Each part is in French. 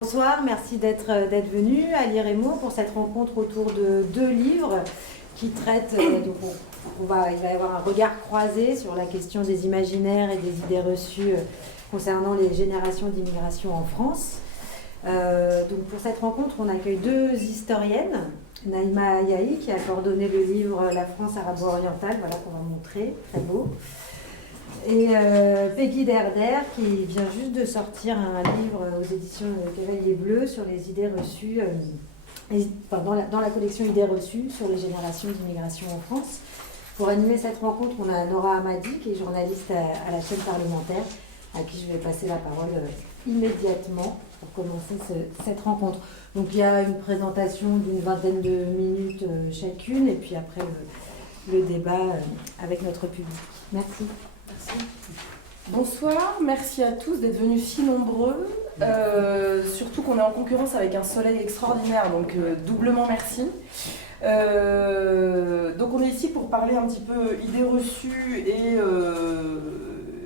Bonsoir, merci d'être venu à Lire et Mots pour cette rencontre autour de deux livres qui traitent, il va y avoir un regard croisé sur la question des imaginaires et des idées reçues concernant les générations d'immigration en France. Donc pour cette rencontre, on accueille deux historiennes, Naïma Ayahi qui a coordonné le livre La France arabo-orientale, voilà qu'on va montrer, très beau. Et Peggy Derder qui vient juste de sortir un livre aux éditions Cavalier Bleu sur les idées reçues, dans la collection Idées reçues sur les générations d'immigration en France. Pour animer cette rencontre, on a Nora Hamadi qui est journaliste à la chaîne parlementaire, à qui je vais passer la parole immédiatement pour commencer cette rencontre. Donc il y a une présentation d'une vingtaine de minutes chacune et puis après le débat avec notre public. Merci. Merci. Bonsoir, merci à tous d'être venus si nombreux, surtout qu'on est en concurrence avec un soleil extraordinaire, donc doublement merci. Donc on est ici pour parler un petit peu idées reçues et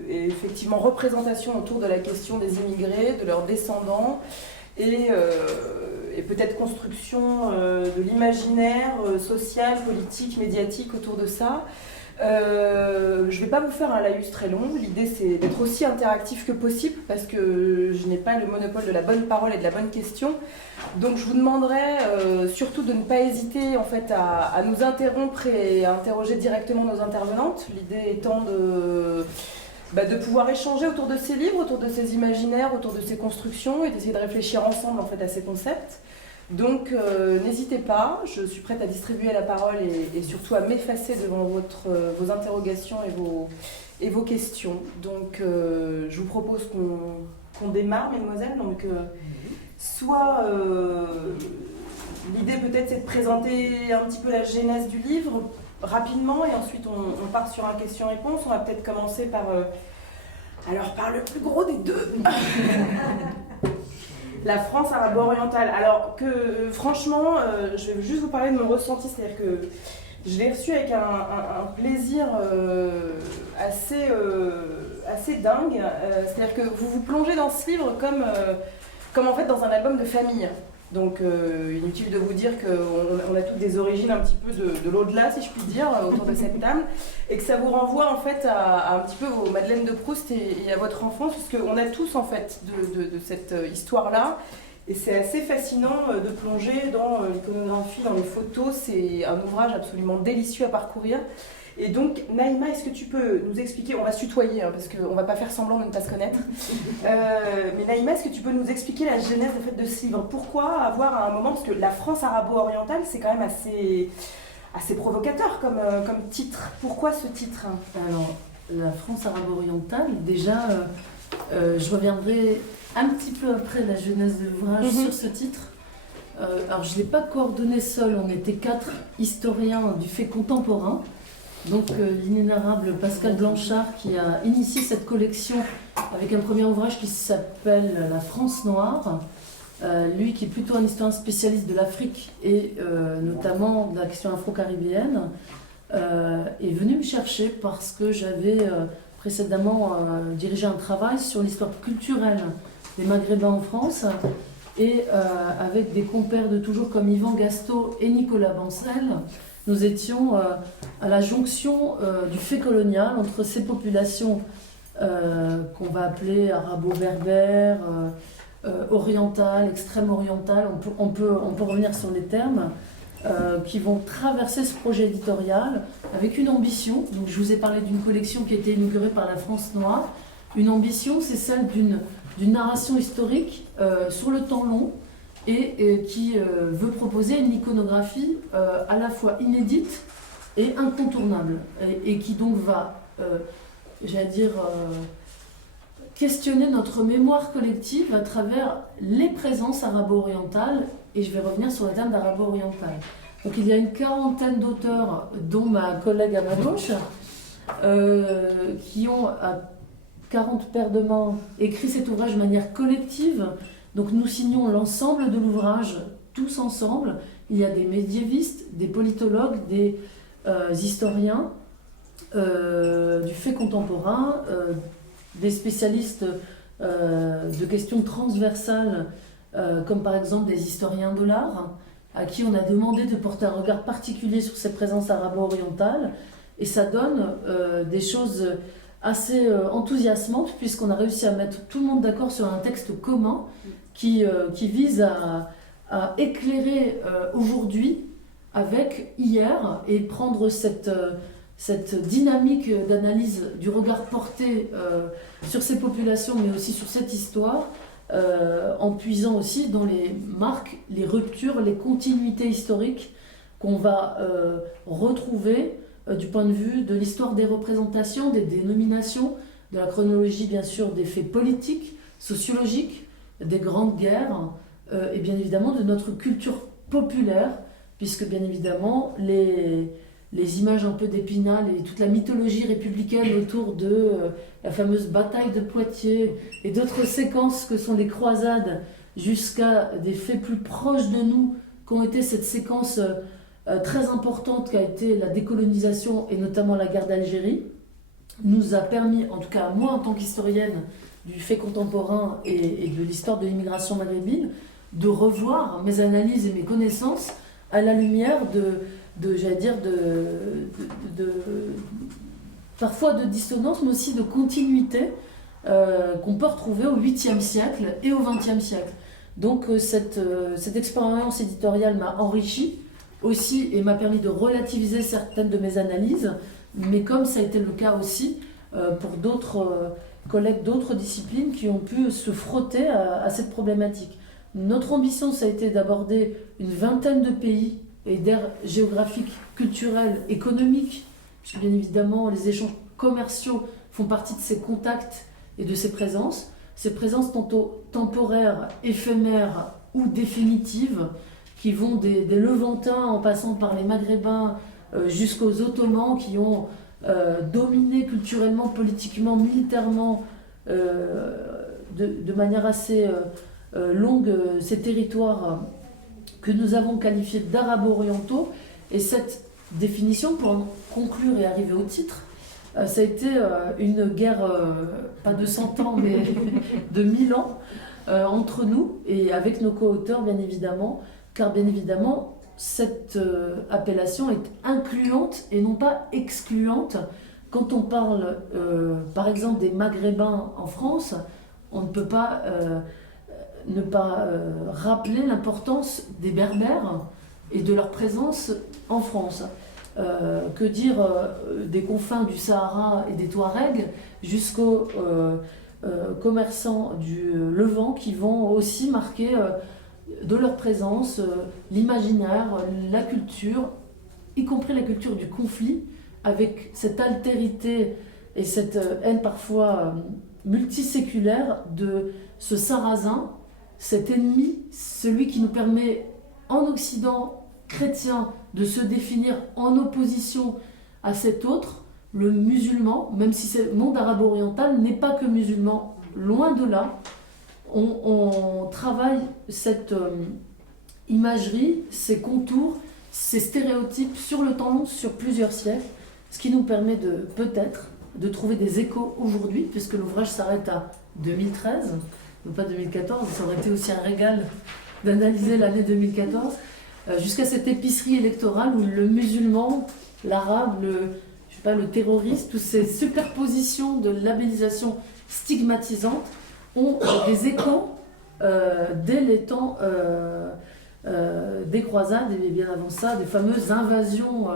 effectivement représentation autour de la question des immigrés, de leurs descendants et peut-être construction de l'imaginaire social, politique, médiatique autour de ça. Je ne vais pas vous faire un laïus très long, l'idée c'est d'être aussi interactif que possible parce que je n'ai pas le monopole de la bonne parole et de la bonne question. Donc je vous demanderai surtout de ne pas hésiter en fait, à nous interrompre et à interroger directement nos intervenantes. L'idée étant de pouvoir échanger autour de ces livres, autour de ces imaginaires, autour de ces constructions et d'essayer de réfléchir ensemble en fait, à ces concepts. Donc n'hésitez pas, je suis prête à distribuer la parole et surtout à m'effacer devant vos interrogations et vos questions. Donc je vous propose qu'on démarre, mesdemoiselles. Donc soit l'idée peut-être c'est de présenter un petit peu la genèse du livre rapidement et ensuite on part sur un question-réponse. On va peut-être commencer par le plus gros des deux. La France arabo-orientale. Alors que franchement, je vais juste vous parler de mon ressenti, c'est-à-dire que je l'ai reçu avec un plaisir assez dingue. C'est-à-dire que vous vous plongez dans ce livre comme en fait dans un album de famille. Donc inutile de vous dire qu'on a toutes des origines un petit peu de l'au-delà, si je puis dire, autour de cette table, et que ça vous renvoie en fait à un petit peu aux Madeleines de Proust et à votre enfance, puisqu'on a tous en fait de cette histoire-là, et c'est assez fascinant de plonger dans l'iconographie, dans les photos, c'est un ouvrage absolument délicieux à parcourir. Et donc, Naïma, est-ce que tu peux nous expliquer, on va se tutoyer hein, parce qu'on ne va pas faire semblant de ne pas se connaître, mais Naïma, est-ce que tu peux nous expliquer la genèse en fait, de ce livre? Pourquoi avoir à un moment, parce que la France arabo-orientale, c'est quand même assez provocateur comme titre. Pourquoi ce titre? Alors, la France arabo-orientale, déjà, je reviendrai un petit peu après la genèse de l'ouvrage sur ce titre. Alors, je ne l'ai pas coordonné seul, on était 4 historiens du fait contemporain. Donc l'inénarrable Pascal Blanchard qui a initié cette collection avec un premier ouvrage qui s'appelle La France noire. Lui qui est plutôt un historien spécialiste de l'Afrique et notamment de la question afro-caribéenne, est venu me chercher parce que j'avais précédemment dirigé un travail sur l'histoire culturelle des Maghrébins en France et avec des compères de toujours comme Yvan Gastaut et Nicolas Bancel. Nous étions à la jonction du fait colonial entre ces populations qu'on va appeler arabo-berbères, orientales, extrême-orientales, on peut revenir sur les termes, qui vont traverser ce projet éditorial avec une ambition. Donc, je vous ai parlé d'une collection qui a été inaugurée par la France noire. Une ambition, c'est celle d'une narration historique sur le temps long, et qui veut proposer une iconographie à la fois inédite et incontournable, et qui donc va, questionner notre mémoire collective à travers les présences arabo-orientales, et je vais revenir sur le terme d'arabo-oriental. Donc il y a une quarantaine d'auteurs, dont ma collègue à ma gauche, qui ont, à 40 paires de mains, écrit cet ouvrage de manière collective. Donc nous signons l'ensemble de l'ouvrage, tous ensemble. Il y a des médiévistes, des politologues, des historiens du fait contemporain, des spécialistes de questions transversales comme par exemple des historiens de l'art, à qui on a demandé de porter un regard particulier sur cette présence arabo-orientale. Et ça donne des choses assez enthousiasmantes, puisqu'on a réussi à mettre tout le monde d'accord sur un texte commun qui vise à éclairer aujourd'hui avec hier et prendre cette dynamique d'analyse du regard porté sur ces populations, mais aussi sur cette histoire, en puisant aussi dans les marques, les ruptures, les continuités historiques qu'on va retrouver du point de vue de l'histoire des représentations, des dénominations, de la chronologie bien sûr des faits politiques, sociologiques, des grandes guerres, et bien évidemment de notre culture populaire, puisque bien évidemment les images un peu d'Épinal et toute la mythologie républicaine autour de la fameuse bataille de Poitiers et d'autres séquences que sont les croisades jusqu'à des faits plus proches de nous qu'ont été cette séquence très importante qu'a été la décolonisation et notamment la guerre d'Algérie, nous a permis, en tout cas moi en tant qu'historienne du fait contemporain et de l'histoire de l'immigration maghrébine, de revoir mes analyses et mes connaissances à la lumière j'allais dire, parfois de dissonance, mais aussi de continuité qu'on peut retrouver au 8e siècle et au 20e siècle. Donc cette expérience éditoriale m'a enrichi aussi et m'a permis de relativiser certaines de mes analyses, mais comme ça a été le cas aussi pour d'autres collègues d'autres disciplines qui ont pu se frotter à cette problématique. Notre ambition, ça a été d'aborder une vingtaine de pays et d'aires géographiques, culturelles, économiques, puisque bien évidemment les échanges commerciaux font partie de ces contacts et de ces présences tantôt temporaires, éphémères ou définitives, qui vont des Levantins en passant par les Maghrébins jusqu'aux Ottomans qui ont dominé culturellement, politiquement, militairement de manière assez longue ces territoires que nous avons qualifiés d'arabo-orientaux. Et cette définition, pour en conclure et arriver au titre, ça a été une guerre, pas de 100 ans, mais de 1000 ans entre nous et avec nos co-auteurs, bien évidemment, car bien évidemment, cette appellation est incluante et non pas excluante. Quand on parle, par exemple, des Maghrébins en France, on ne peut pas ne pas rappeler l'importance des Berbères et de leur présence en France. Que dire des confins du Sahara et des Touaregs jusqu'aux commerçants du Levant qui vont aussi marquer de leur présence l'imaginaire, la culture, y compris la culture du conflit, avec cette altérité et cette haine parfois multiséculaire de ce sarrasin, cet ennemi, celui qui nous permet en Occident chrétien de se définir en opposition à cet autre, le musulman, même si ce monde arabo-oriental n'est pas que musulman, loin de là. On travaille cette imagerie, ces contours, ces stéréotypes sur le temps long, sur plusieurs siècles, ce qui nous permet peut-être de trouver des échos aujourd'hui, puisque l'ouvrage s'arrête à 2013, non pas 2014, ça aurait été aussi un régal d'analyser l'année 2014, jusqu'à cette épicerie électorale où le musulman, l'arabe, le terroriste, toutes ces superpositions de labellisation stigmatisantes ont des échos dès les temps des croisades et bien avant ça, des fameuses invasions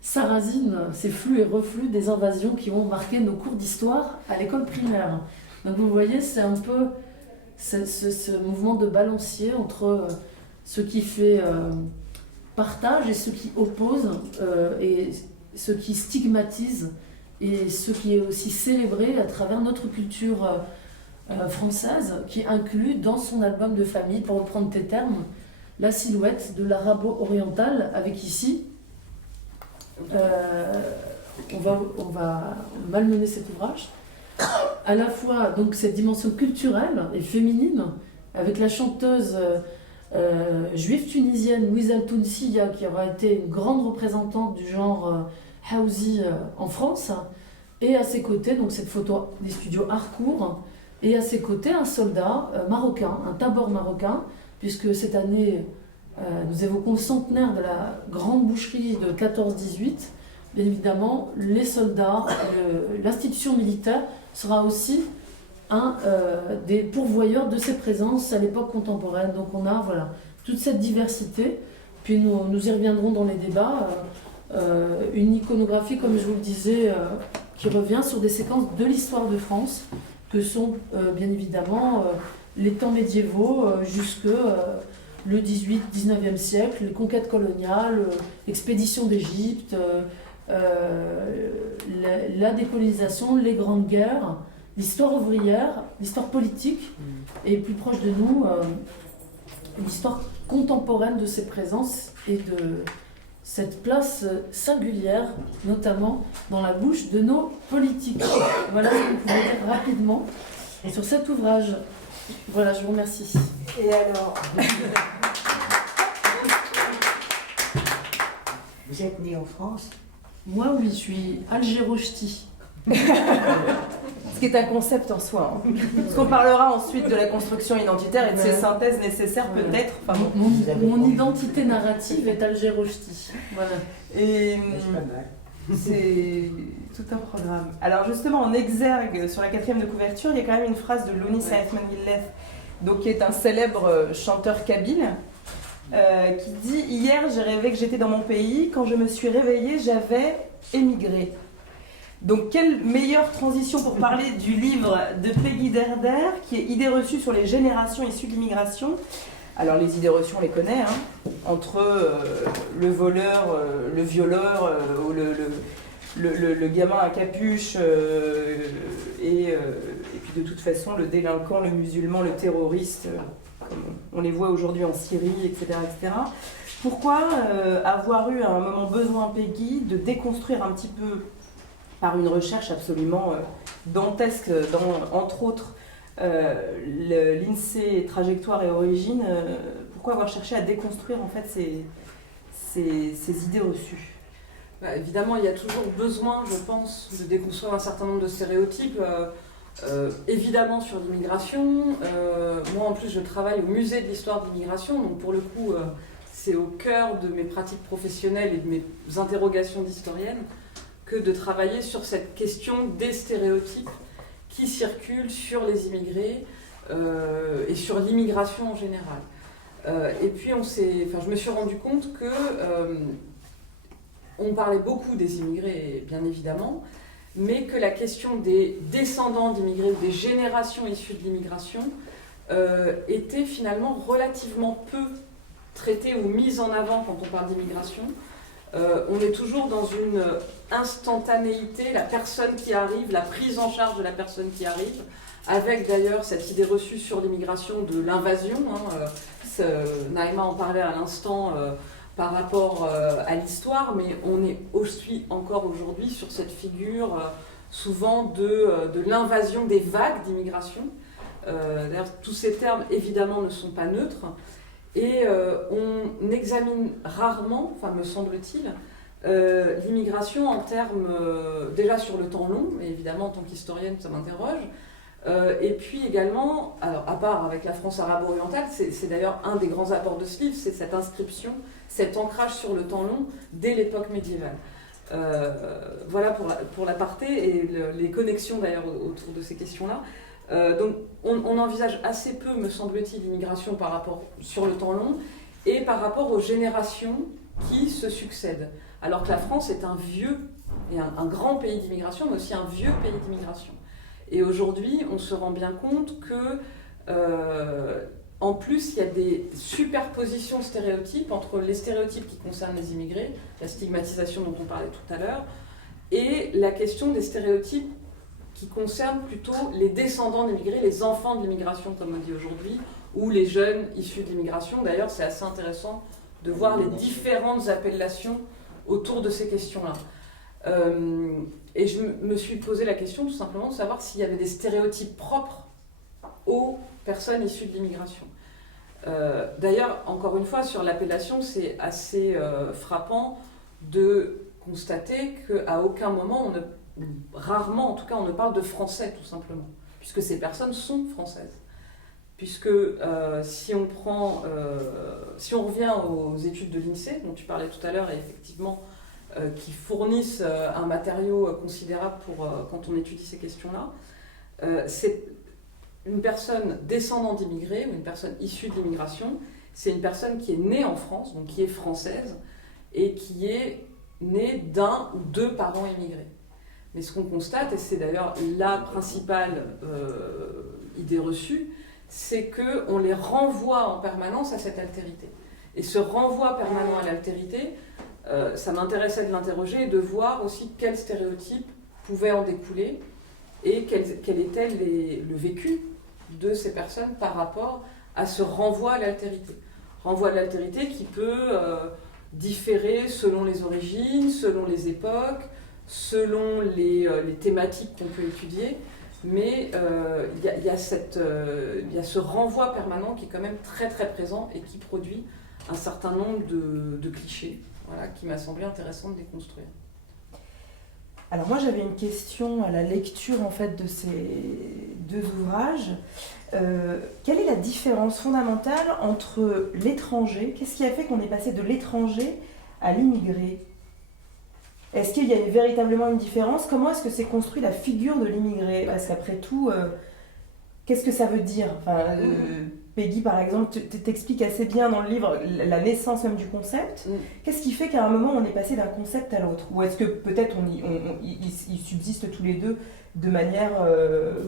sarrasines, ces flux et reflux des invasions qui ont marqué nos cours d'histoire à l'école primaire. Donc vous voyez, c'est un peu ce mouvement de balancier entre ce qui fait partage et ce qui oppose, et ce qui stigmatise et ce qui est aussi célébré à travers notre culture française, qui inclut dans son album de famille, pour reprendre tes termes, la silhouette de l'arabo-oriental, avec ici, on va malmener cet ouvrage, à la fois donc cette dimension culturelle et féminine, avec la chanteuse juive tunisienne Louise Al-Tounsiya, qui aura été une grande représentante du genre Housi en France, et à ses côtés donc cette photo des studios Harcourt, Et à ses côtés, un soldat marocain, un tabor marocain, puisque cette année, nous évoquons le centenaire de la grande boucherie de 14-18. Bien évidemment, les soldats, l'institution militaire sera aussi un des pourvoyeurs de ces présences à l'époque contemporaine. Donc on a toute cette diversité. Puis nous y reviendrons dans les débats. Une iconographie, comme je vous le disais, qui revient sur des séquences de l'histoire de France, que sont bien évidemment les temps médiévaux jusque le 18-19e siècle, les conquêtes coloniales, l'expédition d'Égypte, la décolonisation, les grandes guerres, l'histoire ouvrière, l'histoire politique, et plus proche de nous, l'histoire contemporaine de ces présences et de cette place singulière, notamment dans la bouche de nos politiques. Voilà ce que vous pouvez dire rapidement sur cet ouvrage. Voilà, je vous remercie. Et alors, Vous êtes né en France? Moi, oui, je suis algéro-ch'ti. Ce qui est un concept en soi. Parce qu'on parlera ensuite de la construction identitaire et de ses synthèses nécessaires peut-être. Enfin, bon. Mon identité narrative est algéro-ch'ti. Voilà. Et C'est pas mal. c'est tout un programme. Alors justement, en exergue, sur la 4e de couverture, il y a quand même une phrase de Louni Saïfman Milleth, donc qui est un célèbre chanteur kabyle, qui dit « Hier, j'ai rêvé que j'étais dans mon pays. Quand je me suis réveillée, j'avais émigré. » Donc, quelle meilleure transition pour parler du livre de Peggy Derder, qui est Idées reçues sur les générations issues de l'immigration. Alors, les idées reçues, on les connaît, hein, entre le voleur, le violeur, ou le gamin à capuche, et puis de toute façon, le délinquant, le musulman, le terroriste, comme on les voit aujourd'hui en Syrie, etc. etc. Pourquoi avoir eu à un moment besoin, Peggy, de déconstruire un petit peu par une recherche absolument dantesque, entre autres l'INSEE Trajectoire et Origine, pourquoi avoir cherché à déconstruire en fait ces idées reçues? Évidemment, il y a toujours besoin, je pense, de déconstruire un certain nombre de stéréotypes, évidemment sur l'immigration. Moi, en plus, je travaille au musée de l'histoire de l'immigration, donc pour le coup, c'est au cœur de mes pratiques professionnelles et de mes interrogations d'historienne que de travailler sur cette question des stéréotypes qui circulent sur les immigrés et sur l'immigration en général. Et puis je me suis rendu compte que on parlait beaucoup des immigrés, bien évidemment, mais que la question des descendants d'immigrés ou des générations issues de l'immigration était finalement relativement peu traitée ou mise en avant quand on parle d'immigration. On est toujours dans une instantanéité, la personne qui arrive, la prise en charge de la personne qui arrive, avec d'ailleurs cette idée reçue sur l'immigration de l'invasion. Naïma en parlait à l'instant par rapport à l'histoire, mais on est aussi encore aujourd'hui sur cette figure souvent de l'invasion des vagues d'immigration. D'ailleurs, tous ces termes évidemment ne sont pas neutres. Et on examine rarement, enfin me semble-t-il, l'immigration en termes déjà sur le temps long, et évidemment en tant qu'historienne ça m'interroge, et puis également, alors à part avec la France arabo-orientale, c'est d'ailleurs un des grands apports de ce livre, c'est cette inscription, cet ancrage sur le temps long dès l'époque médiévale. Voilà pour l'aparté et les connexions d'ailleurs autour de ces questions-là. Donc on envisage assez peu, me semble-t-il, l'immigration par rapport sur le temps long et par rapport aux générations qui se succèdent. Alors que la France est un vieux et un grand pays d'immigration, mais aussi un vieux pays d'immigration. Et aujourd'hui, on se rend bien compte que, en plus, il y a des superpositions stéréotypes entre les stéréotypes qui concernent les immigrés, la stigmatisation dont on parlait tout à l'heure, et la question des stéréotypes qui concerne plutôt les descendants d'immigrés, les enfants de l'immigration, comme on dit aujourd'hui, ou les jeunes issus de l'immigration. D'ailleurs, c'est assez intéressant de voir les différentes appellations autour de ces questions-là. Et je me suis posé la question tout simplement de savoir s'il y avait des stéréotypes propres aux personnes issues de l'immigration. D'ailleurs, encore une fois, sur l'appellation, c'est assez frappant de constater qu'à aucun moment rarement, en tout cas, on ne parle de français, tout simplement. puisque ces personnes sont françaises. Puisque si on revient aux études de l'INSEE, dont tu parlais tout à l'heure, et effectivement, qui fournissent un matériau considérable quand on étudie ces questions-là, c'est une personne descendant d'immigrés ou une personne issue de l'immigration, c'est une personne qui est née en France, donc qui est française, et qui est née d'un ou deux parents immigrés. Mais ce qu'on constate, et c'est d'ailleurs la principale idée reçue, c'est qu'on les renvoie en permanence à cette altérité. Et ce renvoi permanent à l'altérité, ça m'intéressait de l'interroger et de voir aussi quels stéréotypes pouvaient en découler et quel était le vécu de ces personnes par rapport à ce renvoi à l'altérité. Renvoi à l'altérité qui peut différer selon les origines, selon les époques, selon les thématiques qu'on peut étudier, mais il y a ce renvoi permanent qui est quand même très très présent et qui produit un certain nombre de clichés, voilà, qui m'a semblé intéressant de déconstruire. Alors moi j'avais une question à la lecture en fait de ces deux ouvrages. Quelle est la différence fondamentale entre l'étranger? Qu'est-ce qui a fait qu'on est passé de l'étranger à l'immigré? Est-ce qu'il y a véritablement une différence? Comment est-ce que s'est construit la figure de l'immigré? Parce qu'après tout, qu'est-ce que ça veut dire? Peggy, par exemple, t'expliques assez bien dans le livre la naissance même du concept. Qu'est-ce qui fait qu'à un moment, on est passé d'un concept à l'autre? Ou est-ce que peut-être ils subsistent tous les deux de manière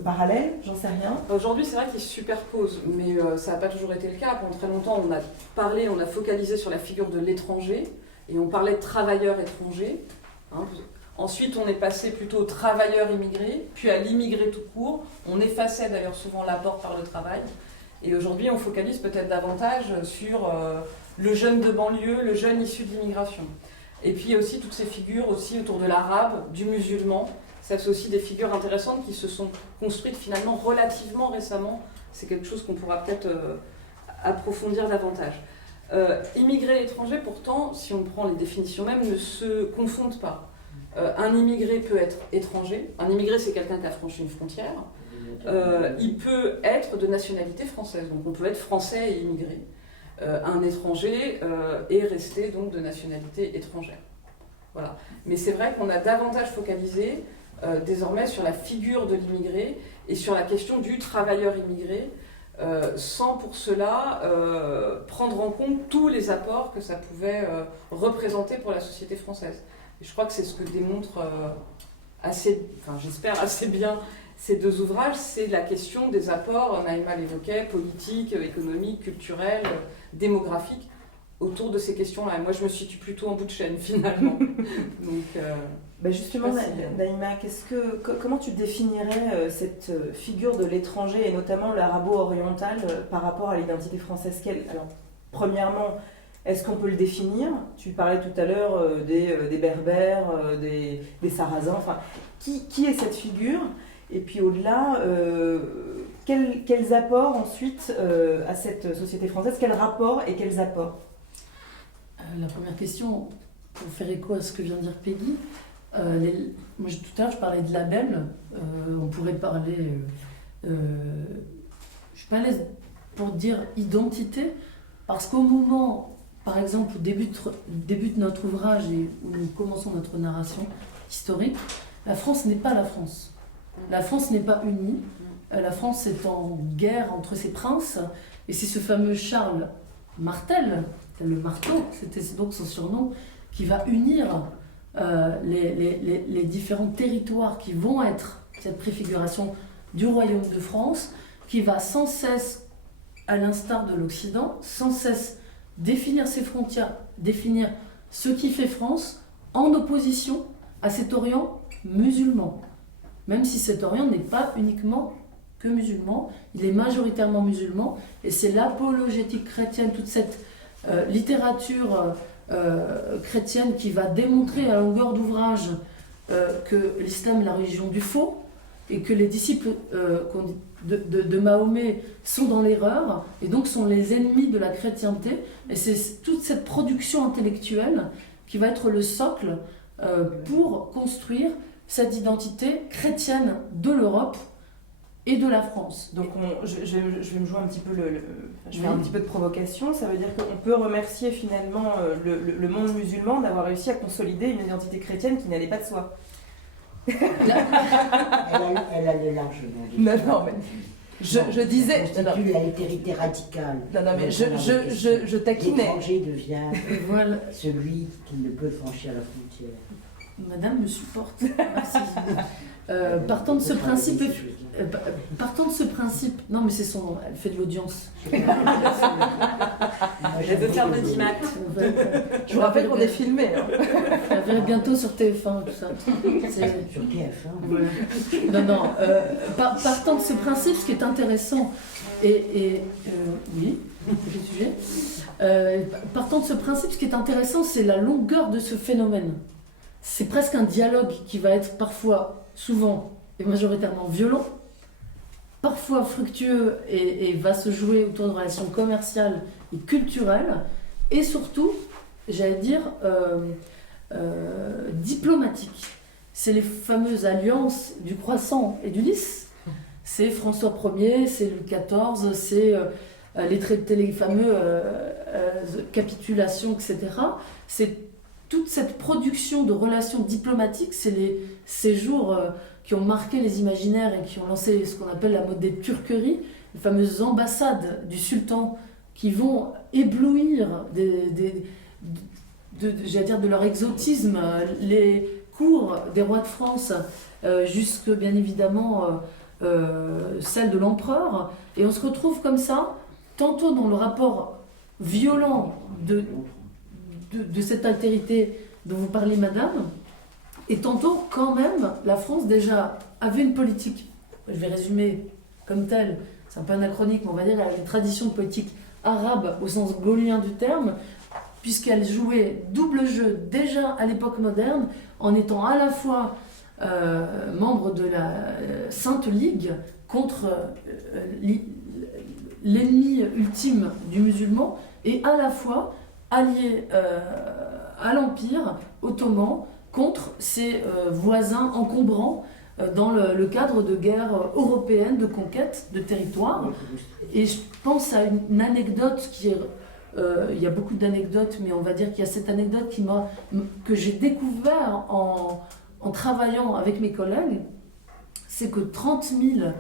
parallèle? J'en sais rien. Aujourd'hui, c'est vrai qu'ils se superposent, mais ça n'a pas toujours été le cas. Pendant très longtemps, on a focalisé sur la figure de l'étranger, et on parlait de travailleurs étrangers. Ensuite, on est passé plutôt au travailleur immigré, puis à l'immigré tout court. On effaçait d'ailleurs souvent l'apport par le travail. Et aujourd'hui, on focalise peut-être davantage sur le jeune de banlieue, le jeune issu de l'immigration. Et puis il y a aussi toutes ces figures aussi autour de l'arabe, du musulman. Ça, c'est aussi des figures intéressantes qui se sont construites finalement relativement récemment. C'est quelque chose qu'on pourra peut-être approfondir davantage. Immigrés et étrangers, pourtant, si on prend les définitions mêmes, ne se confondent pas. Un immigré peut être étranger. Un immigré, c'est quelqu'un qui a franchi une frontière. Il peut être de nationalité française, donc on peut être français et immigré. Un étranger est resté donc de nationalité étrangère. Voilà. Mais c'est vrai qu'on a davantage focalisé désormais sur la figure de l'immigré et sur la question du travailleur immigré, sans pour cela prendre en compte tous les apports que ça pouvait représenter pour la société française. Et je crois que c'est ce que démontrent j'espère assez bien ces deux ouvrages, c'est la question des apports, Naïma l'évoquait, politiques, économiques, culturels, démographiques, autour de ces questions-là. Et moi, je me situe plutôt en bout de chaîne, finalement. Donc, justement, Naïma, comment tu définirais cette figure de l'étranger, et notamment l'arabo-oriental, par rapport à l'identité française? Alors, premièrement, est-ce qu'on peut le définir? Tu parlais tout à l'heure des Berbères, des Sarrasins. Enfin, qui est cette figure? Et puis au-delà, quels apports ensuite à cette société française? Quels rapports et quels apports? La première question, pour faire écho à ce que vient de dire Peggy, moi tout à l'heure je parlais de label, on pourrait parler, je ne suis pas à l'aise pour dire identité, parce qu'au moment, par exemple, où débute notre ouvrage et où nous commençons notre narration historique, la France n'est pas la France. La France n'est pas unie, la France est en guerre entre ses princes, et c'est ce fameux Charles Martel, le marteau, c'était donc son surnom, qui va unir les différents territoires qui vont être cette préfiguration du royaume de France, qui va sans cesse, à l'instar de l'Occident, sans cesse définir ses frontières, définir ce qui fait France, en opposition à cet Orient musulman. Même si cet Orient n'est pas uniquement que musulman, il est majoritairement musulman, et c'est l'apologétique chrétienne, toute cette littérature chrétienne qui va démontrer à longueur d'ouvrage que l'islam est la religion du faux, et que les disciples de Mahomet sont dans l'erreur, et donc sont les ennemis de la chrétienté, et c'est toute cette production intellectuelle qui va être le socle pour construire cette identité chrétienne de l'Europe, et de la France. Donc je vais me jouer un petit peu je fais Oui. un petit peu de provocation. Ça veut dire qu'on peut remercier finalement le monde musulman d'avoir réussi à consolider une identité chrétienne qui n'allait pas de soi. Elle a le largement. Non, mais je disais. Ça constitue l'altérité radicale. Non, mais je taquinais. L'étranger devient Voilà. celui qui ne peut franchir la frontière. Madame me supporte. Merci. Partant de ce principe, non mais c'est son, elle fait de l'audience. Elle veut faire le dimat. Je vous rappelle qu'on est filmé. Hein. Elle verra bientôt sur TF1 tout ça. C'est- Sur TF1. Voilà. Non, partant de ce principe, ce qui est intéressant, oui, c'est le sujet. Partant de ce principe, ce qui est intéressant, c'est la longueur de ce phénomène. C'est presque un dialogue qui va être parfois, souvent et majoritairement violent, parfois fructueux et va se jouer autour de relations commerciales et culturelles, et surtout, j'allais dire, diplomatiques. C'est les fameuses alliances du croissant et du lys. C'est François Ier, c'est Louis XIV, c'est les traités, les fameux capitulations, etc. C'est toute cette production de relations diplomatiques, c'est les séjours qui ont marqué les imaginaires et qui ont lancé ce qu'on appelle la mode des turqueries, les fameuses ambassades du sultan qui vont éblouir j'allais dire de leur exotisme, les cours des rois de France, jusque bien évidemment celle de l'empereur. Et on se retrouve comme ça, tantôt dans le rapport violent de cette altérité dont vous parlez, madame, et tantôt, quand même, la France déjà avait une politique, je vais résumer comme telle, c'est un peu anachronique, mais on va dire elle a une tradition de politique arabe au sens gaulien du terme, puisqu'elle jouait double jeu déjà à l'époque moderne, en étant à la fois membre de la Sainte Ligue contre l'ennemi ultime du musulman, et à la fois allié à l'Empire ottoman contre ses voisins encombrants dans le cadre de guerres européennes de conquête de territoire. Et je pense à une anecdote qui est... il y a beaucoup d'anecdotes, mais on va dire qu'il y a cette anecdote que j'ai découvert en travaillant avec mes collègues, c'est que 30 000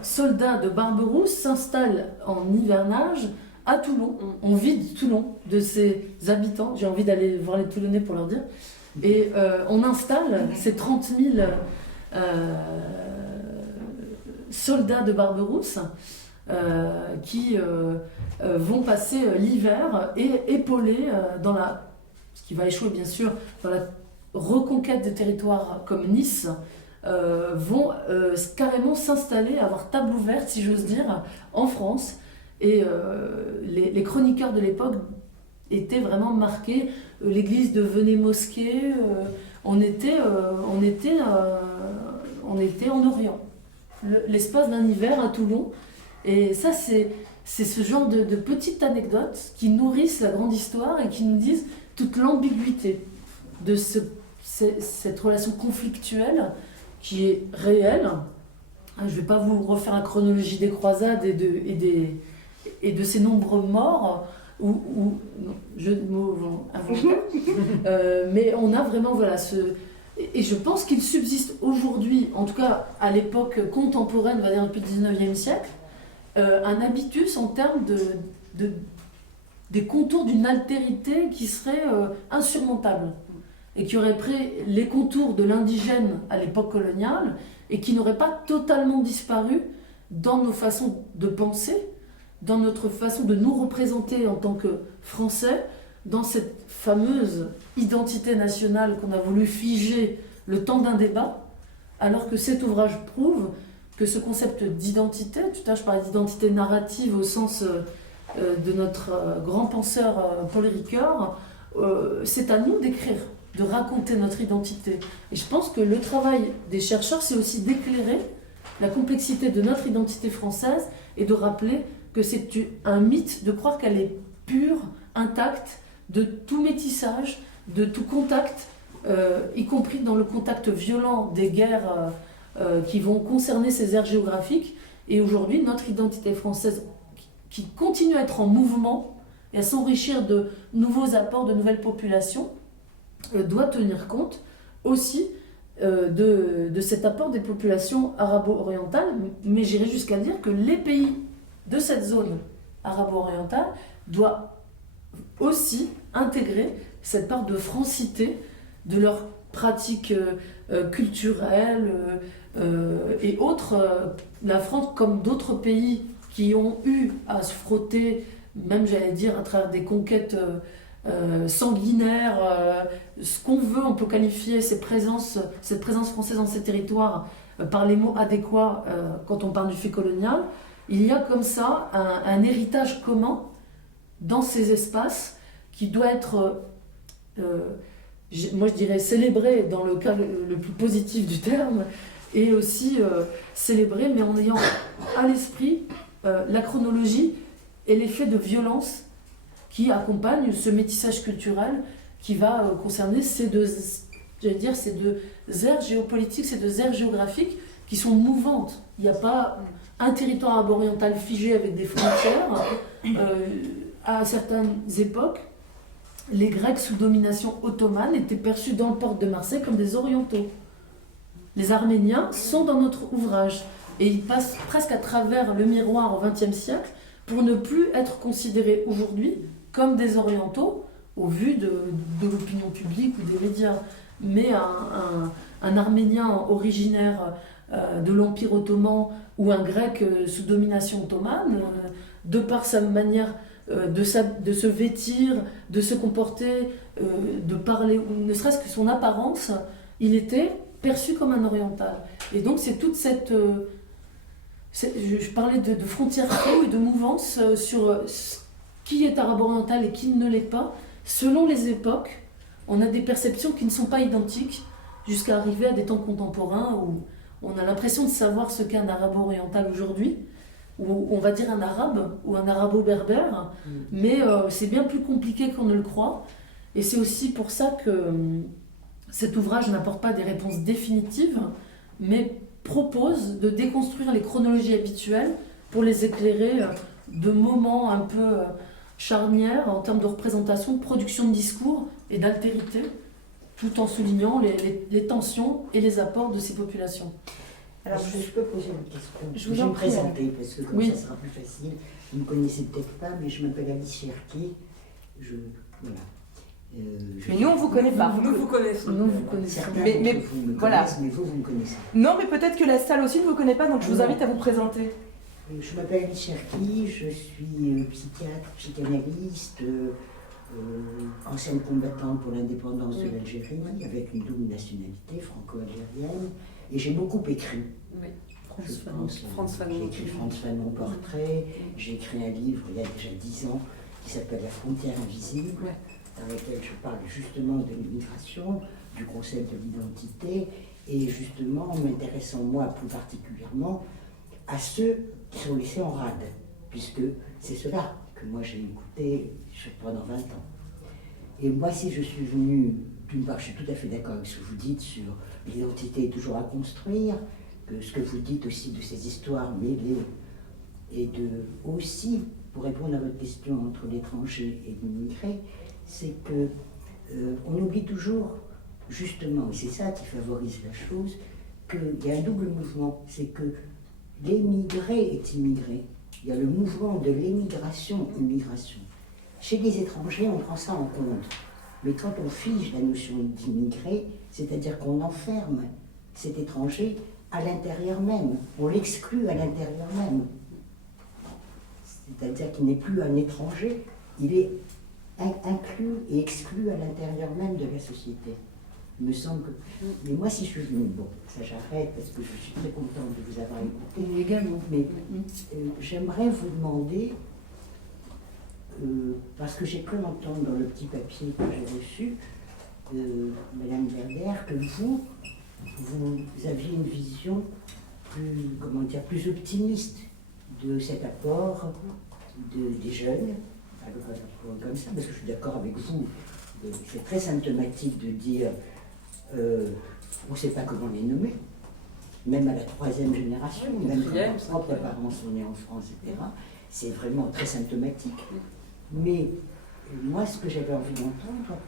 soldats de Barberousse s'installent en hivernage à Toulon. On vide Toulon de ses habitants. J'ai envie d'aller voir les Toulonnais pour leur dire. Et on installe ces 30 000 soldats de Barberousse qui vont passer l'hiver et épauler ce qui va échouer bien sûr, dans la reconquête des territoires comme Nice, vont carrément s'installer, avoir table ouverte, si j'ose dire, en France. Et les chroniqueurs de l'époque étaient vraiment marqués. L'église devenait mosquée. On était en Orient. L'espace d'un hiver à Toulon. Et ça, c'est ce genre de petites anecdotes qui nourrissent la grande histoire et qui nous disent toute l'ambiguïté de cette relation conflictuelle qui est réelle. Je ne vais pas vous refaire la chronologie des croisades et de ces nombreux morts, jeu de mots involontaires. Mais on a vraiment et je pense qu'il subsiste aujourd'hui, en tout cas à l'époque contemporaine, on va dire depuis le 19e siècle, un habitus en termes des contours d'une altérité qui serait insurmontable et qui aurait pris les contours de l'indigène à l'époque coloniale et qui n'aurait pas totalement disparu dans nos façons de penser, dans notre façon de nous représenter en tant que Français, dans cette fameuse identité nationale qu'on a voulu figer le temps d'un débat, alors que cet ouvrage prouve que ce concept d'identité, tout à l'heure je parlais d'identité narrative au sens de notre grand penseur Paul Ricoeur, c'est à nous d'écrire, de raconter notre identité. Et je pense que le travail des chercheurs, c'est aussi d'éclairer la complexité de notre identité française et de rappeler que c'est un mythe de croire qu'elle est pure, intacte, de tout métissage, de tout contact, y compris dans le contact violent des guerres qui vont concerner ces aires géographiques. Et aujourd'hui, notre identité française, qui continue à être en mouvement et à s'enrichir de nouveaux apports, de nouvelles populations, doit tenir compte aussi de cet apport des populations arabo-orientales. Mais j'irai jusqu'à dire que les pays de cette zone arabo-orientale doivent aussi intégrer cette part de francité de leurs pratiques culturelles et autres. La France, comme d'autres pays qui ont eu à se frotter, même j'allais dire à travers des conquêtes sanguinaires, ce qu'on veut, on peut qualifier cette présence française dans ces territoires par les mots adéquats quand on parle du fait colonial. Il y a comme ça un héritage commun dans ces espaces qui doit être, moi je dirais, célébré dans le cas le plus positif du terme, et aussi célébré, mais en ayant à l'esprit la chronologie et les faits de violence qui accompagnent ce métissage culturel qui va concerner ces deux aires géopolitiques, ces deux aires géographiques qui sont mouvantes. Il n'y a pas un territoire arabo-oriental figé avec des frontières. À certaines époques, les Grecs sous domination ottomane étaient perçus dans le port de Marseille comme des orientaux. Les Arméniens sont dans notre ouvrage et ils passent presque à travers le miroir au XXe siècle pour ne plus être considérés aujourd'hui comme des orientaux au vu de l'opinion publique ou des médias. Mais un Arménien originaire de l'Empire ottoman ou un Grec sous domination ottomane, de par sa manière de se vêtir, de se comporter, de parler, ou ne serait-ce que son apparence, il était perçu comme un oriental. Et donc c'est toute cette... je parlais de frontières floues et de mouvance sur qui est arabo-oriental et qui ne l'est pas. Selon les époques, on a des perceptions qui ne sont pas identiques jusqu'à arriver à des temps contemporains où on a l'impression de savoir ce qu'est un arabo-oriental aujourd'hui, ou on va dire un arabe ou un arabo-berbère, mais c'est bien plus compliqué qu'on ne le croit. Et c'est aussi pour ça que cet ouvrage n'apporte pas des réponses définitives, mais propose de déconstruire les chronologies habituelles pour les éclairer de moments un peu charnières en termes de représentation, de production de discours et d'altérité, tout en soulignant les tensions et les apports de ces populations. Alors, je peux poser une question. Je vous vais en me prie, présenter parce que comme Oui. ça sera plus facile. Vous ne me connaissez peut-être pas, mais je m'appelle Alice Cherki. Voilà. Mais nous, on ne vous connaît pas. Nous vous connaissons. Nous, vous connaissez. Certains Mais d'entre vous me voilà. connaissent, mais vous me connaissez. Non, mais peut-être que la salle aussi ne vous connaît pas, donc je vous Non. invite à vous présenter. Je m'appelle Alice Cherki, je suis psychiatre, psychanalyste, ancienne combattante pour l'indépendance de l'Algérie, avec une double nationalité franco-algérienne, et j'ai beaucoup écrit. Oui. Je pense, Frantz Fanon. J'ai écrit Frantz Fanon Portrait, j'ai écrit un livre il y a déjà 10 ans qui s'appelle La frontière invisible, Ouais. dans lequel je parle justement de l'immigration, du concept de l'identité, et justement en m'intéressant moi plus particulièrement à ceux qui sont laissés en rade, puisque c'est cela que moi j'ai écouté pendant 20 ans. Et moi, si je suis venue, d'une part, je suis tout à fait d'accord avec ce que vous dites sur l'identité est toujours à construire, que ce que vous dites aussi de ces histoires mêlées, et de aussi, pour répondre à votre question entre l'étranger et l'immigré, c'est que on oublie toujours, justement, et c'est ça qui favorise la chose, qu'il y a un double mouvement, c'est que l'émigré est immigré. Il y a le mouvement de l'émigration-immigration. Chez les étrangers, on prend ça en compte. Mais quand on fige la notion d'immigré, c'est-à-dire qu'on enferme cet étranger à l'intérieur même, on l'exclut à l'intérieur même. C'est-à-dire qu'il n'est plus un étranger, il est inclus et exclu à l'intérieur même de la société. Il me semble que... Mais moi, si je suis venue, bon, ça j'arrête parce que je suis très contente de vous avoir écouté. Également. Mais j'aimerais vous demander, parce que j'ai cru entendre dans le petit papier que j'ai reçu, Madame Verder, que vous aviez une vision plus, comment dire, plus optimiste de cet apport des jeunes, comme ça, parce que je suis d'accord avec vous, c'est très symptomatique de dire on ne sait pas comment les nommer. même à la 3e génération, Oui, même quand 4e, mes propres 5e. parents sont nés en France, etc. C'est vraiment très symptomatique. Mais moi, ce que j'avais envie d'entendre,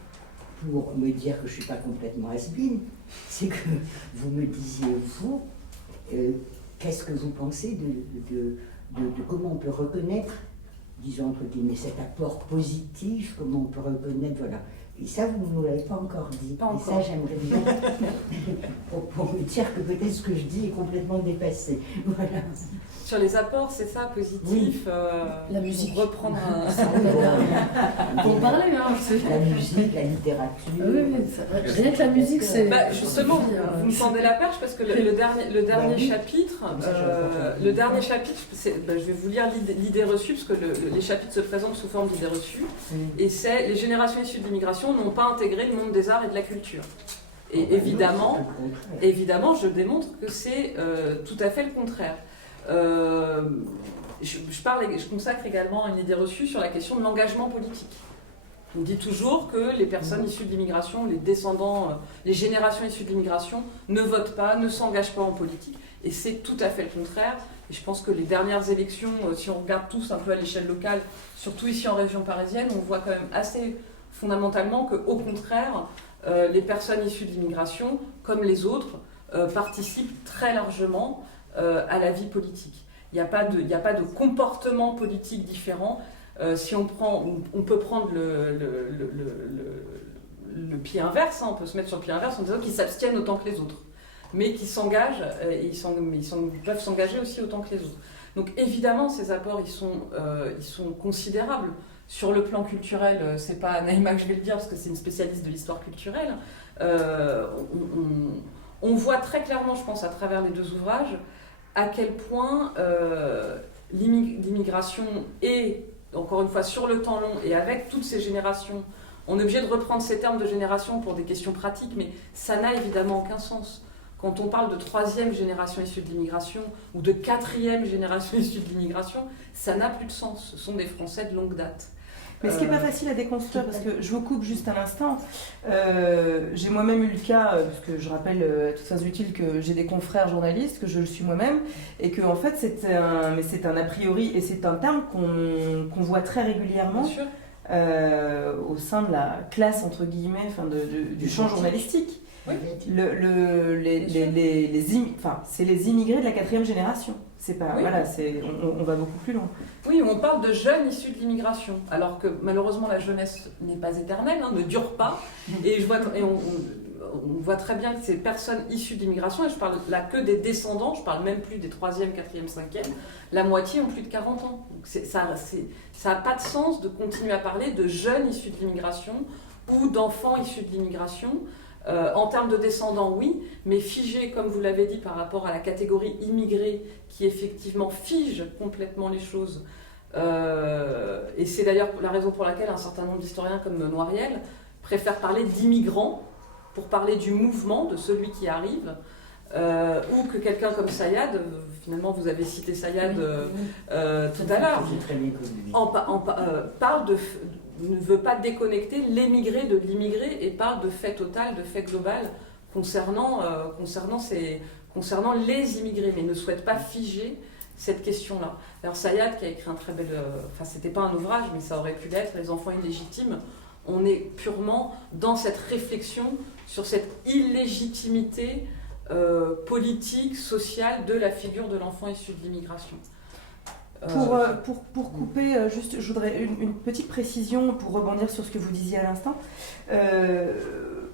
pour me dire que je ne suis pas complètement has-been, c'est que vous me disiez, vous, qu'est-ce que vous pensez de comment on peut reconnaître, disons entre guillemets, cet apport positif, comment on peut reconnaître, voilà. Et ça, vous ne nous l'avez pas encore dit. Pas Et encore. ça, j'aimerais bien, pour me dire que peut-être ce que je dis est complètement dépassé. Voilà. Sur les apports, c'est ça, positif. La musique. Pour reprendre un... Pour parler, hein. La musique, la littérature. Ah oui, oui, rien que la musique, c'est... Bah, justement, vous me tendez la perche parce que le dernier chapitre, je vais vous lire l'idée reçue parce que les chapitres se présentent sous forme d'idées reçues. Et c'est les générations issues de l'immigration n'ont pas intégré le monde des arts et de la culture. Et évidemment, je démontre que c'est tout à fait le contraire. Je consacre également une idée reçue sur la question de l'engagement politique. On dit toujours que les personnes issues de l'immigration, les descendants, les générations issues de l'immigration ne votent pas, ne s'engagent pas en politique. Et c'est tout à fait le contraire. Et je pense que les dernières élections, si on regarde tous un peu à l'échelle locale, surtout ici en région parisienne, on voit quand même assez fondamentalement qu'au contraire, les personnes issues de l'immigration, comme les autres, participent très largement à la vie politique. Il n'y a pas de comportement politique différent. Si on peut prendre le pied inverse, hein, on peut se mettre sur le pied inverse en disant qu'ils s'abstiennent autant que les autres, mais qu'ils s'engagent, ils peuvent s'engager aussi autant que les autres. Donc évidemment, ces apports, ils sont considérables. Sur le plan culturel, c'est pas Naïma que je vais le dire parce que c'est une spécialiste de l'histoire culturelle. On voit très clairement, je pense, à travers les deux ouvrages, à quel point l'immigration est, encore une fois, sur le temps long et avec toutes ces générations, on est obligé de reprendre ces termes de génération pour des questions pratiques, mais ça n'a évidemment aucun sens. Quand on parle de 3e génération issue de l'immigration ou de 4e génération issue de l'immigration, ça n'a plus de sens. Ce sont des Français de longue date. Mais ce qui n'est pas facile à déconstruire, parce que je vous coupe juste un instant, j'ai moi-même eu le cas, parce que je rappelle à toutes fins utiles que j'ai des confrères journalistes, que je le suis moi-même, et que en fait c'est un a priori, et c'est un terme qu'on voit très régulièrement Bien sûr. au sein de la classe, entre guillemets, du champ journalistique. Oui. C'est les immigrés de la 4e génération. C'est pas, Oui. voilà, on va beaucoup plus loin. Oui, on parle de jeunes issus de l'immigration, alors que malheureusement la jeunesse n'est pas éternelle, hein, ne dure pas. Et on voit très bien que ces personnes issues de l'immigration, et je parle là que des descendants, je parle même plus des 3e, 4e, 5e, la moitié ont plus de 40 ans. Donc ça n'a pas de sens de continuer à parler de jeunes issus de l'immigration ou d'enfants issus de l'immigration. En termes de descendants, oui, mais figé, comme vous l'avez dit, par rapport à la catégorie immigrée, qui effectivement fige complètement les choses. Et c'est d'ailleurs la raison pour laquelle un certain nombre d'historiens comme Noiriel préfèrent parler d'immigrants pour parler du mouvement, de celui qui arrive, ou que quelqu'un comme Sayad, finalement vous avez cité Sayad tout à l'heure, ne veut pas déconnecter l'émigré de l'immigré et parle de fait total, de fait global concernant les immigrés, mais ne souhaite pas figer cette question-là. Alors Sayad qui a écrit un très bel... c'était pas un ouvrage, mais ça aurait pu l'être, Les enfants illégitimes, on est purement dans cette réflexion sur cette illégitimité politique, sociale de la figure de l'enfant issu de l'immigration. Pour couper, juste, je voudrais une petite précision pour rebondir sur ce que vous disiez à l'instant.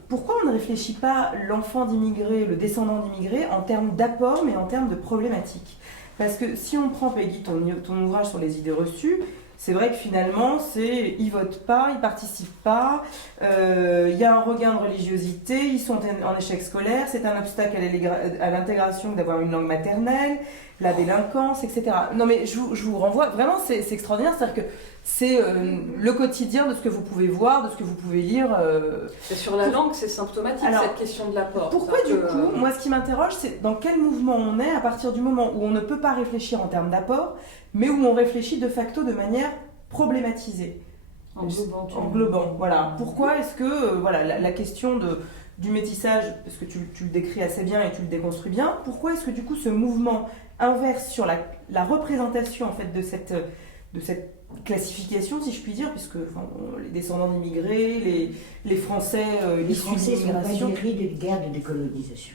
Pourquoi on ne réfléchit pas l'enfant d'immigré, le descendant d'immigré, en termes d'apport, mais en termes de problématiques ? Parce que si on prend, Peggy, ton ouvrage sur les idées reçues, c'est vrai que finalement, ils ne votent pas, ils ne participent pas, il y a un regain de religiosité, ils sont en échec scolaire, c'est un obstacle à l'intégration d'avoir une langue maternelle, la délinquance, etc. Non mais je vous renvoie, vraiment c'est extraordinaire, c'est-à-dire que c'est le quotidien de ce que vous pouvez voir, de ce que vous pouvez lire. Et sur la langue, c'est symptomatique. Alors, cette question de l'apport. Pourquoi du coup, moi ce qui m'interroge, c'est dans quel mouvement on est à partir du moment où on ne peut pas réfléchir en termes d'apport, mais où on réfléchit de facto de manière problématisée. Englobant, voilà. Pourquoi est-ce que la question du métissage, parce que tu le décris assez bien et tu le déconstruis bien, pourquoi est-ce que du coup ce mouvement inverse sur la représentation en fait de cette classification, si je puis dire, puisque les descendants d'immigrés, les Français, Les issus Français sont pas d'immigration. guéris d'une guerre de décolonisation.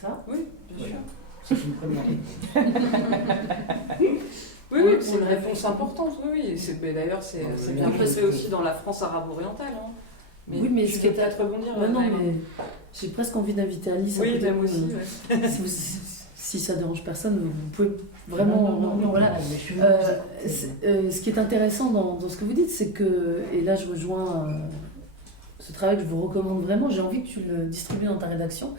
Ça. Oui, bien sûr. C'est une première Oui, c'est une réponse importante, oui. Mais d'ailleurs, c'est bien fait aussi dans la France arabo-orientale. Hein. Oui, mais tu peux peut-être rebondir. Non, Naëma. mais j'ai presque envie d'inviter Alice. Oui, peut-être, même aussi. Ouais. Si ça dérange personne, vous pouvez vraiment... voilà. Ce qui est intéressant dans ce que vous dites, c'est que, et là je rejoins ce travail que je vous recommande vraiment, j'ai envie que tu le distribues dans ta rédaction,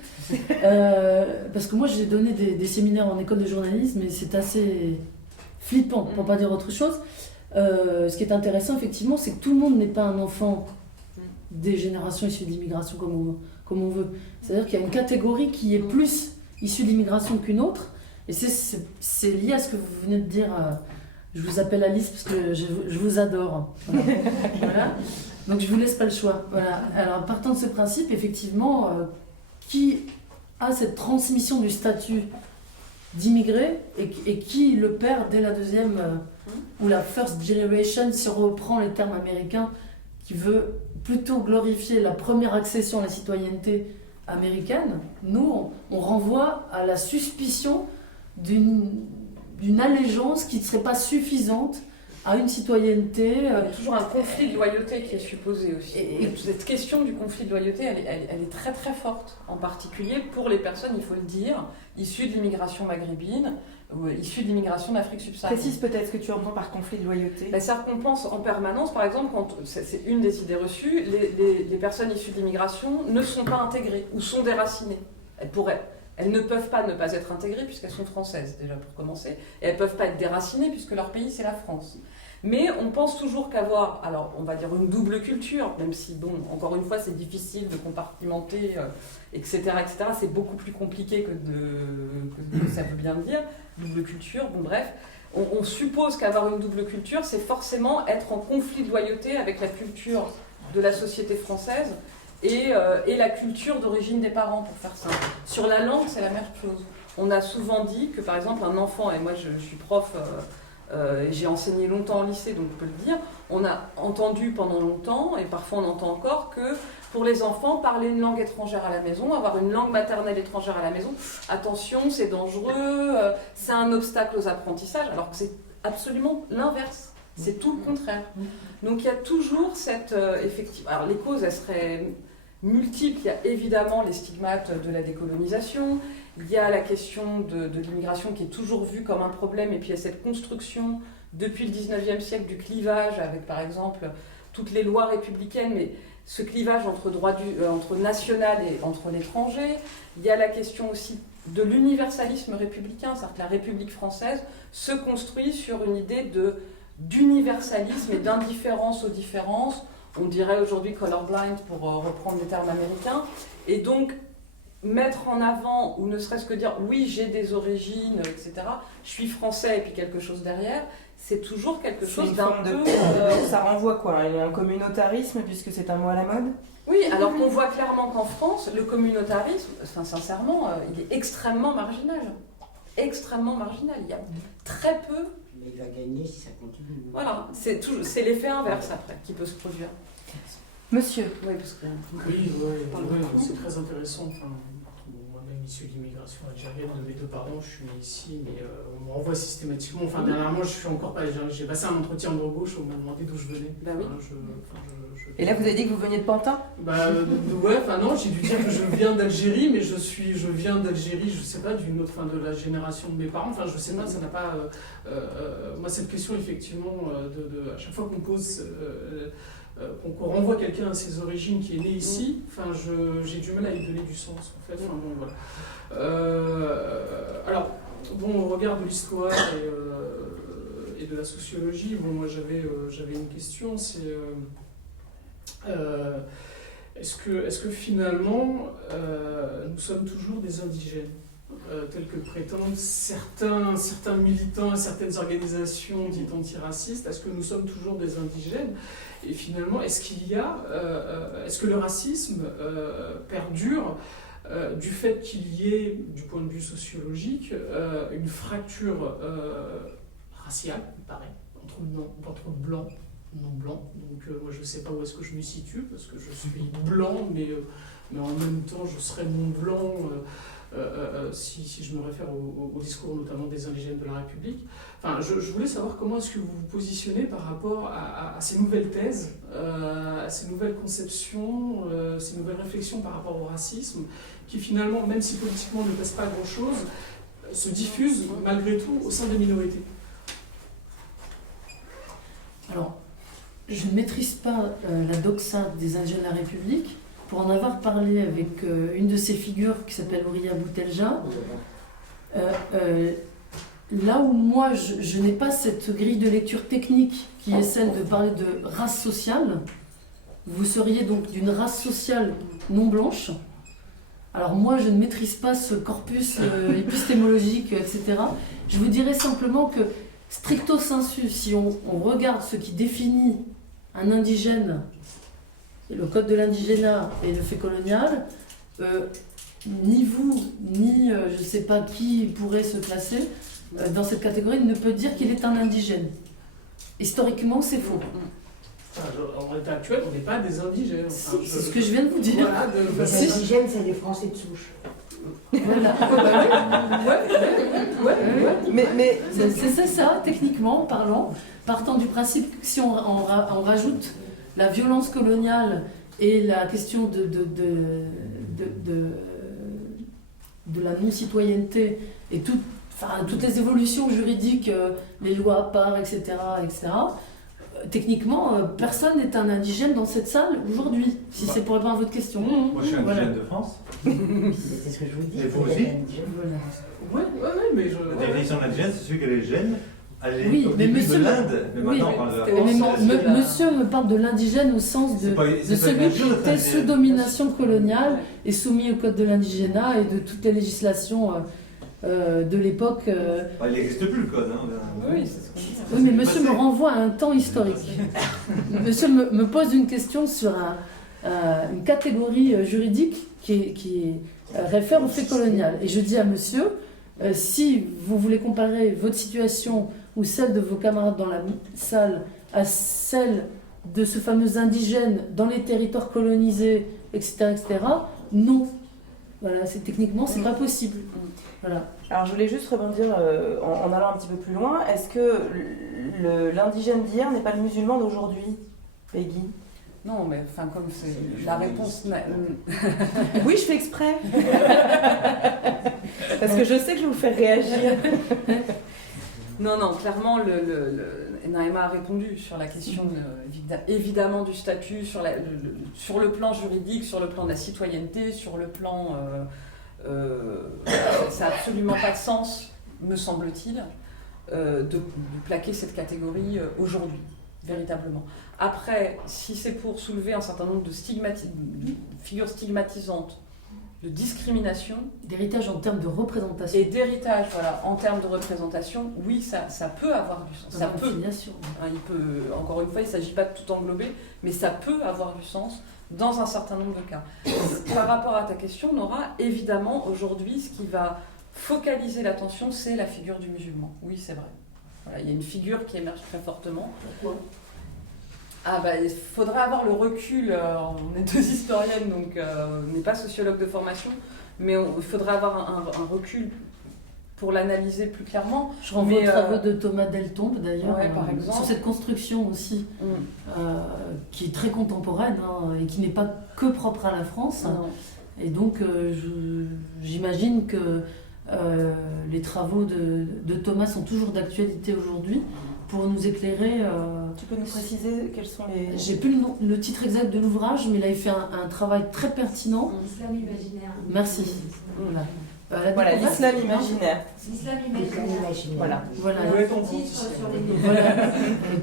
parce que moi j'ai donné des séminaires en école de journalisme et c'est assez flippant, pour pas dire autre chose. Ce qui est intéressant effectivement, c'est que tout le monde n'est pas un enfant des générations issues de l'immigration comme on veut. C'est-à-dire qu'il y a une catégorie qui est plus issue de l'immigration qu'une autre, et c'est lié à ce que vous venez de dire. Je vous appelle Alice parce que je vous adore. Voilà. Voilà. Donc je vous laisse pas le choix. Voilà. Alors partant de ce principe, effectivement, qui a cette transmission du statut d'immigré et qui le perd dès la deuxième ou la first generation, si on reprend les termes américains, qui veut plutôt glorifier la première accession à la citoyenneté américaine. Nous, on renvoie à la suspicion d'une allégeance qui ne serait pas suffisante à une citoyenneté. Il y a toujours un conflit de loyauté qui est supposé aussi. Et cette question du conflit de loyauté, elle est très très forte, en particulier pour les personnes, il faut le dire, issues de l'immigration maghrébine, issues de l'immigration d'Afrique subsaharienne. Précise peut-être ce que tu entends par conflit de loyauté. Ça pense en permanence, par exemple, quand c'est une des idées reçues, les personnes issues de l'immigration ne sont pas intégrées ou sont déracinées. Elles ne peuvent pas ne pas être intégrées puisqu'elles sont françaises, déjà pour commencer, et elles ne peuvent pas être déracinées puisque leur pays c'est la France. Mais on pense toujours qu'avoir, alors on va dire une double culture, même si, bon, encore une fois, c'est difficile de compartimenter, etc., etc. C'est beaucoup plus compliqué que ça veut bien dire, double culture, bon bref. On suppose qu'avoir une double culture, c'est forcément être en conflit de loyauté avec la culture de la société française et la culture d'origine des parents, pour faire simple. Sur la langue, c'est la même chose. On a souvent dit que, par exemple, un enfant, et moi je suis prof... j'ai enseigné longtemps au lycée, donc je peux le dire, on a entendu pendant longtemps, et parfois on entend encore, que pour les enfants, parler une langue étrangère à la maison, avoir une langue maternelle étrangère à la maison, attention, c'est dangereux, c'est un obstacle aux apprentissages, alors que c'est absolument l'inverse, c'est tout le contraire. Donc il y a toujours cette... effectivement, alors les causes, elles seraient multiples, il y a évidemment les stigmates de la décolonisation, il y a la question de l'immigration qui est toujours vue comme un problème, et puis il y a cette construction depuis le 19e siècle du clivage avec par exemple toutes les lois républicaines, mais ce clivage entre national et entre l'étranger. Il y a la question aussi de l'universalisme républicain, c'est-à-dire que la République française se construit sur une idée d'universalisme et d'indifférence aux différences. On dirait aujourd'hui colorblind pour reprendre des termes américains. Et donc, mettre en avant, ou ne serait-ce que dire oui, j'ai des origines, etc., je suis français et puis quelque chose derrière, c'est toujours quelque chose d'un peu... Ça renvoie quoi, un communautarisme puisque c'est un mot à la mode? Oui, alors qu'on voit clairement qu'en France, le communautarisme, enfin, sincèrement, il est extrêmement marginal. Extrêmement marginal. Il y a très peu... Mais il va gagner si ça continue. Voilà, c'est l'effet inverse après qui peut se produire. Monsieur. Oui, parce que... Oui, c'est très intéressant. Enfin, moi-même issu de l'immigration algérienne, de mes deux parents, je suis né ici, mais on me renvoie systématiquement. Enfin, dernièrement, je suis encore pas. J'ai passé un entretien de gauche, on m'a demandé d'où je venais. Bah oui. Et là, vous avez dit que vous veniez de Pantin? Ouais, enfin non, j'ai dû dire que je viens d'Algérie, mais je viens d'Algérie, je sais pas, d'une autre, de la génération de mes parents. Enfin, je sais pas, ça n'a pas. Moi, cette question, effectivement, à chaque fois qu'on pose. Qu'on renvoie quelqu'un à ses origines qui est né ici, enfin, j'ai du mal à lui donner du sens en fait. Enfin, bon, voilà. Alors, bon, au regard de l'histoire et de la sociologie, bon, moi j'avais une question, c'est est-ce que finalement nous sommes toujours des indigènes? tels que le prétendent certains militants et certaines organisations dites antiracistes, est-ce que nous sommes toujours des indigènes? Et finalement, est-ce que le racisme perdure du fait qu'il y ait, du point de vue sociologique, une fracture raciale, il paraît, entre blancs et non-blancs. Donc moi je ne sais pas où est-ce que je me situe, parce que je suis blanc, mais en même temps je serais non-blanc si je me réfère au discours notamment des indigènes de la République. Enfin, je voulais savoir comment est-ce que vous vous positionnez par rapport à ces nouvelles thèses, à ces nouvelles conceptions, ces nouvelles réflexions par rapport au racisme, qui finalement, même si politiquement ne pèsent pas grand-chose, se diffusent malgré tout au sein des minorités. Alors, je ne maîtrise pas la doxa des indigènes de la République. Pour en avoir parlé avec une de ces figures qui s'appelle Ouria Boutelja, là où moi je n'ai pas cette grille de lecture technique qui est celle de parler de race sociale, vous seriez donc d'une race sociale non blanche. Alors moi je ne maîtrise pas ce corpus épistémologique, etc. Je vous dirais simplement que stricto sensu, si on regarde ce qui définit un indigène, le code de l'indigénat et le fait colonial, ni vous, ni je ne sais pas qui pourrait se classer dans cette catégorie ne peut dire qu'il est un indigène. Historiquement, c'est faux. En l'état actuel, on n'est pas des indigènes. Enfin, c'est ce que je viens de vous dire. Voilà, Les indigènes, c'est des Français de souche. Voilà. Mais C'est ça, techniquement parlant, partant du principe que si on rajoute la violence coloniale et la question de la non-citoyenneté et toutes les évolutions juridiques, les lois à part, etc., techniquement, personne n'est un indigène dans cette salle aujourd'hui, si c'est pour répondre à votre question. Moi, je suis indigène de France. C'est ce que je vous dis. Et vous aussi? Oui, mais La définition d'indigène, c'est celui qui est gêne. Oui, Au mais début monsieur, de l'Inde, mais maintenant on parle de la France. Monsieur me parle de l'indigène au sens de celui qui était sous domination coloniale et soumis au code de l'indigénat et de toutes les législations de l'époque. Il n'existe plus le code. Oui, c'est ce qu'on dit. Oui, mais monsieur me renvoie à un temps historique. Monsieur me pose une question sur une catégorie juridique qui réfère au fait colonial. Et je dis à monsieur, si vous voulez comparer votre situation ou celle de vos camarades dans la salle à celle de ce fameux indigène dans les territoires colonisés, etc., non. Voilà, techniquement, c'est pas possible. Voilà. alors je voulais juste rebondir en allant un petit peu plus loin. Est-ce que l'indigène d'hier n'est pas le musulman d'aujourd'hui, Peggy? Non, mais enfin, comme c'est la réponse. Oui, je fais exprès. Parce que je sais que je vous fais réagir. Non, clairement, Naïma a répondu sur la question évidemment du statut, sur le plan juridique, sur le plan de la citoyenneté, sur le plan... ça n'a absolument pas de sens, me semble-t-il, de plaquer cette catégorie aujourd'hui, véritablement. Après, si c'est pour soulever un certain nombre de figures stigmatisantes, de discrimination... D'héritage en termes de représentation. Et d'héritage, voilà, en termes de représentation, oui, ça peut avoir du sens. Ça peut. Encore une fois, il ne s'agit pas de tout englober, mais ça peut avoir du sens dans un certain nombre de cas. Par rapport à ta question, Nora, évidemment, aujourd'hui, ce qui va focaliser l'attention, c'est la figure du musulman. Oui, c'est vrai. Voilà, il y a une figure qui émerge très fortement. Pourquoi ? Il faudrait avoir le recul, on est deux historiennes, donc on n'est pas sociologue de formation, mais il faudrait avoir un recul pour l'analyser plus clairement. Je renvoie aux travaux de Thomas Deltombe d'ailleurs, par exemple, sur cette construction aussi, qui est très contemporaine et qui n'est pas que propre à la France. Et donc j'imagine que les travaux de Thomas sont toujours d'actualité aujourd'hui. Pour nous éclairer... Tu peux nous préciser quels sont les... J'ai plus le titre exact de l'ouvrage, mais là il fait un travail très pertinent. L'islam imaginaire. Merci. Voilà, l'islam imaginaire. L'islam imaginaire. Voilà.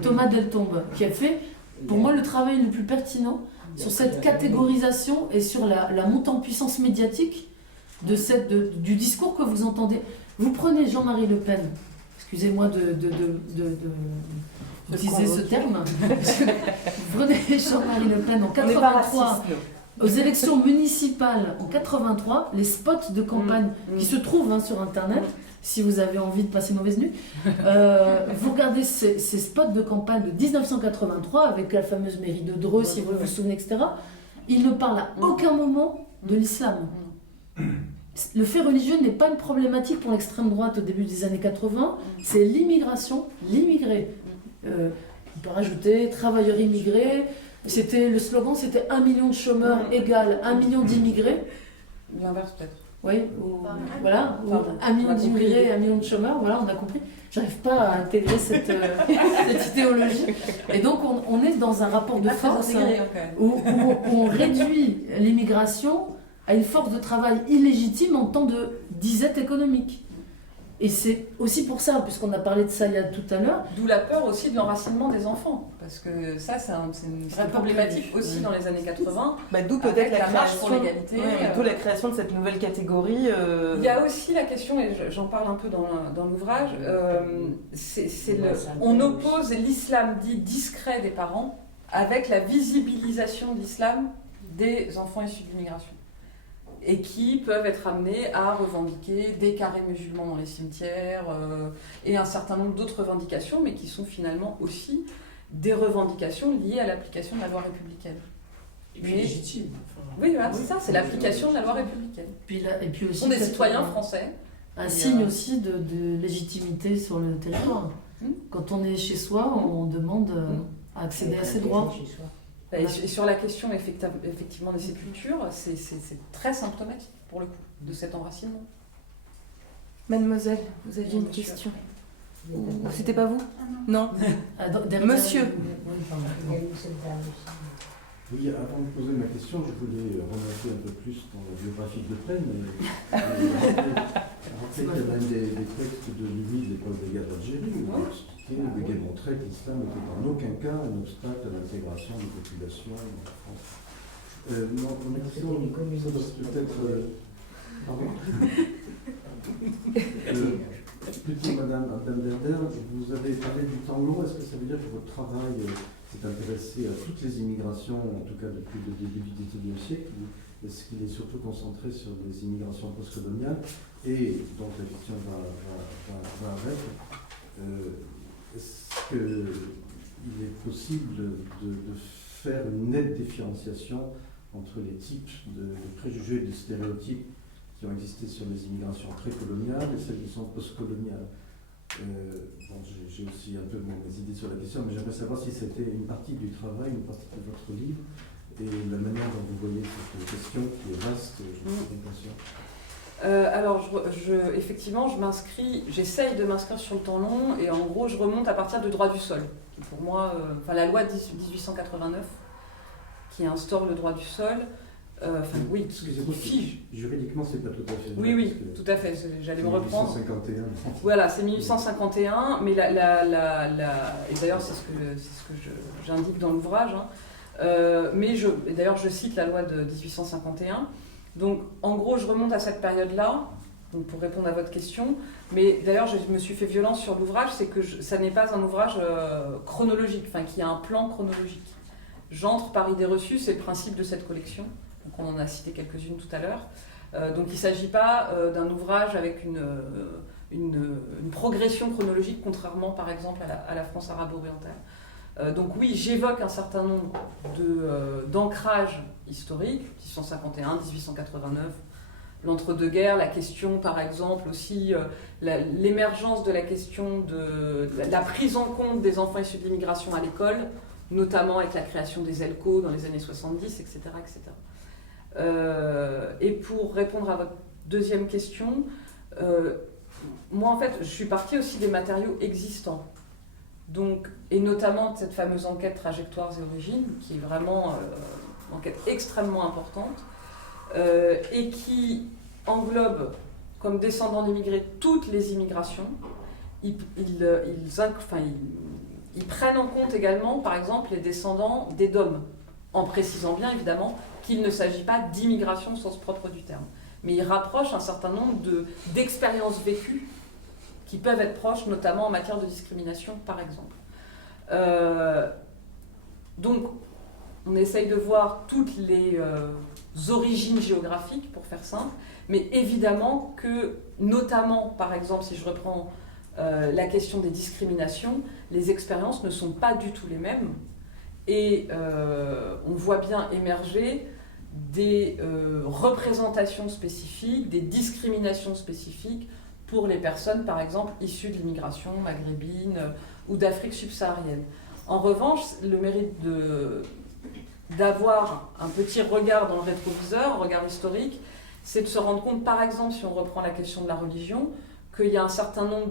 Thomas Deltombe, qui a fait, pour moi, le travail le plus pertinent sur cette catégorisation et sur la montée en puissance médiatique du discours que vous entendez. Vous prenez Jean-Marie Le Pen, excusez-moi d'utiliser ce terme, vous prenez Jean-Marie Le Pen en 83, aux élections municipales en 83, les spots de campagne qui se trouvent sur Internet, si vous avez envie de passer mauvaise nuit, vous regardez ces spots de campagne de 1983 avec la fameuse mairie de Dreux, si vous vous souvenez, etc. Il ne parle à aucun moment de l'islam. Le fait religieux n'est pas une problématique pour l'extrême droite au début des années 80, c'est l'immigration, l'immigré. On peut rajouter travailleurs immigrés. Le slogan, c'était 1 million de chômeurs égale 1 million d'immigrés. L'inverse peut-être. Oui, voilà, 1 million d'immigrés, 1 million de chômeurs, voilà, on a compris. J'arrive pas à intégrer cette idéologie. Et donc, on est dans un rapport de force où on réduit l'immigration à une force de travail illégitime en temps de disette économique. Et c'est aussi pour ça, puisqu'on a parlé de ça tout à l'heure. D'où la peur aussi de l'enracinement des enfants. Parce que ça, c'est une vraie problématique aussi dans les années 80. D'où peut-être la marche pour l'égalité. D'où la création de cette nouvelle catégorie. Il y a aussi la question, et j'en parle un peu dans l'ouvrage, on oppose l'islam dit discret des parents avec la visibilisation de l'islam des enfants issus de l'immigration. Et qui peuvent être amenés à revendiquer des carrés musulmans dans les cimetières et un certain nombre d'autres revendications, mais qui sont finalement aussi des revendications liées à l'application de la loi républicaine. Et puis légitime. Oui, voilà, c'est ça, c'est l'application de la loi républicaine. Et puis aussi, ce sont des citoyens français. Un signe aussi de légitimité sur le territoire. Quand on est chez soi, on demande à accéder à ses droits. Et sur la question effectivement des sépultures, c'est très symptomatique pour le coup de cet enracinement. Mademoiselle, vous aviez une question. C'était pas vous? Non. Monsieur. Oui, avant de poser ma question, je voulais remonter un peu plus dans la biographie de Le Pen. Rappeler qu'il y a même des textes de lui de l'époque des guerres d'Algérie où il démontrait que l'islam n'était en aucun cas un obstacle à l'intégration des populations en France. Ma question, ça doit peut-être... Pardon. Plutôt, Madame Berder, vous avez parlé du tango. Est-ce que ça veut dire que votre travail s'est intéressé à toutes les immigrations, en tout cas depuis le début du XIXe siècle? Est-ce qu'il est surtout concentré sur des immigrations postcoloniales? Et donc la question va avec. Est-ce qu'il est possible de faire une nette différenciation entre les types de préjugés et de stéréotypes qui ont existé sur les immigrations précoloniales et celles qui sont postcoloniales? J'ai aussi un peu mes idées sur la question, mais j'aimerais savoir si c'était une partie du travail, une partie de votre livre, et la manière dont vous voyez cette question qui est vaste, je suis conscient. Alors, effectivement, j'essaye de m'inscrire sur le temps long, et en gros, je remonte à partir du droit du sol. Pour moi, la loi de 1889, qui instaure le droit du sol, oui, excusez-moi, juridiquement, c'est pas tout à fait vrai. Oui, tout à fait, j'allais me reprendre. 1851. Voilà, c'est 1851, mais et d'ailleurs, c'est ce que j'indique dans l'ouvrage, mais d'ailleurs, je cite la loi de 1851. Donc, en gros, je remonte à cette période-là, donc pour répondre à votre question. Mais d'ailleurs, je me suis fait violence sur l'ouvrage, c'est que ça n'est pas un ouvrage chronologique, qui a un plan chronologique. J'entre par idée reçue, c'est le principe de cette collection. Donc, on en a cité quelques-unes tout à l'heure. Donc, il ne s'agit pas d'un ouvrage avec une progression chronologique, contrairement, par exemple, à la France arabo-orientale. Donc oui, j'évoque un certain nombre d'ancrages historiques, 1851, 1889, l'entre-deux-guerres, la question par exemple aussi, l'émergence de la question de la prise en compte des enfants issus de l'immigration à l'école, notamment avec la création des ELCO dans les années 70, etc. etc. Et pour répondre à votre deuxième question, moi en fait je suis partie aussi des matériaux existants. Donc, et notamment de cette fameuse enquête Trajectoires et Origines, qui est vraiment une enquête extrêmement importante, et qui englobe, comme descendants d'immigrés, toutes les immigrations. Ils prennent en compte également, par exemple, les descendants des DOM, en précisant bien évidemment qu'il ne s'agit pas d'immigration au sens propre du terme. mais il rapproche un certain nombre d'expériences vécues qui peuvent être proches, notamment en matière de discrimination, par exemple. Donc, on essaye de voir toutes les origines géographiques, pour faire simple, mais évidemment que, notamment, par exemple, si je reprends la question des discriminations, les expériences ne sont pas du tout les mêmes, et on voit bien émerger des représentations spécifiques, des discriminations spécifiques pour les personnes, par exemple, issues de l'immigration maghrébine ou d'Afrique subsaharienne. En revanche, le mérite d'avoir un petit regard dans le rétroviseur, un regard historique, c'est de se rendre compte, par exemple, si on reprend la question de la religion, qu'il y a un certain nombre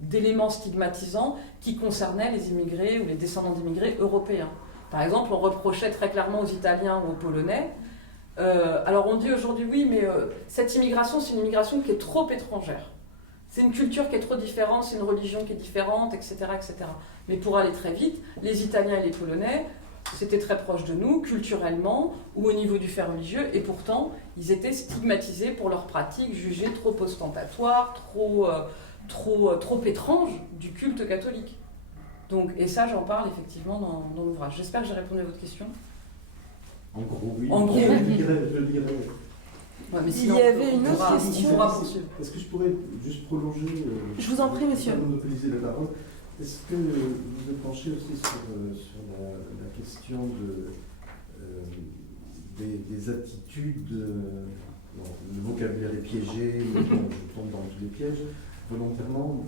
d'éléments stigmatisants qui concernaient les immigrés ou les descendants d'immigrés européens. Par exemple, on reprochait très clairement aux Italiens ou aux Polonais. Alors on dit aujourd'hui, oui, mais cette immigration, c'est une immigration qui est trop étrangère. C'est une culture qui est trop différente, c'est une religion qui est différente, etc., etc. Mais pour aller très vite, les Italiens et les Polonais, c'était très proche de nous, culturellement, ou au niveau du fait religieux, et pourtant, ils étaient stigmatisés pour leurs pratiques jugées trop ostentatoires, trop étranges du culte catholique. Donc, et ça, j'en parle effectivement dans l'ouvrage. J'espère que j'ai répondu à votre question. En gros, oui. En gros, je dirais. Ouais, mais Il y avait une autre question. Est-ce que je pourrais juste prolonger Je vous en prie, monsieur. Monopoliser la parole. Est-ce que vous vous penchez aussi sur la question des attitudes, le vocabulaire est piégé, mais bon, je tombe dans tous les pièges, volontairement,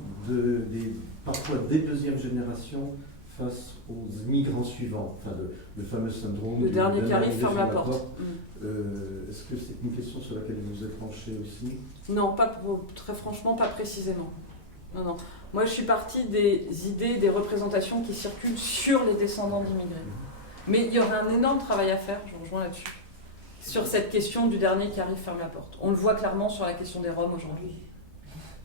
parfois des deuxièmes générations face aux migrants suivants, enfin le fameux syndrome. Le dernier qui arrive ferme la porte. Est-ce que c'est une question sur laquelle vous vous êtes penché aussi? Non, très franchement, pas précisément. Non. Moi, je suis partie des idées, des représentations qui circulent sur les descendants d'immigrés. Mais il y aurait un énorme travail à faire, je rejoins là-dessus, sur cette question du dernier qui arrive ferme la porte. On le voit clairement sur la question des Roms aujourd'hui.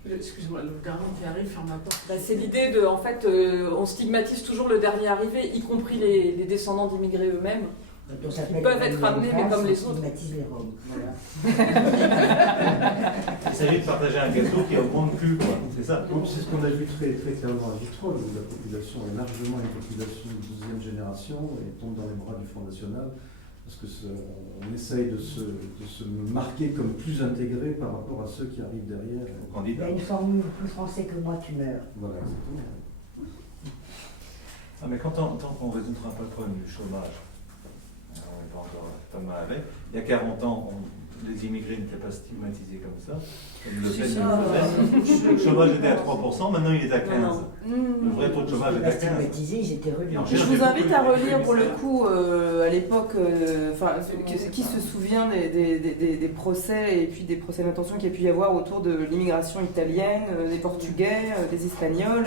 Excuse-moi, le dernier qui arrive ferme la porte. C'est l'idée de, en fait, on stigmatise toujours le dernier arrivé, y compris les descendants d'immigrés eux-mêmes. Ils peuvent être ramenés, mais comme les autres. Les Roms, voilà. Il s'agit de partager un gâteau qui augmente plus, quoi. C'est ça. Donc, c'est ce qu'on a vu très, très clairement à Vitrolles, où la population est largement une population de deuxième génération et tombe dans les bras du Front National, parce qu'on essaye de se marquer comme plus intégré par rapport à ceux qui arrivent derrière. Il y a une formule plus français que moi, tu meurs. Voilà, exactement. Ah, mais tant qu'on ne résoudra pas le problème du chômage, on n'est pas encore pas mal avec. Il y a 40 ans, les immigrés n'étaient pas stigmatisés comme ça. Comme le fait le chômage était à 3%, maintenant il est à 15%. Le vrai taux de chômage est à 15%. Stigmatisés, ils étaient relus. Je vous invite à relire pour le coup à l'époque, qui se souvient des procès et puis des procès d'intention qu'il y a pu y avoir autour de l'immigration italienne, des Portugais, des Espagnols.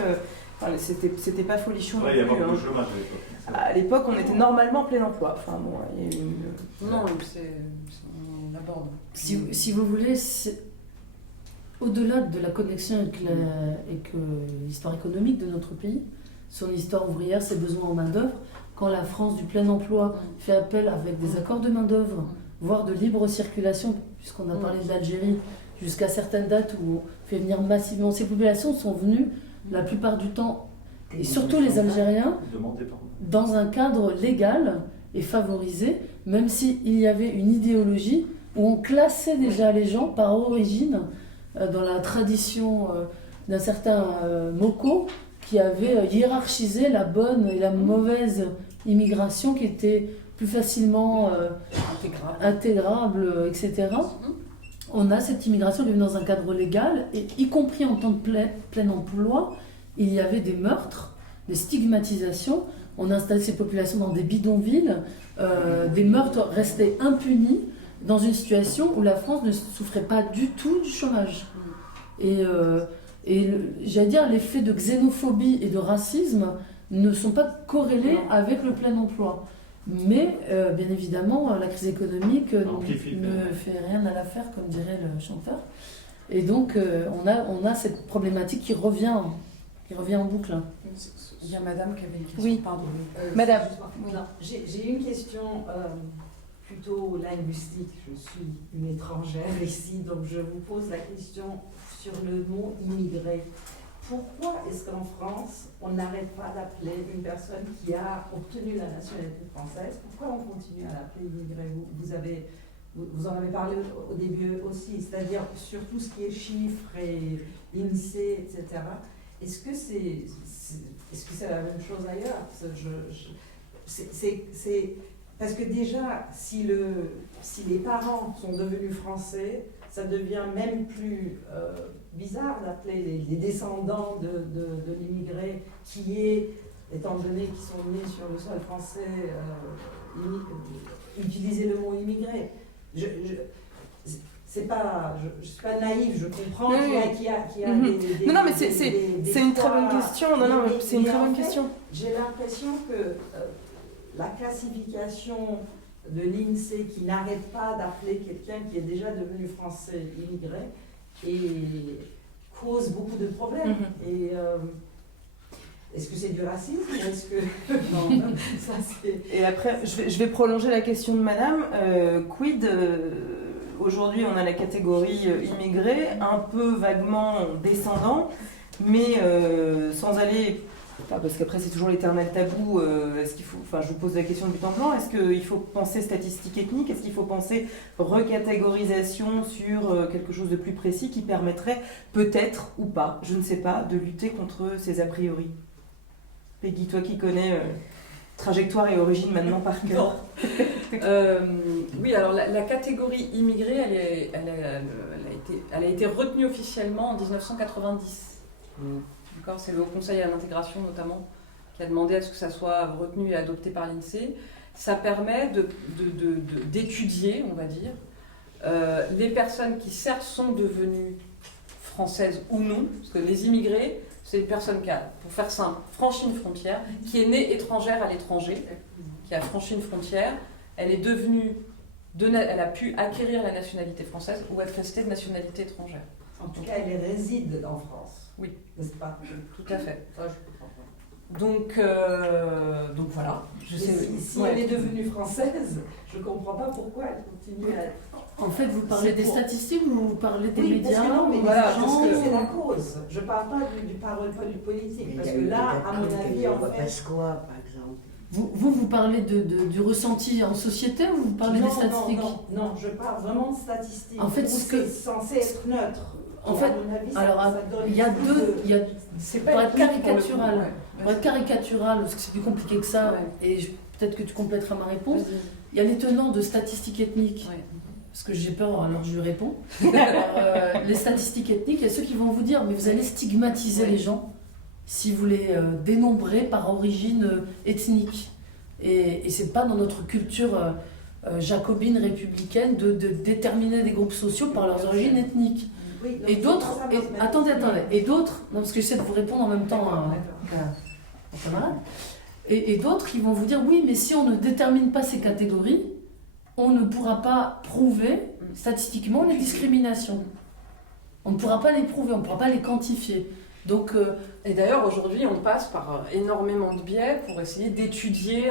C'était pas folichon. Ouais, il y a beaucoup de chômage à l'époque. À l'époque, on était normalement plein emploi. Enfin, bon, il y a eu Non, on aborde. Si vous voulez, au-delà de la connexion avec l'histoire économique de notre pays, son histoire ouvrière, ses besoins en main-d'œuvre, quand la France du plein emploi fait appel avec des accords de main-d'œuvre, voire de libre circulation, puisqu'on a parlé de l'Algérie, jusqu'à certaines dates où on fait venir massivement. Ces populations sont venues la plupart du temps, et surtout les Algériens, dans un cadre légal et favorisé, même s'il y avait une idéologie où on classait déjà les gens par origine, dans la tradition d'un certain Moko, qui avait hiérarchisé la bonne et la mauvaise immigration, qui était plus facilement intégrable, etc. On a cette immigration qui est venue dans un cadre légal, et y compris en temps de plein emploi, il y avait des meurtres, des stigmatisations. On a installé ces populations dans des bidonvilles, des meurtres restaient impunis dans une situation où la France ne souffrait pas du tout du chômage. Et j'allais dire, les faits de xénophobie et de racisme ne sont pas corrélés avec le plein emploi. Mais, bien évidemment, la crise économique ne fait rien à l'affaire, comme dirait le chanteur. Et donc, on a cette problématique qui revient en boucle. Il y a madame qui avait une question. Oui, pardon. Madame. J'ai une question plutôt linguistique. Je suis une étrangère ici, donc je vous pose la question sur le mot immigré. Pourquoi est-ce qu'en France, on n'arrête pas d'appeler une personne qui a obtenu la nationalité française? Pourquoi on continue à l'appeler immigré? Vous en avez parlé au début aussi, c'est-à-dire sur tout ce qui est chiffres et INSEE, etc. Est-ce que c'est la même chose ailleurs? C'est parce que déjà, si les parents sont devenus français, ça devient même plus bizarre d'appeler les descendants de l'immigré qui est, étant donné qu'ils sont nés sur le sol français, utiliser le mot immigré. Je suis pas naïve, je comprends qu'il y a des... Non, mais c'est une très bonne question. C'est une très bonne question. J'ai l'impression que la classification de l'INSEE qui n'arrête pas d'appeler quelqu'un qui est déjà devenu français immigré cause beaucoup de problèmes. Et est-ce que c'est du racisme ou est-ce que... Non, ça c'est... Et après, je vais prolonger la question de madame. Quid aujourd'hui, on a la catégorie immigré, un peu vaguement descendant, mais sans aller... Enfin, parce qu'après, c'est toujours l'éternel tabou. Est-ce qu'il faut... Enfin, je vous pose la question de but en blanc. Est-ce qu'il faut penser statistique ethnique? Est-ce qu'il faut penser recatégorisation sur quelque chose de plus précis qui permettrait, peut-être ou pas, je ne sais pas, de lutter contre ces a priori? Peggy, toi qui connais trajectoire et origine maintenant par cœur. Oui, alors la catégorie immigrée, elle a été retenue officiellement en 1990. D'accord, c'est le Haut Conseil à l'intégration notamment qui a demandé à ce que ça soit retenu et adopté par l'INSEE. Ça permet d'étudier, on va dire, les personnes qui certes sont devenues françaises ou non, parce que les immigrés, c'est une personne qui a, pour faire simple, franchi une frontière, qui est née étrangère à l'étranger, qui a franchi une frontière, elle est devenue, elle a pu acquérir la nationalité française ou être restée de nationalité étrangère. En tout cas, elle réside en France. Oui. N'est-ce pas? Tout à fait. Ça, je comprends pas. Donc voilà. Si elle est devenue française, je ne comprends pas pourquoi elle continue à être... En fait, vous parlez des statistiques ou vous parlez des Oui, médias? parce que non, mais voilà, parce que c'est la cause. Je ne parle pas du politique. Mais Parce il y a que eu là, des à mon campagnes avis, de en fait... Pasqua, par exemple. Vous parlez du ressenti en société ou vous parlez des statistiques? Non, je parle vraiment de statistiques. En fait, c'est censé être neutre. En fait, alors il y a deux, pour être caricatural, parce que c'est plus compliqué que ça, et peut-être que tu compléteras ma réponse. Il y a les tenants de statistiques ethniques, parce que j'ai peur, alors je lui réponds. Alors, les statistiques ethniques, il y a ceux qui vont vous dire, mais vous allez stigmatiser les gens si vous les dénombrez par origine ethnique. Et c'est pas dans notre culture jacobine républicaine de déterminer des groupes sociaux par leurs origines ethniques. Oui, Et d'autres, attendez, et d'autres, non parce que j'essaie de vous répondre en même temps à camarade, et d'autres qui vont vous dire oui, mais si on ne détermine pas ces catégories, on ne pourra pas prouver statistiquement les discriminations. On ne pourra pas les prouver, on ne pourra pas les quantifier. Donc, et d'ailleurs, aujourd'hui, on passe par énormément de biais pour essayer d'étudier,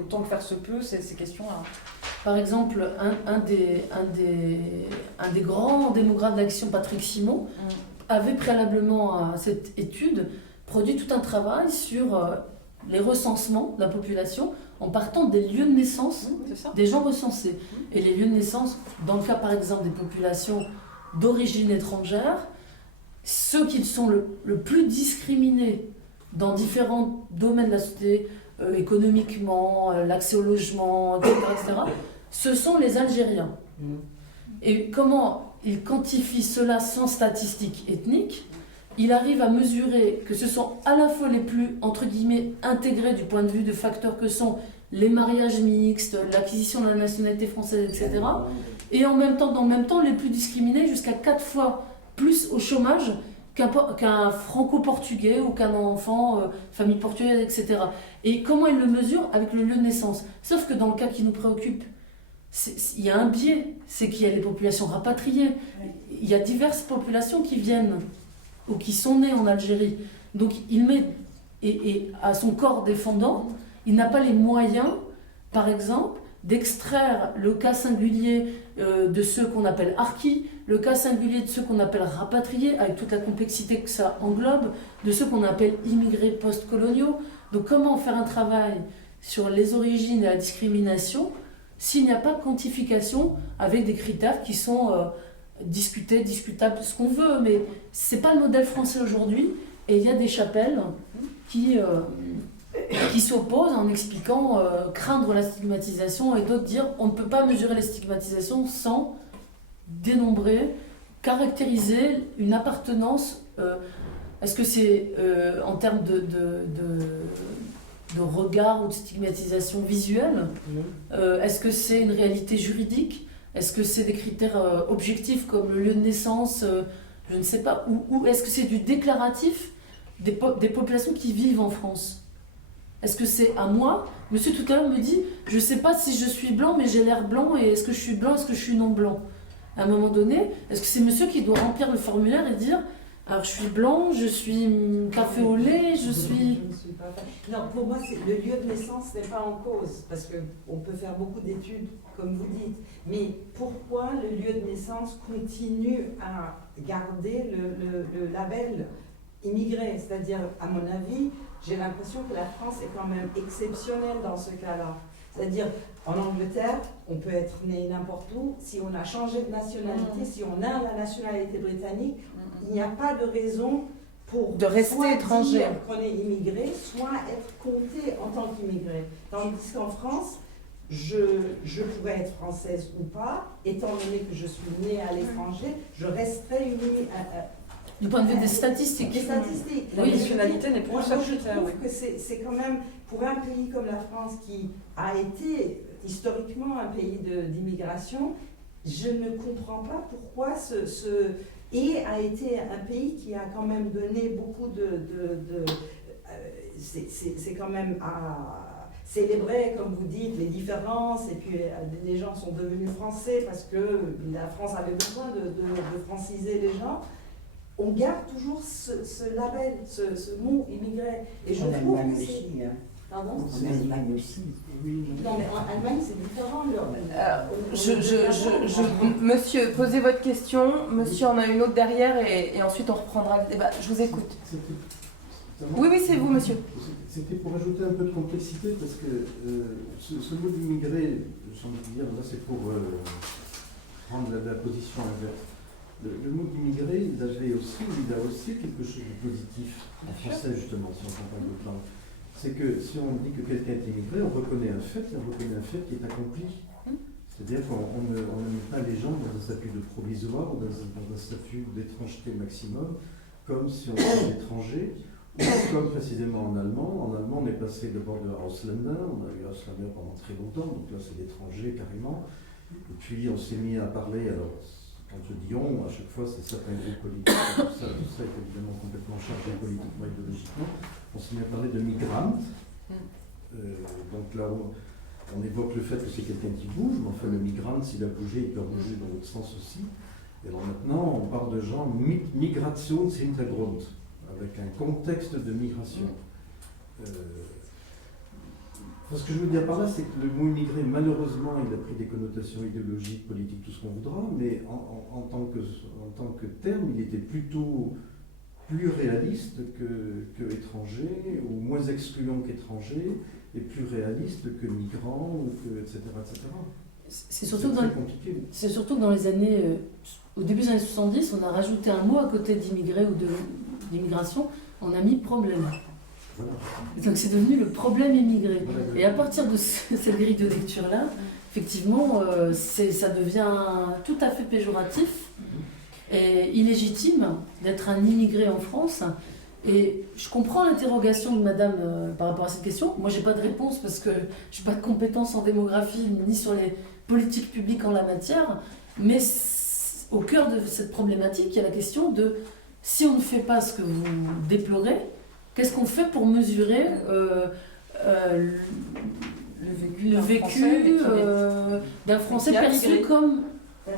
autant que faire se peut, ces questions-là. Par exemple, un des grands démographes d'Action, Patrick Simon, avait préalablement à cette étude produit tout un travail sur les recensements de la population en partant des lieux de naissance des gens recensés. Et les lieux de naissance, dans le cas par exemple des populations d'origine étrangère, ceux qui sont le plus discriminés dans différents domaines de la société, économiquement, l'accès au logement, etc., ce sont les Algériens. Et comment il quantifie cela sans statistiques ethniques? Il arrive à mesurer que ce sont à la fois les plus, entre guillemets, intégrés du point de vue de facteurs que sont les mariages mixtes, l'acquisition de la nationalité française, etc., et en même temps, les plus discriminés, jusqu'à 4 fois plus au chômage qu'un franco-portugais ou qu'un enfant, famille portugaise, etc. Et comment il le mesure? Avec le lieu de naissance. Sauf que dans le cas qui nous préoccupe, il y a un biais, c'est qu'il y a les populations rapatriées. Il y a diverses populations qui viennent ou qui sont nées en Algérie. Donc il met, et à son corps défendant, il n'a pas les moyens, par exemple, d'extraire le cas singulier de ceux qu'on appelle harkis, le cas singulier de ceux qu'on appelle rapatriés, avec toute la complexité que ça englobe, de ceux qu'on appelle immigrés post-coloniaux. Donc comment faire un travail sur les origines et la discrimination s'il n'y a pas de quantification avec des critères qui sont discutés, discutables, ce qu'on veut, mais c'est pas le modèle français aujourd'hui, et il y a des chapelles qui s'opposent en expliquant craindre la stigmatisation et d'autres dire on ne peut pas mesurer les stigmatisations sans dénombrer, caractériser une appartenance. Est-ce que c'est en termes de regard ou de stigmatisation visuelle? Est-ce que c'est une réalité juridique? Est-ce que c'est des critères objectifs comme le lieu de naissance? Je ne sais pas. Ou est-ce que c'est du déclaratif des populations qui vivent en France? Est-ce que c'est à moi? Monsieur tout à l'heure me dit, je ne sais pas si je suis blanc, mais j'ai l'air blanc, et est-ce que je suis blanc, est-ce que je suis non blanc? À un moment donné, est-ce que c'est monsieur qui doit remplir le formulaire et dire, alors je suis blanc, je suis café au lait, je suis... Je ne suis pas... Non, pour moi, le lieu de naissance n'est pas en cause, parce qu'on peut faire beaucoup d'études, comme vous dites, mais pourquoi le lieu de naissance continue à garder le label immigré? C'est-à-dire, à mon avis, j'ai l'impression que la France est quand même exceptionnelle dans ce cas-là. C'est-à-dire, en Angleterre, on peut être né n'importe où. Si on a changé de nationalité, si on a la nationalité britannique, il n'y a pas de raison pour de rester étranger, dire qu'on est immigré, soit être compté en tant qu'immigré. Tandis qu'en France, je pourrais être française ou pas, étant donné que je suis née à l'étranger, je resterai une du point de vue des statistiques. Des statistiques. La nationalité n'est plus un critère. Je trouve que c'est quand même, pour un pays comme la France, qui a été historiquement un pays d'immigration, je ne comprends pas pourquoi et a été un pays qui a quand même donné beaucoup c'est quand même à célébrer, comme vous dites, les différences, et puis les gens sont devenus français parce que la France avait besoin de franciser les gens. On garde toujours ce label, ce mot immigré. Et je trouve que c'est... Aussi, hein. Pardon? En Allemagne aussi. Oui. Non, mais en Allemagne, c'est différent. Monsieur, posez votre question. Monsieur en a une autre derrière et ensuite on reprendra le débat. Je vous écoute. Oui, c'est vous, monsieur. C'était pour ajouter un peu de complexité parce que ce mot d'immigré, j'ai envie de dire, là c'est pour prendre la position inverse. Le mot d'immigré, il a aussi quelque chose de positif en français, justement, si on parle de langue. C'est que si on dit que quelqu'un est immigré, on reconnaît un fait, et on reconnaît un fait qui est accompli. C'est-à-dire qu'on ne met pas les gens dans un statut de provisoire ou dans un statut d'étrangeté maximum, comme si on était étranger, ou comme précisément en allemand. En allemand, on est passé d'abord de Ausländer, on a eu Ausländer pendant très longtemps, donc là c'est l'étranger carrément. Et puis on s'est mis à parler, alors quand je dis on, à chaque fois c'est certains groupes politiques, tout ça est évidemment complètement chargé politiquement, idéologiquement. On s'est mis à parler de migrant. Donc là on évoque le fait que c'est quelqu'un qui bouge, mais enfin le migrant, s'il a bougé, il peut bouger dans l'autre sens aussi. Et alors maintenant on parle de gens Migrationshintergrund, avec un contexte de migration. Ce que je veux dire par là, c'est que le mot immigré, malheureusement, il a pris des connotations idéologiques, politiques, tout ce qu'on voudra, mais en tant que terme, il était plutôt plus réaliste que étranger, ou moins excluant qu'étranger, et plus réaliste que migrant, ou que, etc. C'est surtout que dans les années, au début des années 70, on a rajouté un mot à côté d'immigré ou d'immigration, on a mis problème. Voilà. Donc c'est devenu le problème immigré. Et à partir de cette grille de lecture-là, effectivement, ça devient tout à fait péjoratif et illégitime d'être un immigré en France. Et je comprends l'interrogation de madame par rapport à cette question. Moi, je n'ai pas de réponse parce que je n'ai pas de compétences en démographie ni sur les politiques publiques en la matière. Mais au cœur de cette problématique, il y a la question de si on ne fait pas ce que vous déplorez, qu'est-ce qu'on fait pour mesurer le vécu d'un Français perçu comme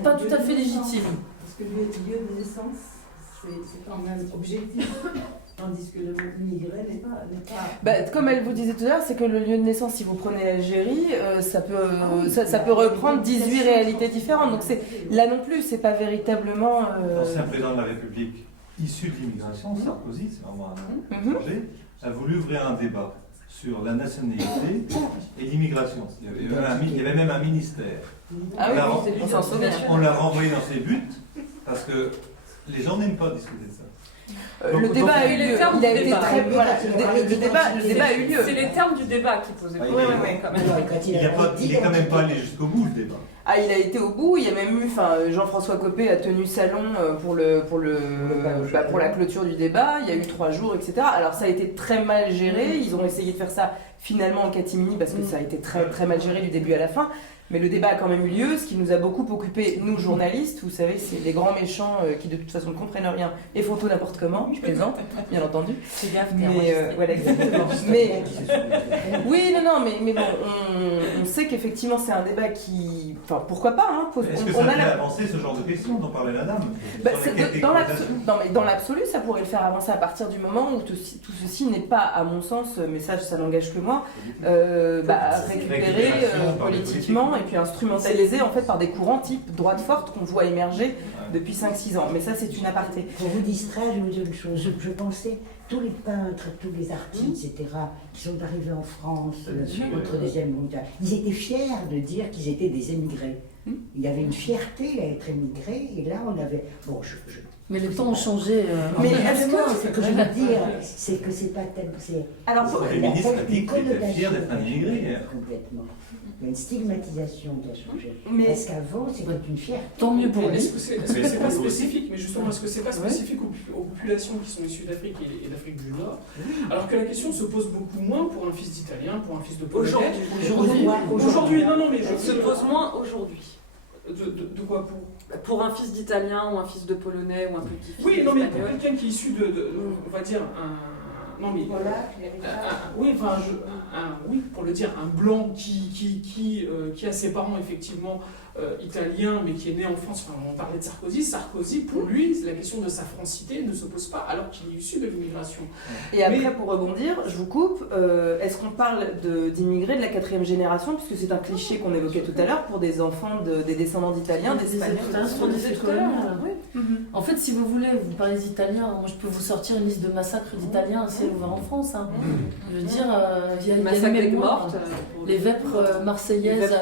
pas tout à fait légitime? Parce que le lieu de naissance, c'est quand même objectif. tandis que le mot immigré n'est pas... Comme elle vous disait tout à l'heure, c'est que le lieu de naissance, si vous prenez l'Algérie, ça peut reprendre 18 réalités différentes. Donc là non plus, c'est pas véritablement... L'ancien président de la République, issu de l'immigration, Sarkozy, c'est vraiment un étranger, a voulu ouvrir un débat sur la nationalité et l'immigration. Il y avait même un ministère. Ah oui, on s'en souvient. On l'a renvoyé dans ses buts parce que les gens n'aiment pas discuter de ça. Le débat a eu lieu. Il a été très... Voilà, le débat a eu lieu. C'est les termes du débat qui posaient problème. Il est quand même pas allé jusqu'au bout, le débat. Ah, il a été au bout. Il y a même eu, Jean-François Copé a tenu salon pour la clôture du débat. Il y a eu 3 jours, etc. Alors ça a été très mal géré. Ils ont essayé de faire ça finalement en catimini parce que ça a été très très mal géré du début à la fin. Mais le débat a quand même eu lieu, ce qui nous a beaucoup occupé, nous journalistes. Vous savez, c'est les grands méchants qui de toute façon ne comprennent rien et font tout n'importe comment, je plaisante, bien entendu. C'est gaffe, mais voilà, exactement. Mais oui, mais bon, on sait qu'effectivement c'est un débat qui, pourquoi pas, hein, pose. Est-ce que ça fait avancer ce genre de questions dont parlait la dame? Dans l'absolu, ça pourrait le faire avancer à partir du moment où tout ceci n'est pas, à mon sens, mais ça n'engage que moi, récupéré politiquement. Et puis instrumentalisé en fait par des courants type droite forte qu'on voit émerger depuis 5-6 ans. Mais ça, c'est une aparté. Pour vous distraire, je vais vous dire une chose. Je pensais, tous les peintres, tous les artistes, etc., qui sont arrivés en France entre Deuxième mondiale, ils étaient fiers de dire qu'ils étaient des émigrés. Il y avait une fierté à être émigré, et là, on avait... Bon, mais les temps ont changé. Mais ce que je veux dire, c'est que c'est pas tellement... Alors, pour les ministres, a dit qu'il était fier d'être un immigré. Complètement. Il y a une stigmatisation qui a changé. Parce qu'avant, c'était une fierté. Tant mieux pour lui. Est-ce que c'est pas spécifique, mais justement, est-ce que c'est pas spécifique aux populations qui sont issues d'Afrique et d'Afrique du Nord, alors que la question se pose beaucoup moins pour un fils d'Italien, pour un fils de Polonais. Aujourd'hui, non, mais se pose moins aujourd'hui. De quoi pour un fils d'Italien ou un fils de Polonais ou un petit-fils Oui, non, mais pour quelqu'un qui est issu on va dire, non mais oui, pour le dire, un blanc qui a ses parents effectivement italien, mais qui est né en France. Enfin, on parlait de Sarkozy. Sarkozy, pour lui, la question de sa francité ne se pose pas, alors qu'il est issu de l'immigration. Et après, pour rebondir, je vous coupe. Est-ce qu'on parle d'immigrés de la 4e génération, puisque c'est un cliché qu'on évoquait tout à l'heure pour des enfants des descendants d'Italiens, d'Espagnols. On disait tout à l'heure. En fait, si vous voulez, vous parlez d'Italiens. Moi, je peux vous sortir une liste de massacres d'Italiens assez ouverts en France. Hein. Je veux dire, il y a massacre des mortes, les vêpres marseillaises.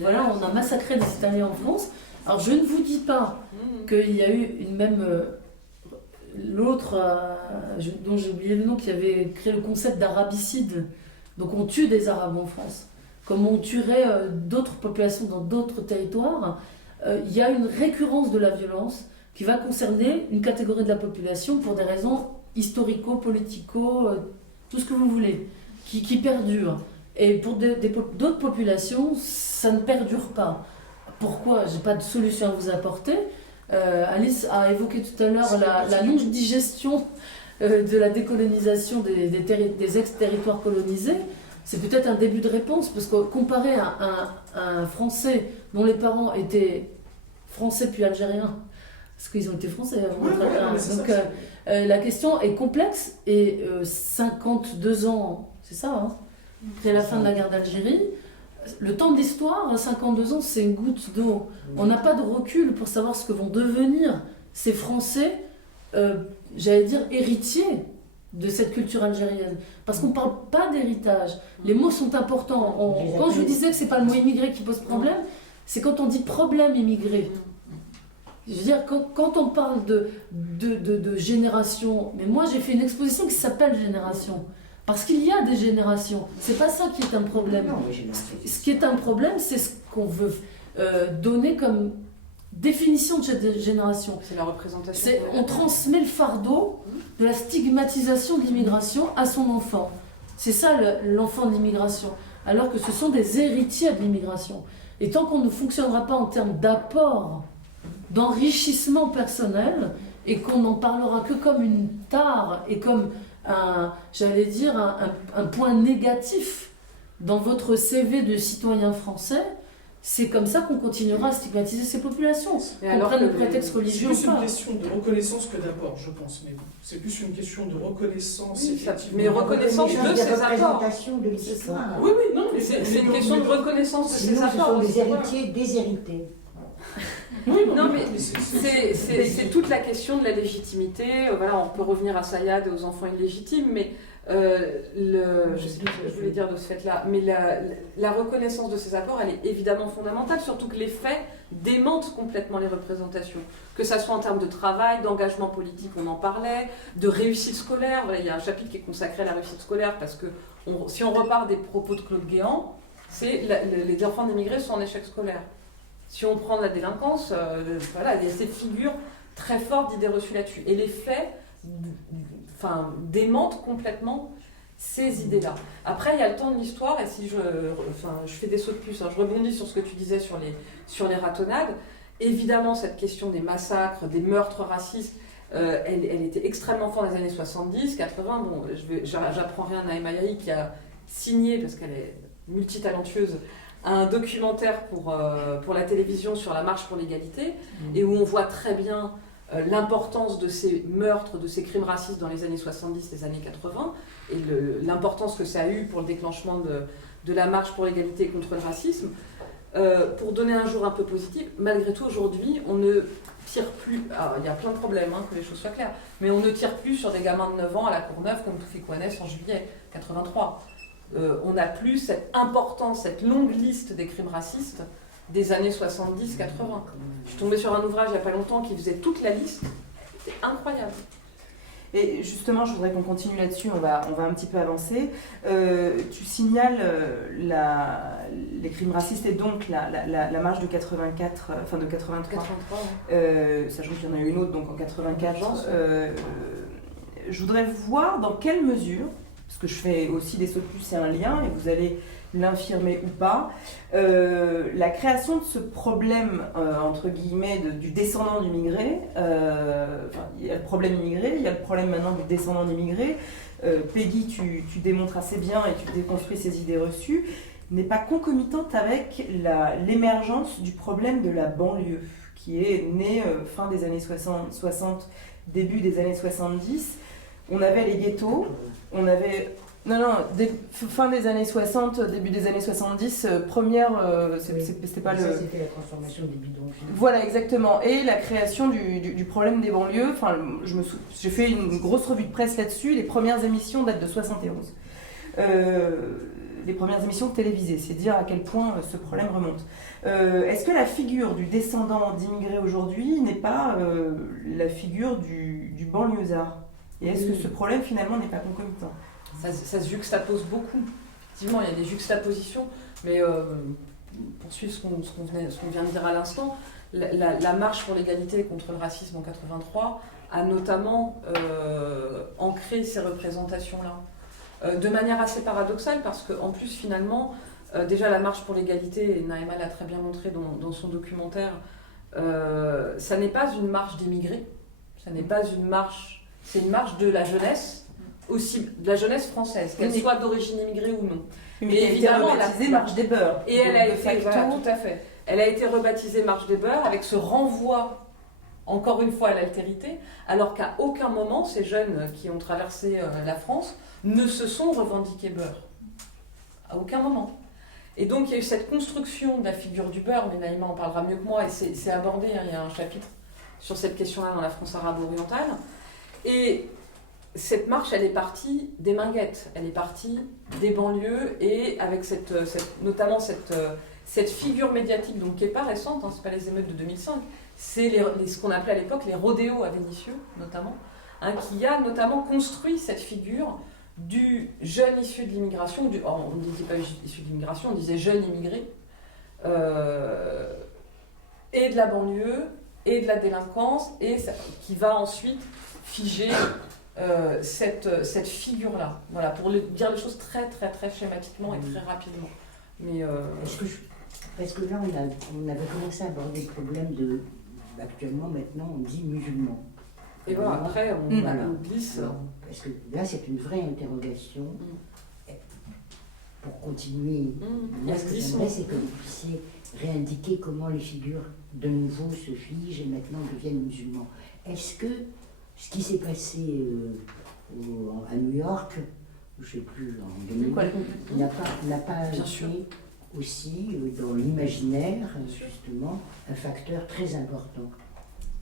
Voilà, on a massacré des Italiens en France. Alors, je ne vous dis pas qu'il y a eu une même. L'autre, dont j'ai oublié le nom, qui avait créé le concept d'arabicide. Donc, on tue des Arabes en France. Comme on tuerait d'autres populations dans d'autres territoires, il y a une récurrence de la violence qui va concerner une catégorie de la population pour des raisons historico-politico, tout ce que vous voulez, qui perdurent. Et pour d'autres populations, ça ne perdure pas. Pourquoi? Je n'ai pas de solution à vous apporter. Alice a évoqué tout à l'heure la non-digestion de la décolonisation des ex-territoires colonisés. C'est peut-être un début de réponse, parce que comparé à un Français dont les parents étaient français puis algériens, parce qu'ils ont été français avant. Donc la question est complexe, et 52 ans, c'est ça, hein, après la fin de la guerre d'Algérie, le temps de l'histoire, 52 ans, c'est une goutte d'eau. On n'a pas de recul pour savoir ce que vont devenir ces Français, j'allais dire héritiers de cette culture algérienne. Parce qu'on ne parle pas d'héritage. Les mots sont importants. Quand je vous disais que ce n'est pas le mot immigré qui pose problème, c'est quand on dit problème immigré. Je veux dire, quand on parle de génération, mais moi j'ai fait une exposition qui s'appelle Génération. Parce qu'il y a des générations. C'est pas ça qui est un problème. Ce qui est un problème, c'est ce qu'on veut donner comme définition de cette génération. C'est la représentation. On transmet le fardeau de la stigmatisation de l'immigration à son enfant. C'est ça l'enfant de l'immigration. Alors que ce sont des héritiers de l'immigration. Et tant qu'on ne fonctionnera pas en termes d'apport, d'enrichissement personnel, et qu'on n'en parlera que comme une tare et comme j'allais dire un point négatif dans votre CV de citoyen français, c'est comme ça qu'on continuera à stigmatiser ces populations. Qu'on prenne le prétexte religieux ou c'est plus pas. une question de reconnaissance que d'apport, je pense. Mais bon, c'est plus une question de reconnaissance. Oui, effectivement. mais reconnaissance de ces apports. représentation de l'histoire. Oui, oui, non, mais C'est une question de reconnaissance de ces Sinon, ce apports. sont des aussi, voilà. héritiers déshérités. Oui, Non, mais c'est toute la question de la légitimité. Voilà, on peut revenir à Sayad et aux enfants illégitimes, mais je sais pas ce que je voulais dire de ce fait-là, mais la reconnaissance de ces apports, elle est évidemment fondamentale, surtout que les faits démentent complètement les représentations. Que ça soit en termes de travail, d'engagement politique, on en parlait, de réussite scolaire. Voilà, il y a un chapitre qui est consacré à la réussite scolaire, parce que si on repart des propos de Claude Guéant, c'est les enfants d'immigrés sont en échec scolaire. Si on prend la délinquance, voilà, il y a ces figures très fortes d'idées reçues là-dessus. Et les faits démentent complètement ces idées-là. Après, il y a le temps de l'histoire, et si je fais des sauts de puce, je rebondis sur ce que tu disais sur les ratonnades. Évidemment, cette question des massacres, des meurtres racistes, elle était extrêmement forte dans les années 70, 80. Bon, j'apprends rien à Naïma Yahi qui a signé, parce qu'elle est multitalentueuse, un documentaire pour la télévision sur la marche pour l'égalité, et où on voit très bien l'importance de ces meurtres, de ces crimes racistes dans les années 70, les années 80, et l'importance que ça a eu pour le déclenchement de la marche pour l'égalité et contre le racisme. Pour donner un jour un peu positif, malgré tout aujourd'hui, on ne tire plus, alors, il y a plein de problèmes, que les choses soient claires, mais on ne tire plus sur des gamins de 9 ans à la Courneuve comme Toufik Ouanès en juillet 83. On n'a plus cette importance, cette longue liste des crimes racistes des années 70-80. Je suis tombée sur un ouvrage il n'y a pas longtemps qui faisait toute la liste. C'est incroyable. Et justement, je voudrais qu'on continue là-dessus, on va un petit peu avancer. Tu signales les crimes racistes et donc la marche de 84, enfin de 83, sachant qu'il y en a eu une autre donc en 84. Je voudrais voir dans quelle mesure, parce que je fais aussi des sauts de puce, c'est un lien, et vous allez l'infirmer ou pas, la création de ce problème, entre guillemets, du descendant d'immigrés, il y a le problème immigré, il y a le problème maintenant du descendant d'immigrés, Peggy, tu démontres assez bien et tu déconstruis ces idées reçues, n'est pas concomitante avec l'émergence du problème de la banlieue, qui est né fin des années 60, début des années 70. On avait les ghettos, on avait... fin des années 60, début des années 70, première, c'était pas Ça, c'était la transformation des bidonvilles. Voilà, exactement. Et la création du problème des banlieues, j'ai fait une grosse revue de presse là-dessus, les premières émissions datent de 71. Les premières émissions télévisées, c'est dire à quel point ce problème remonte. Est-ce que la figure du descendant d'immigrés aujourd'hui n'est pas la figure du banlieusard ? Et est-ce que ce problème finalement n'est pas concomitant ? Ça se juxtapose beaucoup. Effectivement, il y a des juxtapositions, mais pour suivre ce qu'on vient de dire à l'instant, la marche pour l'égalité contre le racisme en 83 a notamment ancré ces représentations-là. De manière assez paradoxale, parce qu'en plus, finalement, déjà la marche pour l'égalité, et Naïma l'a très bien montré dans son documentaire, ça n'est pas une marche d'immigrés, ça n'est pas une marche, c'est une marche de la jeunesse, aussi de la jeunesse française, qu'elle soit d'origine immigrée ou non. Mais évidemment, elle a été rebaptisée Marche des Beurs. Et elle a été, voilà, tout à fait. Elle a été rebaptisée Marche des Beurs avec ce renvoi, encore une fois, à l'altérité, alors qu'à aucun moment, ces jeunes qui ont traversé la France ne se sont revendiqués beurre. À aucun moment. Et donc, il y a eu cette construction de la figure du beurre, mais Naïma en parlera mieux que moi, et c'est abordé, il y a un chapitre sur cette question-là dans la France arabo-orientale. Et cette marche, elle est partie des Minguettes, elle est partie des banlieues, et avec notamment cette figure médiatique, donc qui n'est pas récente, c'est pas les émeutes de 2005, c'est ce qu'on appelait à l'époque les rodéos à Vénissieux, notamment, qui a notamment construit cette figure du jeune issu de l'immigration, on ne disait pas issu de l'immigration, on disait jeune immigré, et de la banlieue, et de la délinquance, et qui va ensuite figer cette figure-là. Voilà, pour dire les choses très très très schématiquement et très rapidement. Mais parce que là, on avait commencé à aborder le problème de... Actuellement, maintenant, on dit musulmans. Et voilà, après, on glisse. Parce que là, c'est une vraie interrogation. Pour continuer, moi, ce que j'aimerais, c'est que vous puissiez réindiqué comment les figures de nouveau se figent et maintenant deviennent musulmans. Est-ce que ce qui s'est passé à New York, je ne sais plus, en 2000, n'a pas été aussi dans l'imaginaire, justement, un facteur très important?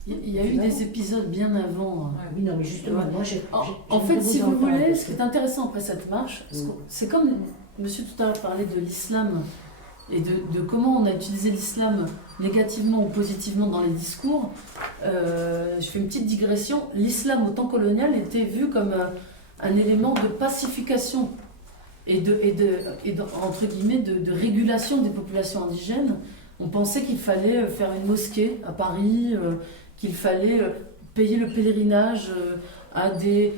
Il y a eu des épisodes bien avant. Oui, non, mais justement, moi, en fait, si vous voulez, ce qui est intéressant après cette marche, c'est comme monsieur tout à l'heure parlait de l'islam et de comment on a utilisé l'islam négativement ou positivement dans les discours. Je fais une petite digression. L'islam au temps colonial était vu comme un élément de pacification et entre guillemets de régulation des populations indigènes. On pensait qu'il fallait faire une mosquée à Paris, qu'il fallait payer le pèlerinage à des...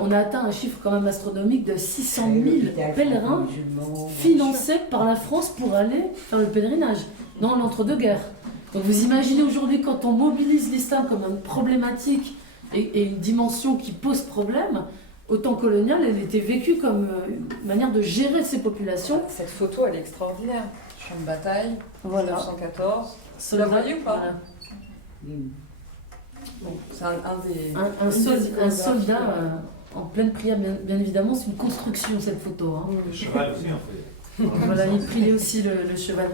on a atteint un chiffre quand même astronomique de 600 000 pèlerins financés par la France pour aller faire le pèlerinage dans l'entre-deux-guerres. Donc vous imaginez aujourd'hui quand on mobilise l'islam comme une problématique et une dimension qui pose problème, au temps colonial, elle était vécue comme une manière de gérer ces populations. Cette photo, elle est extraordinaire. Champ de bataille, 1914. Vous la voyez ou pas? Voilà. Bon, c'est un Un soldat en pleine prière, bien évidemment, c'est une construction cette photo. Hein. Le cheval aussi, en fait. Voilà, il priait aussi le cheval.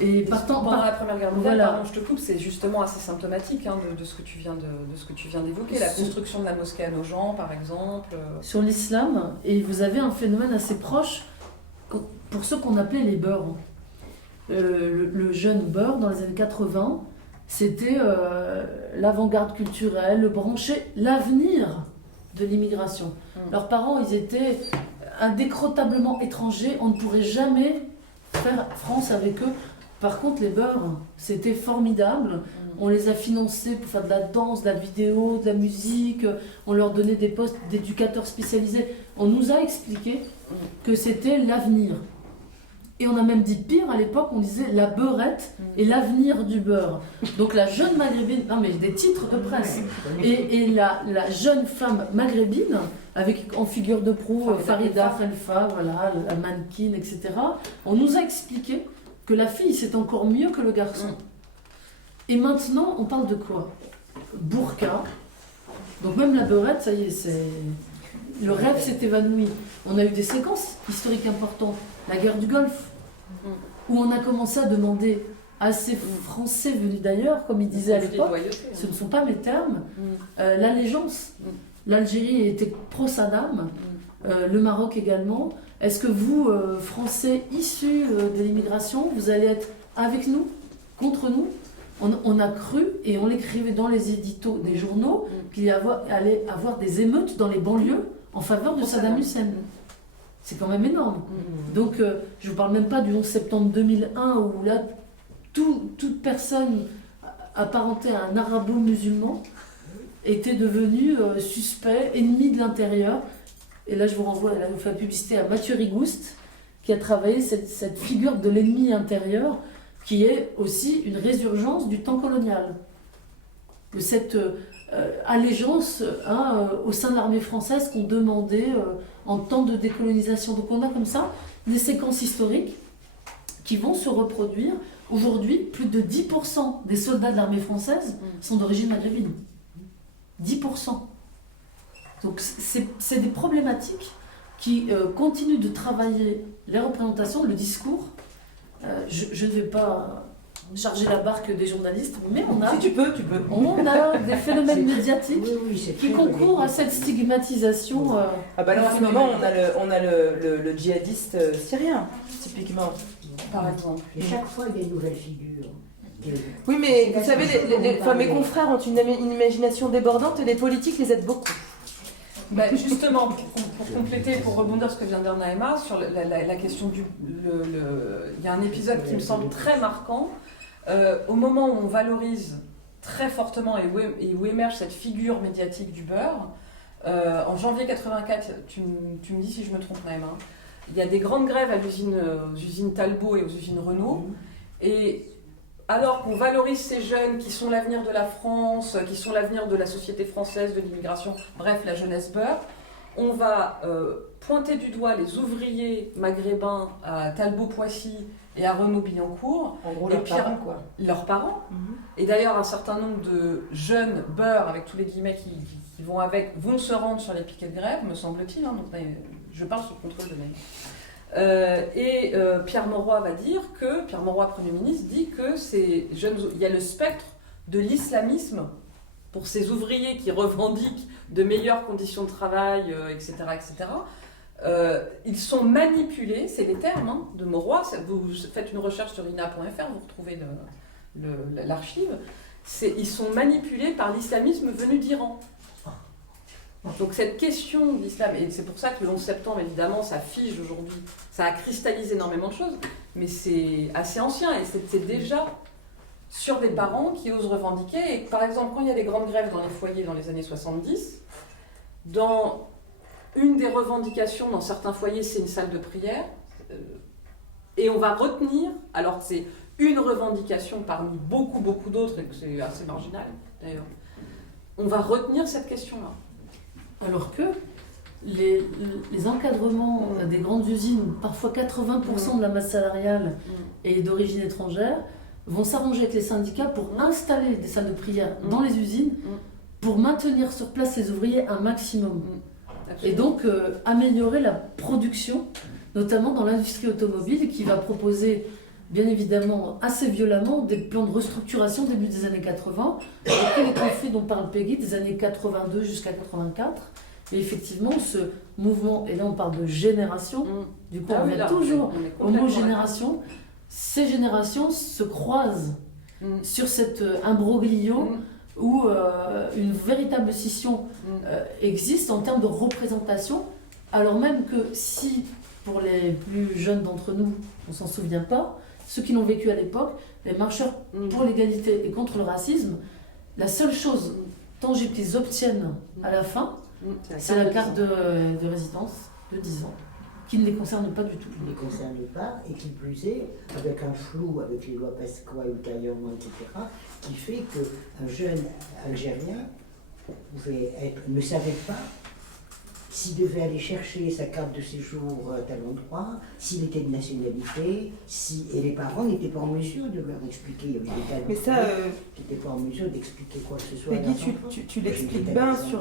Et pendant la Première Guerre mondiale, voilà. pardon, je te coupe, c'est justement assez symptomatique de ce que tu viens d'évoquer, la construction de la mosquée à Nogent, par exemple. Sur l'islam, et vous avez un phénomène assez proche pour ceux qu'on appelait les beurs. Le jeune beurre dans les années 80, c'était l'avant-garde culturelle, le branché, l'avenir de l'immigration. Leurs parents, ils étaient indécrotablement étrangers, on ne pourrait jamais faire France avec eux. Par contre, les beurs, c'était formidable. On les a financés pour faire de la danse, de la vidéo, de la musique. On leur donnait des postes d'éducateurs spécialisés. On nous a expliqué que c'était l'avenir. Et on a même dit pire, à l'époque, on disait la beurrette et l'avenir du beurre. Donc la jeune maghrébine, non mais des titres de presse, et la jeune femme maghrébine, avec en figure de proue Farida Khalfa, voilà, la mannequin, etc. On nous a expliqué que la fille c'est encore mieux que le garçon. Et maintenant, on parle de quoi? Burqa. Donc même la beurrette, ça y est, le rêve s'est évanoui. On a eu des séquences historiques importantes. La guerre du Golfe, où on a commencé à demander à ces Français venus d'ailleurs, comme il disait à l'époque, ce ne sont pas mes termes, l'allégeance. L'Algérie était pro-Saddam, le Maroc également. Est-ce que vous, Français issus de l'immigration, vous allez être avec nous, contre nous? On a cru, et on l'écrivait dans les éditos des journaux, qu'il allait avoir des émeutes dans les banlieues en faveur de Saddam Hussein. C'est quand même énorme. Donc, je ne vous parle même pas du 11 septembre 2001, où là, toute personne apparentée à un arabo-musulman était devenue suspect, ennemi de l'intérieur. Et là, je vous renvoie, là, je vous fais la publicité à Mathieu Rigouste, qui a travaillé cette figure de l'ennemi intérieur, qui est aussi une résurgence du temps colonial. De cette allégeance au sein de l'armée française qu'on demandait en temps de décolonisation. Donc on a comme ça des séquences historiques qui vont se reproduire. Aujourd'hui, plus de 10% des soldats de l'armée française sont d'origine maghrébine. 10%. Donc c'est des problématiques qui continuent de travailler les représentations, le discours. Je ne vais pas charger la barque des journalistes, mais on a, si tu peux. On a des phénomènes médiatiques qui concourent à cette stigmatisation. Ah bah là, en ce moment, on a le djihadiste syrien, typiquement, par exemple. Et chaque fois, il y a une nouvelle figure. Oui, mais vous savez, mes confrères ont une imagination débordante et les politiques les aident beaucoup. Bah justement, pour compléter, pour rebondir sur ce que vient de dire Naïma, sur la question il y a un épisode qui me semble très marquant. Au moment où on valorise très fortement et où émerge cette figure médiatique du beurre, en janvier 84, tu me dis si je me trompe Naïma, il y a des grandes grèves aux usines Talbot et aux usines Renault, et alors qu'on valorise ces jeunes qui sont l'avenir de la France, qui sont l'avenir de la société française, de l'immigration, bref, la jeunesse beurre, on va pointer du doigt les ouvriers maghrébins à Talbot-Poissy et à Renaud-Billancourt. En gros, Et leurs Pierre- parents, quoi. Leurs parents. Et d'ailleurs, un certain nombre de jeunes beurs, avec tous les guillemets qui vont avec, vont se rendre sur les piquets de grève, me semble-t-il. Hein, donc, je parle sous le contrôle de Maï. Pierre Mauroy va dire que, Pierre Mauroy, Premier ministre, dit que ces jeunes, il y a le spectre de l'islamisme pour ces ouvriers qui revendiquent de meilleures conditions de travail, etc., etc. Ils sont manipulés, c'est les termes de Mauroy. Vous faites une recherche sur ina.fr, vous retrouvez l'archive. Ils sont manipulés par l'islamisme venu d'Iran. Donc cette question d'islam, et c'est pour ça que le 11 septembre, évidemment, ça fige aujourd'hui, ça a cristallisé énormément de choses, mais c'est assez ancien et c'est déjà sur des parents qui osent revendiquer. Et par exemple, quand il y a des grandes grèves dans les foyers dans les années 70, dans une des revendications dans certains foyers, c'est une salle de prière, et on va retenir, alors que c'est une revendication parmi beaucoup d'autres, et que c'est assez marginal d'ailleurs, on va retenir cette question-là. Alors que les encadrements des grandes usines, parfois 80% de la masse salariale est d'origine étrangère, vont s'arranger avec les syndicats pour installer des salles de prière dans les usines pour maintenir sur place les ouvriers un maximum. Et donc améliorer la production, notamment dans l'industrie automobile qui va proposer bien évidemment assez violemment des plans de restructuration début des années 80, avec les conflits dont parle Peggy des années 82 jusqu'à 84. Et effectivement, ce mouvement, et là on parle de génération, du coup on revient toujours au mot génération, ces générations se croisent sur cet imbroglio où une véritable scission existe en termes de représentation, alors même que si, pour les plus jeunes d'entre nous, on s'en souvient pas, ceux qui l'ont vécu à l'époque, les marcheurs pour l'égalité et contre le racisme, la seule chose tangible qu'ils obtiennent à la fin, c'est la carte de résidence de 10 ans, qui ne les concerne pas du tout. Qui ne les concerne pas, et qui plus est, avec un flou, avec les lois Pasqua ultérieurement, etc., qui fait qu'un jeune Algérien ne savait pas s'il devait aller chercher sa carte de séjour à tel endroit, s'il était de nationalité, et les parents n'étaient pas en mesure de leur expliquer. Il y avait des cas Mais ça, qui n'étaient pas en mesure d'expliquer quoi que ce soit. Peggy, tu l'expliques bien sur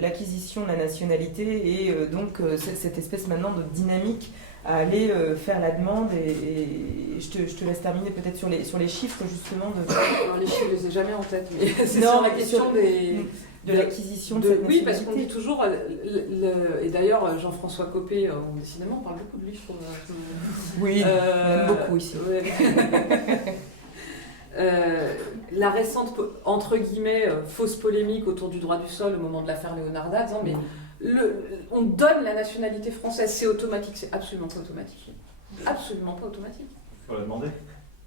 l'acquisition de la nationalité et donc cette espèce maintenant de dynamique à aller faire la demande et je te laisse terminer peut-être sur les chiffres justement. Alors, les chiffres, je les ai jamais en tête, mais c'est Non, sur la question de l'acquisition de cette oui, nationalité. parce qu'on dit toujours, et d'ailleurs Jean-François Copé, décidément, on parle beaucoup de lui, je trouve. Oui, on aime beaucoup ici. Ouais. La récente, entre guillemets, fausse polémique autour du droit du sol au moment de l'affaire Leonarda, disant mais on donne la nationalité française, c'est automatique, c'est absolument pas automatique. Absolument pas automatique. Il faut la demander.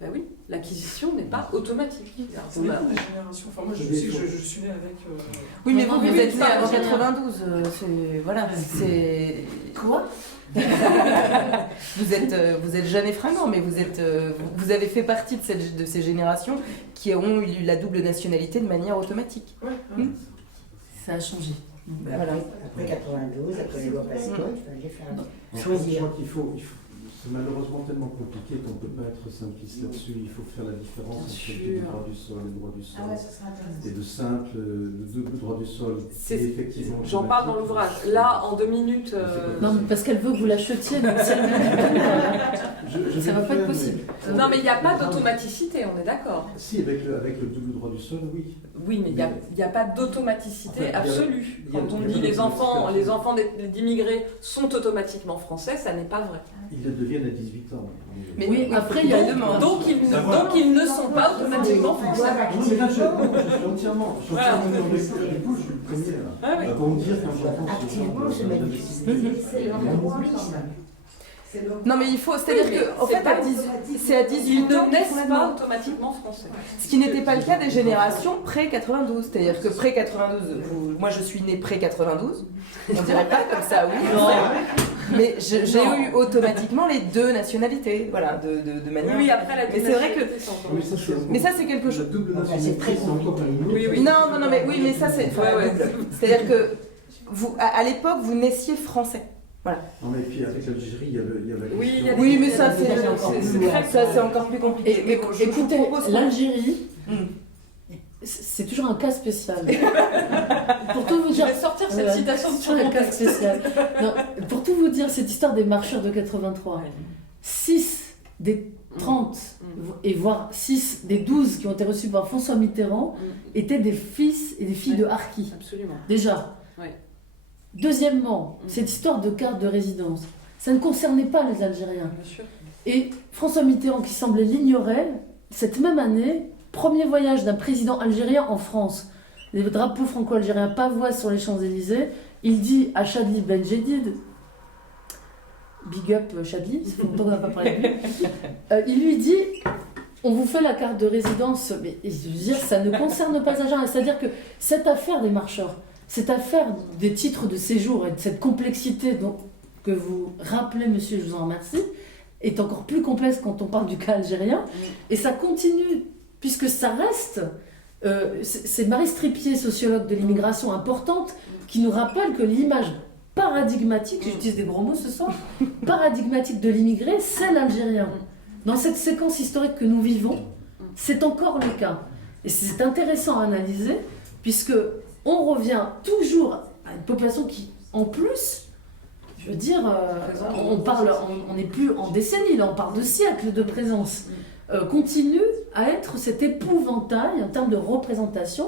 Ben oui, l'acquisition n'est pas automatique. C'est dépend des générations. Enfin, moi, je sais que je suis né avec. Oui, mais vous êtes né pas avant en général. 92. Voilà, c'est. Quoi Vous êtes jeune et fringant, mais vous avez fait partie de ces générations qui ont eu la double nationalité de manière automatique. Ça a changé. Voilà. Après 92, après les lois Pasqua, il fallait faire Je choisir. crois qu'il faut, c'est malheureusement tellement compliqué qu'on ne peut pas être simpliste là-dessus. Il faut faire la différence entre le droit du sol et le droit du sol. Et de simple, le double droit du sol. Effectivement. J'en parle dans l'ouvrage. Là, en 2 minutes. Non, mais parce qu'elle veut que vous l'achetiez, donc si elle veut ça va pas être possible. Non, mais il n'y a pas d'automaticité, on est d'accord. Si, avec le double droit du sol, oui. Oui, mais il n'y a pas d'automaticité Enfin, absolue. il y a- Quand on il y a dit pas les enfants d'automaticité. d'immigrés sont automatiquement français, ça n'est pas vrai. Ils le deviennent à 18 ans. Mais Oui, après, il y a deux demandes. Donc ils ne sont pas automatiquement français. Non, mais là, je suis entièrement dans le du coup, je suis le premier là. Ah oui. Pour me dire quand j'entends ce Activement genre se de manifester. C'est leur populisme. Non, mais il faut, c'est-à-dire Oui, que, en c'est fait, pas- c'est à Ils 18 ans ne qu'ils font la naissent pas demande. automatiquement français. Ce qui n'était pas le cas des générations pré-92. C'est-à-dire que pré-92, moi je suis née pré-92, on dirait pas comme ça, oui. Mais j'ai eu automatiquement les deux nationalités, voilà, de manière. Oui, après la Mais c'est vrai que- nationalité, c'est encore Oui, autre ça, chose. Mais ça, c'est quelque chose. La double Enfin, c'est nationalité, très c'est encore compliqué. une autre. Oui, oui. Non, mais ça c'est. Enfin, Ouais, ouais. double. C'est-à-dire que vous, à l'époque, vous naissiez français. Non, mais puis avec l'Algérie, il y a la question. Oui, il y a Oui, mais il y a ça, des- c'est encore plus très- ça, c'est encore plus compliqué. Mais je vous Écoutez, propose qu'on- l'Algérie, Mm. c'est toujours un cas spécial. Pour tout vous Je dire, vais sortir cette Ouais. citation de sur un mon cas texte. spécial. Non, pour tout vous dire, cette histoire des marcheurs de 83, Ouais. 6 des 30, et voire 6 des 12 qui ont été reçus par François Mitterrand étaient des fils et des filles de harkis. Absolument. Déjà. Ouais. Deuxièmement, cette histoire de carte de résidence, ça ne concernait pas les Algériens. Bien sûr. Et François Mitterrand, qui semblait l'ignorer, cette même année, premier voyage d'un président algérien en France, les drapeaux franco-algériens pavoisent sur les Champs-Élysées, il dit à Chadli Ben Jedid, big up Chadli, ça fait longtemps qu'on n'a pas parlé de lui, il lui dit, on vous fait la carte de résidence, mais je veux dire, ça ne concerne pas Algériens. C'est-à-dire que cette affaire des marcheurs, cette affaire des titres de séjour et de cette complexité que vous rappelez, monsieur, je vous en remercie, est encore plus complexe quand on parle du cas algérien. Et ça continue, puisque ça reste... c'est Marie Stripier, sociologue de l'immigration importante, qui nous rappelle que l'image paradigmatique, j'utilise des gros mots ce soir, paradigmatique de l'immigré, c'est l'Algérien. Dans cette séquence historique que nous vivons, c'est encore le cas. Et c'est intéressant à analyser, puisque on revient toujours à une population qui, en plus, je veux dire, on n'est plus en décennies, là, on parle de siècles de présence, continue à être cet épouvantail en termes de représentation.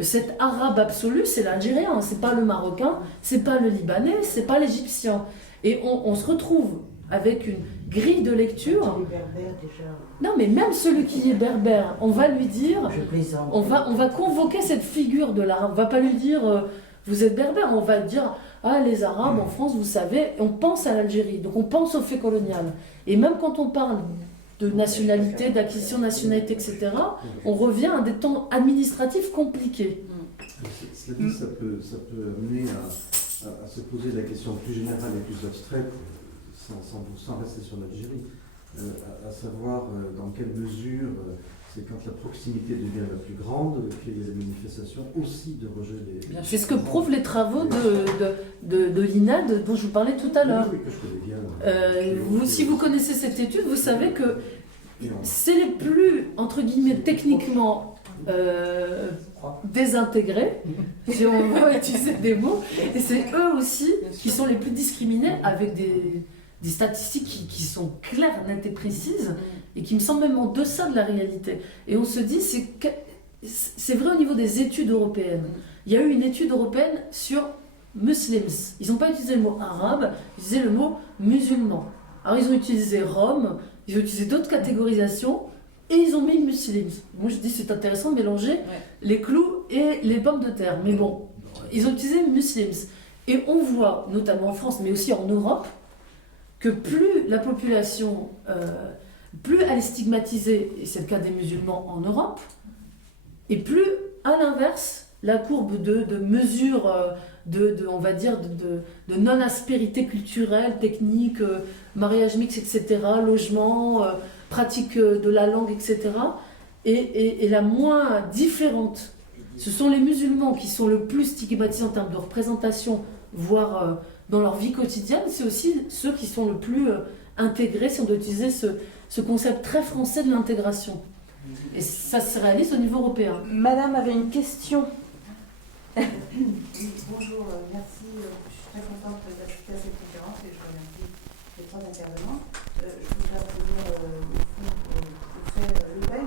Cet arabe absolu, c'est l'Algérien, c'est pas le Marocain, c'est pas le Libanais, c'est pas l'Égyptien. Et on se retrouve avec une grille de lecture. Les berbères déjà. Non, mais même celui qui est berbère, on va lui dire, Je plaisante. on va convoquer cette figure de l'arabe. On va pas lui dire, vous êtes berbère, on va dire, ah, les Arabes en France, vous savez, on pense à l'Algérie, donc on pense au fait colonial. Et même quand on parle de nationalité, d'acquisition de nationalité, etc., on revient à des temps administratifs compliqués. Cela dit, ça peut amener à se poser la question plus générale et plus abstraite, sans rester sur l'Algérie, à savoir dans quelle mesure c'est quand la proximité devient la plus grande qu'il y a des manifestations aussi de rejet des... C'est ce que prouvent les travaux de l'INAD dont je vous parlais tout à l'heure. Oui, que je connais bien. Si vous connaissez cette étude, vous savez que c'est les plus, entre guillemets, techniquement désintégrés, si on veut utiliser des mots, et c'est eux aussi qui sont les plus discriminés avec des statistiques qui sont claires, nettes et précises, et qui me semblent même en deçà de la réalité. Et on se dit, c'est vrai au niveau des études européennes. Il y a eu une étude européenne sur Muslims. Ils n'ont pas utilisé le mot arabe, ils utilisaient le mot musulman. Alors ils ont utilisé Rome, ils ont utilisé d'autres catégorisations, et ils ont mis Muslims. Moi je dis c'est intéressant de mélanger les clous et les pommes de terre. Mais bon, ils ont utilisé Muslims. Et on voit, notamment en France, mais aussi en Europe, que plus la population, plus elle est stigmatisée, et c'est le cas des musulmans en Europe, et plus, à l'inverse, la courbe de mesure, on va dire, de non-aspérité culturelle, technique, mariage mixte, etc., logement, pratique de la langue, etc., est la moins différente. Ce sont les musulmans qui sont le plus stigmatisés en termes de représentation, voire dans leur vie quotidienne. C'est aussi ceux qui sont le plus intégrés, si on doit utiliser ce concept très français de l'intégration. Et ça se réalise au niveau européen. Madame avait une question. Bonjour, merci. Je suis très contente d'assister à cette conférence et je remercie les trois intervenants. Je voudrais revenir au fait Le Pen.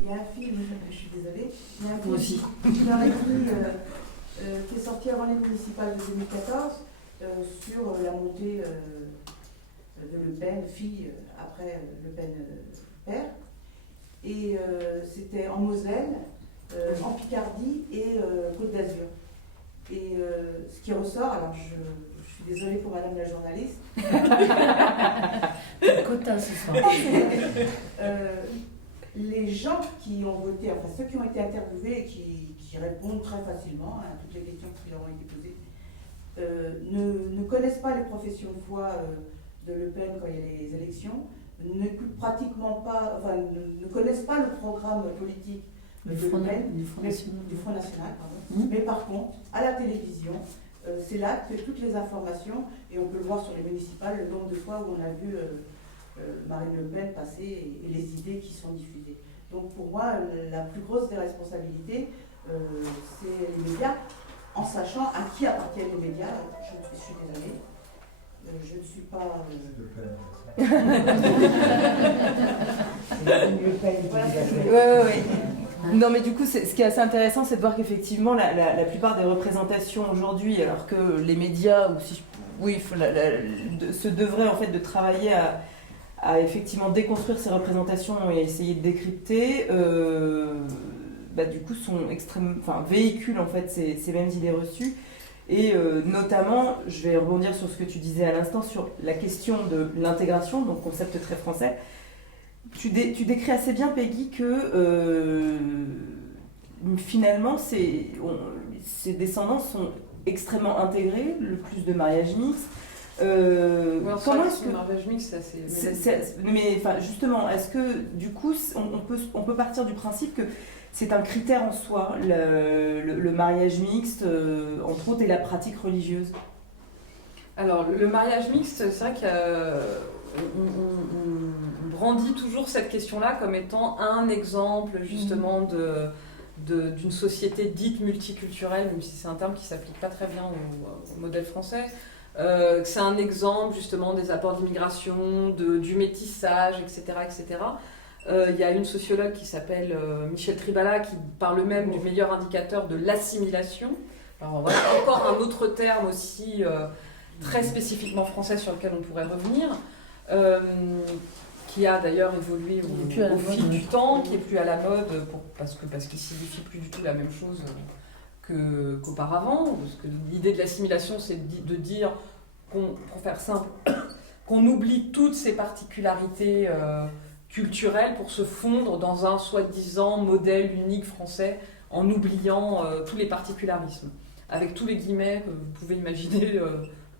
Il y a un film, je suis désolée, il y a un film aussi. qui leur écrit, qui est sorti avant les municipales de 2014 sur la montée de Le Pen, fille, après Le Pen, père. Et c'était en Moselle, en Picardie et Côte d'Azur. Et ce qui ressort, alors je suis désolée pour madame la journaliste. Quota ce soir. Les gens qui ont voté, enfin ceux qui ont été interviewés et qui répondent très facilement à toutes les questions qui leur ont été posées, ne connaissent pas les professions de foi de Le Pen quand il y a les élections, n'écoutent pratiquement pas, enfin ne connaissent pas le programme politique de Le Pen, du Front National. mais par contre, à la télévision, c'est là que toutes les informations, et on peut le voir sur les municipales, le nombre de fois où on a vu Marine Le Pen passer et les idées qui sont diffusées. Donc pour moi, la plus grosse des responsabilités, c'est les médias, en sachant à qui appartiennent les médias. Je suis désolée, je ne suis pas... Non, mais du coup, ce qui est assez intéressant, c'est de voir qu'effectivement, la plupart des représentations aujourd'hui, alors que les médias, ou si se devraient en fait de travailler à effectivement déconstruire ces représentations et essayer de décrypter, du coup, véhiculent en fait ces mêmes idées reçues. Et notamment, je vais rebondir sur ce que tu disais à l'instant, sur la question de l'intégration, donc concept très français. Tu décris assez bien, Peggy, que finalement, ces descendants sont extrêmement intégrés, le plus de mariages mixtes. Comment est-ce que le mariage mixte, mais justement, est-ce que du coup, on peut partir du principe que c'est un critère en soi, le mariage mixte, entre autres, et la pratique religieuse? Alors, le mariage mixte, c'est vrai qu'on brandit toujours cette question-là comme étant un exemple, justement, d'une société dite multiculturelle, même si c'est un terme qui ne s'applique pas très bien au modèle français. C'est un exemple, justement, des apports d'immigration, du métissage, etc., etc. Il y a une sociologue qui s'appelle Michel Tribala qui parle même du meilleur indicateur de l'assimilation. Alors voilà, encore un autre terme aussi très spécifiquement français sur lequel on pourrait revenir, qui a d'ailleurs évolué au fil du temps, qui est plus à la mode parce qu'il signifie plus du tout la même chose qu'auparavant. Parce que l'idée de l'assimilation, c'est de dire, pour faire simple, qu'on oublie toutes ces particularités culturelles pour se fondre dans un soi-disant modèle unique français en oubliant tous les particularismes, avec tous les guillemets que vous pouvez imaginer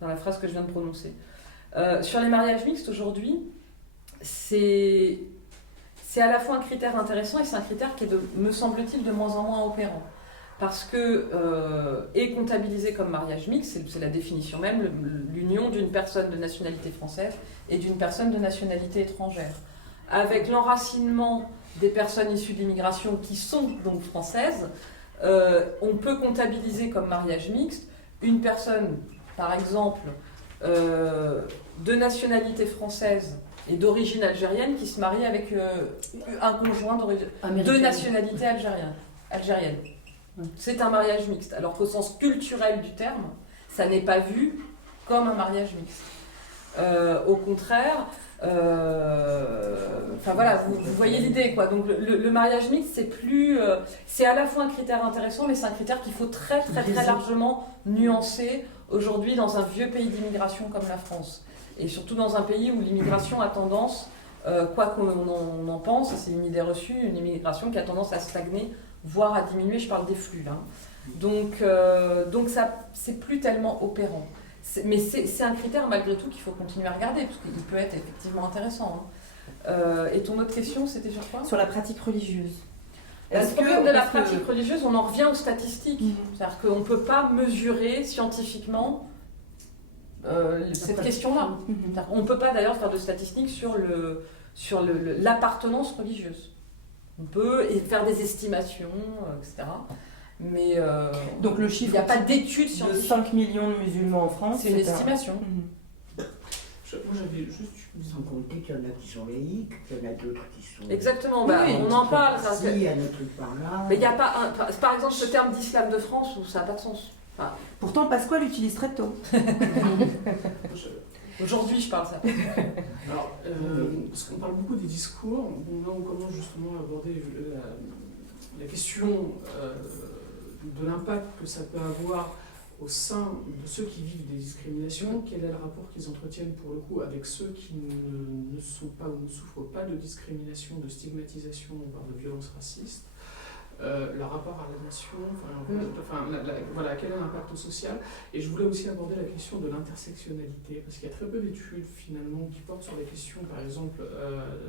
dans la phrase que je viens de prononcer. Sur les mariages mixtes aujourd'hui, c'est à la fois un critère intéressant et c'est un critère qui est, me semble-t-il, de moins en moins opérant. Parce que est comptabilisé comme mariage mixte, c'est la définition même, l'union d'une personne de nationalité française et d'une personne de nationalité étrangère. Avec l'enracinement des personnes issues de l'immigration qui sont donc françaises, on peut comptabiliser comme mariage mixte une personne, par exemple, de nationalité française et d'origine algérienne qui se marie avec un conjoint de nationalité algérienne. C'est un mariage mixte, alors qu'au sens culturel du terme, ça n'est pas vu comme un mariage mixte. Au contraire, vous voyez l'idée, quoi. Donc le mariage mixte, c'est à la fois un critère intéressant, mais c'est un critère qu'il faut très largement nuancer aujourd'hui dans un vieux pays d'immigration comme la France. Et surtout dans un pays où l'immigration a tendance, quoi qu'on en pense, c'est une idée reçue, une immigration qui a tendance à stagner, voire à diminuer, je parle des flux là. Donc ça, c'est plus tellement opérant. Mais c'est un critère malgré tout qu'il faut continuer à regarder, parce qu'il peut être effectivement intéressant. Et ton autre question, c'était sur quoi? Sur la pratique religieuse. Le problème de la pratique religieuse, on en revient aux statistiques. C'est-à-dire qu'on ne peut pas mesurer scientifiquement cette question-là. On ne peut pas d'ailleurs faire de statistiques sur l'appartenance religieuse. On peut faire des estimations, etc. Mais donc le chiffre, il n'y a pas d'études scientifiques. De 5 millions de musulmans en France, c'est une estimation. Moi j'avais juste... Sans compter qu'il y en a qui sont laïcs, qu'il y en a d'autres qui sont... Exactement, on en parle. Il y a des trucs par là. Mais il n'y a pas... par exemple, ce terme d'islam de France, ça n'a pas de sens. Pourtant, Pasquale l'utilise très tôt. Aujourd'hui, je parle ça. Alors, parce qu'on parle beaucoup des discours, là on commence justement à aborder la question de l'impact que ça peut avoir au sein de ceux qui vivent des discriminations, quel est le rapport qu'ils entretiennent pour le coup avec ceux qui ne sont pas ou ne souffrent pas de discrimination, de stigmatisation, voire de violence raciste. leur rapport à la nation, voilà, quel est l'impact social. Et je voulais aussi aborder la question de l'intersectionnalité, parce qu'il y a très peu d'études finalement qui portent sur les questions, par exemple,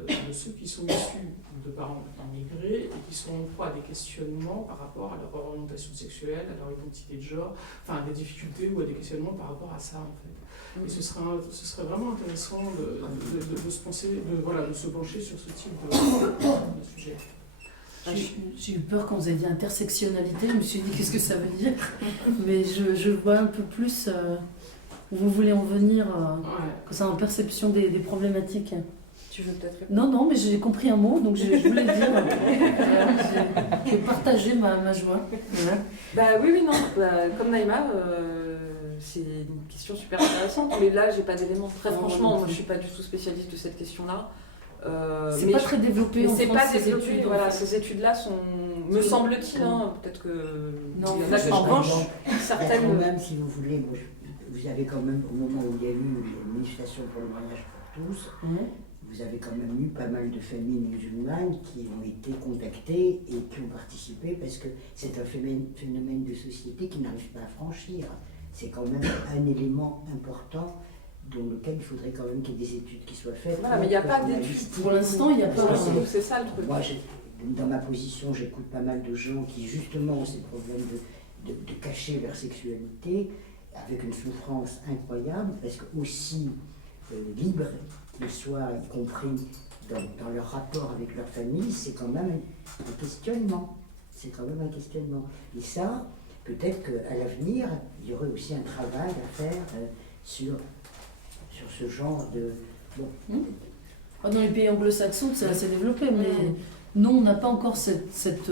de ceux qui sont issus de parents immigrés et qui sont en proie à des questionnements par rapport à leur orientation sexuelle, à leur identité de genre, enfin à des difficultés ou à des questionnements par rapport à ça en fait. Et ce serait vraiment intéressant de se pencher sur ce type de sujet. J'ai eu peur quand vous avez dit intersectionnalité, je me suis dit qu'est-ce que ça veut dire, mais je vois un peu plus où vous voulez en venir concernant la perception des problématiques. Tu veux peut-être répondre? Non, mais j'ai compris un mot, donc je voulais le dire. J'ai partagé ma joie. Voilà. Bah oui, non, comme Naïma, c'est une question super intéressante, mais là j'ai pas d'éléments. Très franchement, moi je suis pas du tout spécialiste de cette question-là. C'est pas très développé en c'est France, pas ces développé, études. voilà, ces études-là sont, me semble-t-il, peut-être que... Non, il y en a que en revanche, certaines... Même si vous voulez, vous avez quand même, au moment où il y a eu les manifestations pour le mariage pour tous, vous avez quand même eu pas mal de familles musulmanes qui ont été contactées et qui ont participé parce que c'est un phénomène de société qui n'arrive pas à franchir. C'est quand même un élément important dans lequel il faudrait quand même qu'il y ait des études qui soient faites. Voilà, mais il n'y a pas d'études. Pour l'instant, il n'y a pas. C'est ça le truc. Moi, dans ma position, j'écoute pas mal de gens qui justement ont ces problèmes de cacher leur sexualité avec une souffrance incroyable, parce que aussi libres qu'ils soient, y compris dans leur rapport avec leur famille, c'est quand même un questionnement. C'est quand même un questionnement. Et ça, peut-être qu'à l'avenir, il y aurait aussi un travail à faire sur ce genre de... Bon. Dans les pays anglo-saxons, c'est assez développé, mais nous, on n'a pas encore cette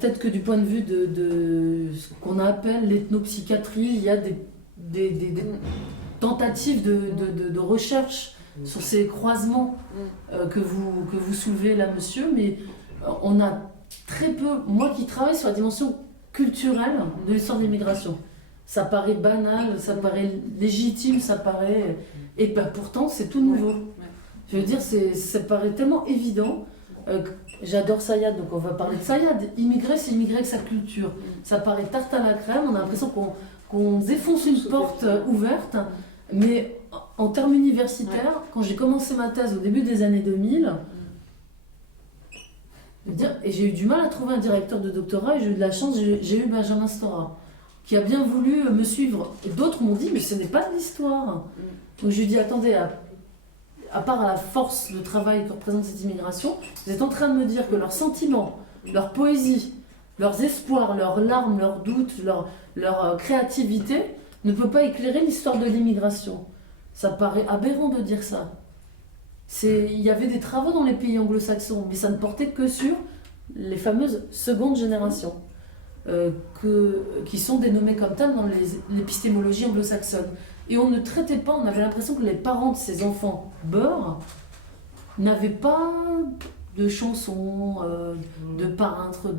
peut-être que du point de vue de ce qu'on appelle l'ethnopsychiatrie, il y a des tentatives de recherche sur ces croisements que vous soulevez là, monsieur, mais on a très peu, moi qui travaille sur la dimension culturelle de l'histoire de l'immigration, ça paraît banal, ça paraît légitime, ça paraît... Et ben pourtant, c'est tout nouveau. Je veux dire, ça paraît tellement évident. J'adore Sayad, donc on va parler de Sayad. Immigré, c'est immigrer avec sa culture. Ça paraît tarte à la crème, on a l'impression qu'on défonce une porte ouverte. Mais en termes universitaires, quand j'ai commencé ma thèse au début des années 2000, et j'ai eu du mal à trouver un directeur de doctorat, et j'ai eu de la chance, j'ai eu Benjamin Stora, qui a bien voulu me suivre. Et d'autres m'ont dit, mais ce n'est pas de l'histoire. Donc je lui ai dit, attendez, à part à la force de travail que représente cette immigration, vous êtes en train de me dire que leurs sentiments, leur poésie, leurs espoirs, leurs larmes, leurs doutes, leur créativité ne peut pas éclairer l'histoire de l'immigration. Ça paraît aberrant de dire ça. Il y avait des travaux dans les pays anglo-saxons, mais ça ne portait que sur les fameuses secondes générations, qui sont dénommées comme telles dans l'épistémologie anglo-saxonne. Et on ne traitait pas, on avait l'impression que les parents de ces enfants beurre n'avaient pas de chansons, de peintres,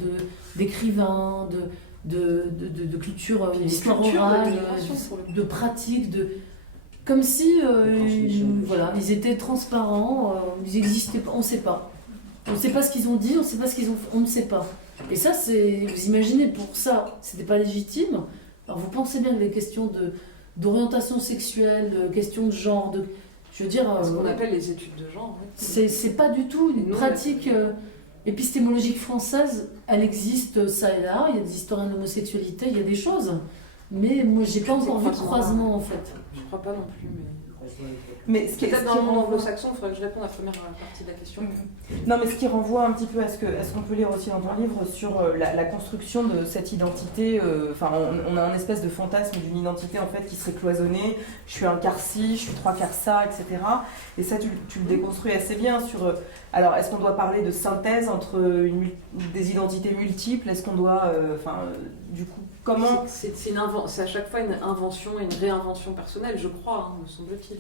d'écrivains, de culture, d'histoire orale, de pratiques, comme si ils étaient transparents, ils n'existaient pas, on ne sait pas. On ne sait pas ce qu'ils ont dit, on ne sait pas ce qu'ils ont fait, on ne sait pas. Et ça, vous imaginez, pour ça, c'était pas légitime. Alors vous pensez bien que les questions d'orientation sexuelle, de questions de genre, je veux dire... Ce qu'on appelle les études de genre. C'est pas du tout une pratique épistémologique française. Elle existe ça et là, il y a des historiens de l'homosexualité, il y a des choses. Mais moi, j'ai pas encore vu de croisement, en fait. Je crois pas non plus, mais ce qui peut-être dans le monde anglo-saxon, il faudrait que je réponde à la première partie de la question. Non, mais ce qui renvoie un petit peu à ce qu'on peut lire aussi dans ton livre sur la construction de cette identité. On a un espèce de fantasme d'une identité en fait qui serait cloisonnée. Je suis un quart ci, je suis trois quarts ça, etc. Et ça, tu le déconstruis assez bien sur. Alors, est-ce qu'on doit parler de synthèse entre des identités multiples? Est-ce qu'on doit, du coup, comment? C'est à chaque fois une invention et une réinvention personnelle, je crois, me semble-t-il.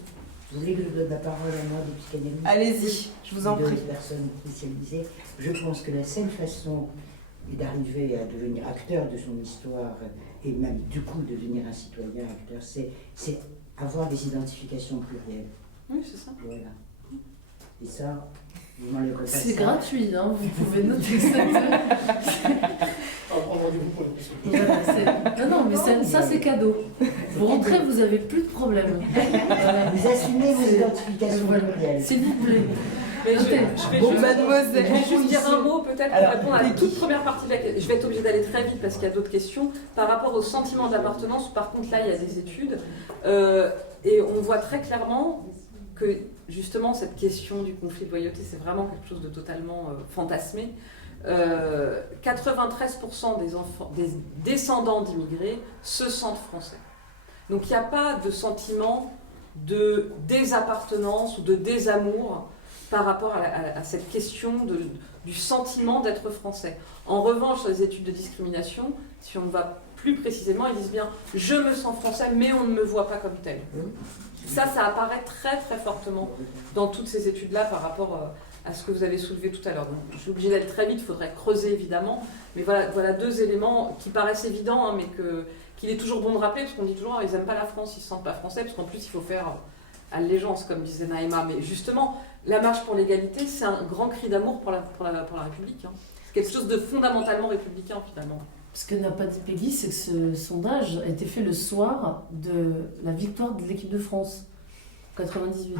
Vous voulez que je donne la parole à moi de psychanalyste? Allez-y, je vous en prie. De personnes spécialisées. Je pense que la seule façon d'arriver à devenir acteur de son histoire et même du coup devenir un citoyen acteur, c'est avoir des identifications plurielles. Oui, c'est ça. Voilà. Et ça, vous m'enlèverez pas C'est ça. gratuit, hein, vous pouvez noter ça. On va prendre rendez-vous pour les prochaines. Voilà, non, mais ça c'est cadeau. Vous rentrez, vous n'avez plus de problème. Voilà. Vous assumez vos identifications Voilà. plurielles. S'il vous plaît. Mais je vais Bon, juste, mademoiselle. je vais juste dire un mot peut-être pour Alors, répondre à la toute première partie de la question. Je vais être obligée d'aller très vite parce qu'il y a d'autres questions. Par rapport au sentiment d'appartenance, par contre là il y a des études et on voit très clairement que justement cette question du conflit de loyauté c'est vraiment quelque chose de totalement fantasmé. 93% des descendants d'immigrés se sentent français. Donc il n'y a pas de sentiment de désappartenance ou de désamour par rapport à cette question du sentiment d'être français. En revanche, sur les études de discrimination, si on va plus précisément, ils disent bien « je me sens français, mais on ne me voit pas comme tel ». Ça apparaît très très fortement dans toutes ces études-là par rapport à ce que vous avez soulevé tout à l'heure. Donc, je suis obligée d'aller très vite, il faudrait creuser évidemment, mais voilà deux éléments qui paraissent évidents, hein, mais qu'il est toujours bon de rappeler, parce qu'on dit toujours ils n'aiment pas la France, ils ne se sentent pas français, parce qu'en plus il faut faire allégeance, comme disait Naïma. Mais justement, la marche pour l'égalité, c'est un grand cri d'amour pour la République. Hein. C'est quelque chose de fondamentalement républicain finalement. Ce que n'a pas dit Peggy, c'est que ce sondage a été fait le soir de la victoire de l'équipe de France, en 98.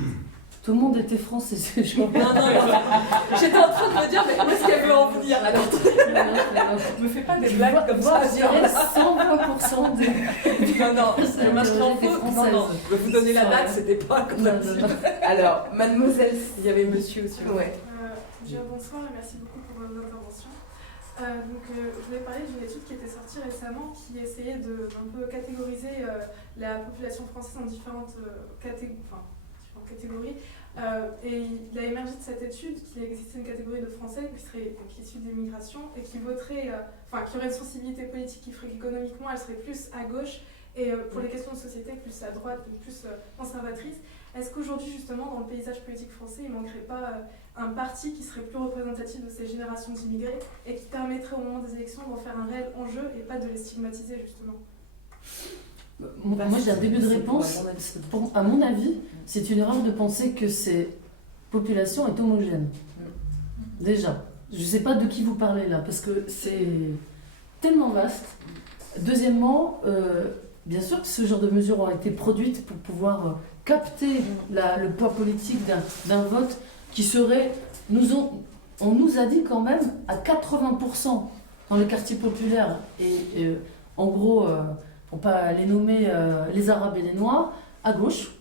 Tout le monde était français ce jour. Non, j'étais en train de me dire, mais où est-ce qu'elle veut en venir alors? Ne me fais pas des blagues comme ça. Je dirais 120% des... Non, je m'inscris en faux. Non, je vais vous donner la date, c'était pas comme ça. Alors, mademoiselle, il y avait monsieur aussi. Ouais. Bonsoir et merci beaucoup pour vos interventions. Je voulais parler d'une étude qui était sortie récemment qui essayait d'un peu catégoriser la population française en différentes catégories. Et il a émergé de cette étude qu'il existait une catégorie de Français qui serait issus de l'immigration et qui voterait, qui aurait une sensibilité politique qui ferait qu'économiquement elle serait plus à gauche et pour les questions de société plus à droite, plus conservatrice. Est-ce qu'aujourd'hui justement dans le paysage politique français il ne manquerait pas un parti qui serait plus représentatif de ces générations d'immigrés et qui permettrait au moment des élections d'en faire un réel enjeu et pas de les stigmatiser justement? Moi j'ai un début de réponse. À mon avis, c'est une erreur de penser que ces populations est homogène. Déjà. Je ne sais pas de qui vous parlez là, parce que c'est tellement vaste. Deuxièmement, bien sûr que ce genre de mesures ont été produites pour pouvoir capter le poids politique d'un vote qui serait... On nous a dit quand même à 80% dans les quartiers populaires, et en gros... pour ne pas les nommer les Arabes et les Noirs, à gauche,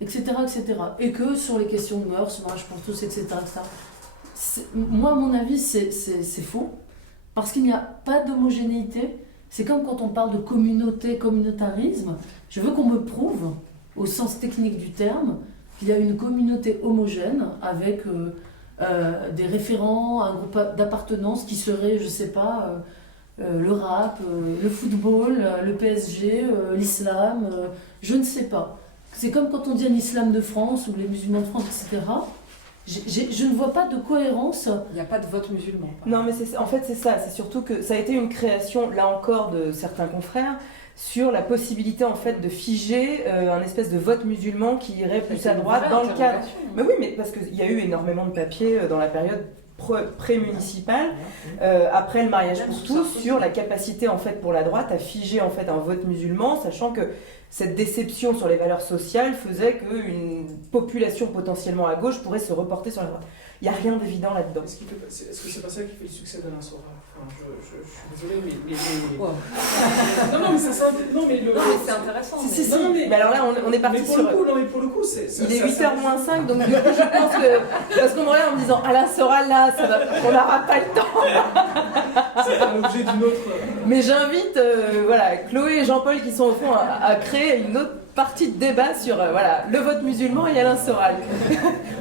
etc., etc. Et que sur les questions de mœurs, mariage pour tous, etc., moi, à mon avis, c'est faux, parce qu'il n'y a pas d'homogénéité. C'est comme quand on parle de communauté, communautarisme. Je veux qu'on me prouve, au sens technique du terme, qu'il y a une communauté homogène avec des référents, un groupe d'appartenance qui serait, je ne sais pas... le rap, le football, le PSG, l'islam, je ne sais pas. C'est comme quand on dit un islam de France ou les musulmans de France, etc. Je ne vois pas de cohérence. Il n'y a pas de vote musulman. Non, mais en fait c'est ça, c'est surtout que ça a été une création, là encore, de certains confrères, sur la possibilité en fait de figer un espèce de vote musulman qui irait plus à droite dans le cadre... Mais oui, mais parce qu'il y a eu énormément de papiers dans la période pré-municipal, après le mariage pour tous, sur la capacité en fait pour la droite à figer en fait un vote musulman, sachant que cette déception sur les valeurs sociales faisait qu'une population potentiellement à gauche pourrait se reporter sur la droite. Il n'y a rien d'évident là-dedans. Est-ce que c'est pas ça qui fait le succès d'Alain Soral? Je suis désolé, mais... Wow. Non, mais c'est ça. Non, mais c'est intéressant. Si. Mais alors là, on est parti sur... pour le coup, c'est... Il est 8h moins 5, donc du coup, je pense que... Parce qu'on me regarde en me disant, Alain Soral, là, on n'aura pas le temps. C'est un objet d'une autre... Mais j'invite Chloé et Jean-Paul qui sont au fond à créer une autre partie de débat sur le vote musulman et Alain Soral.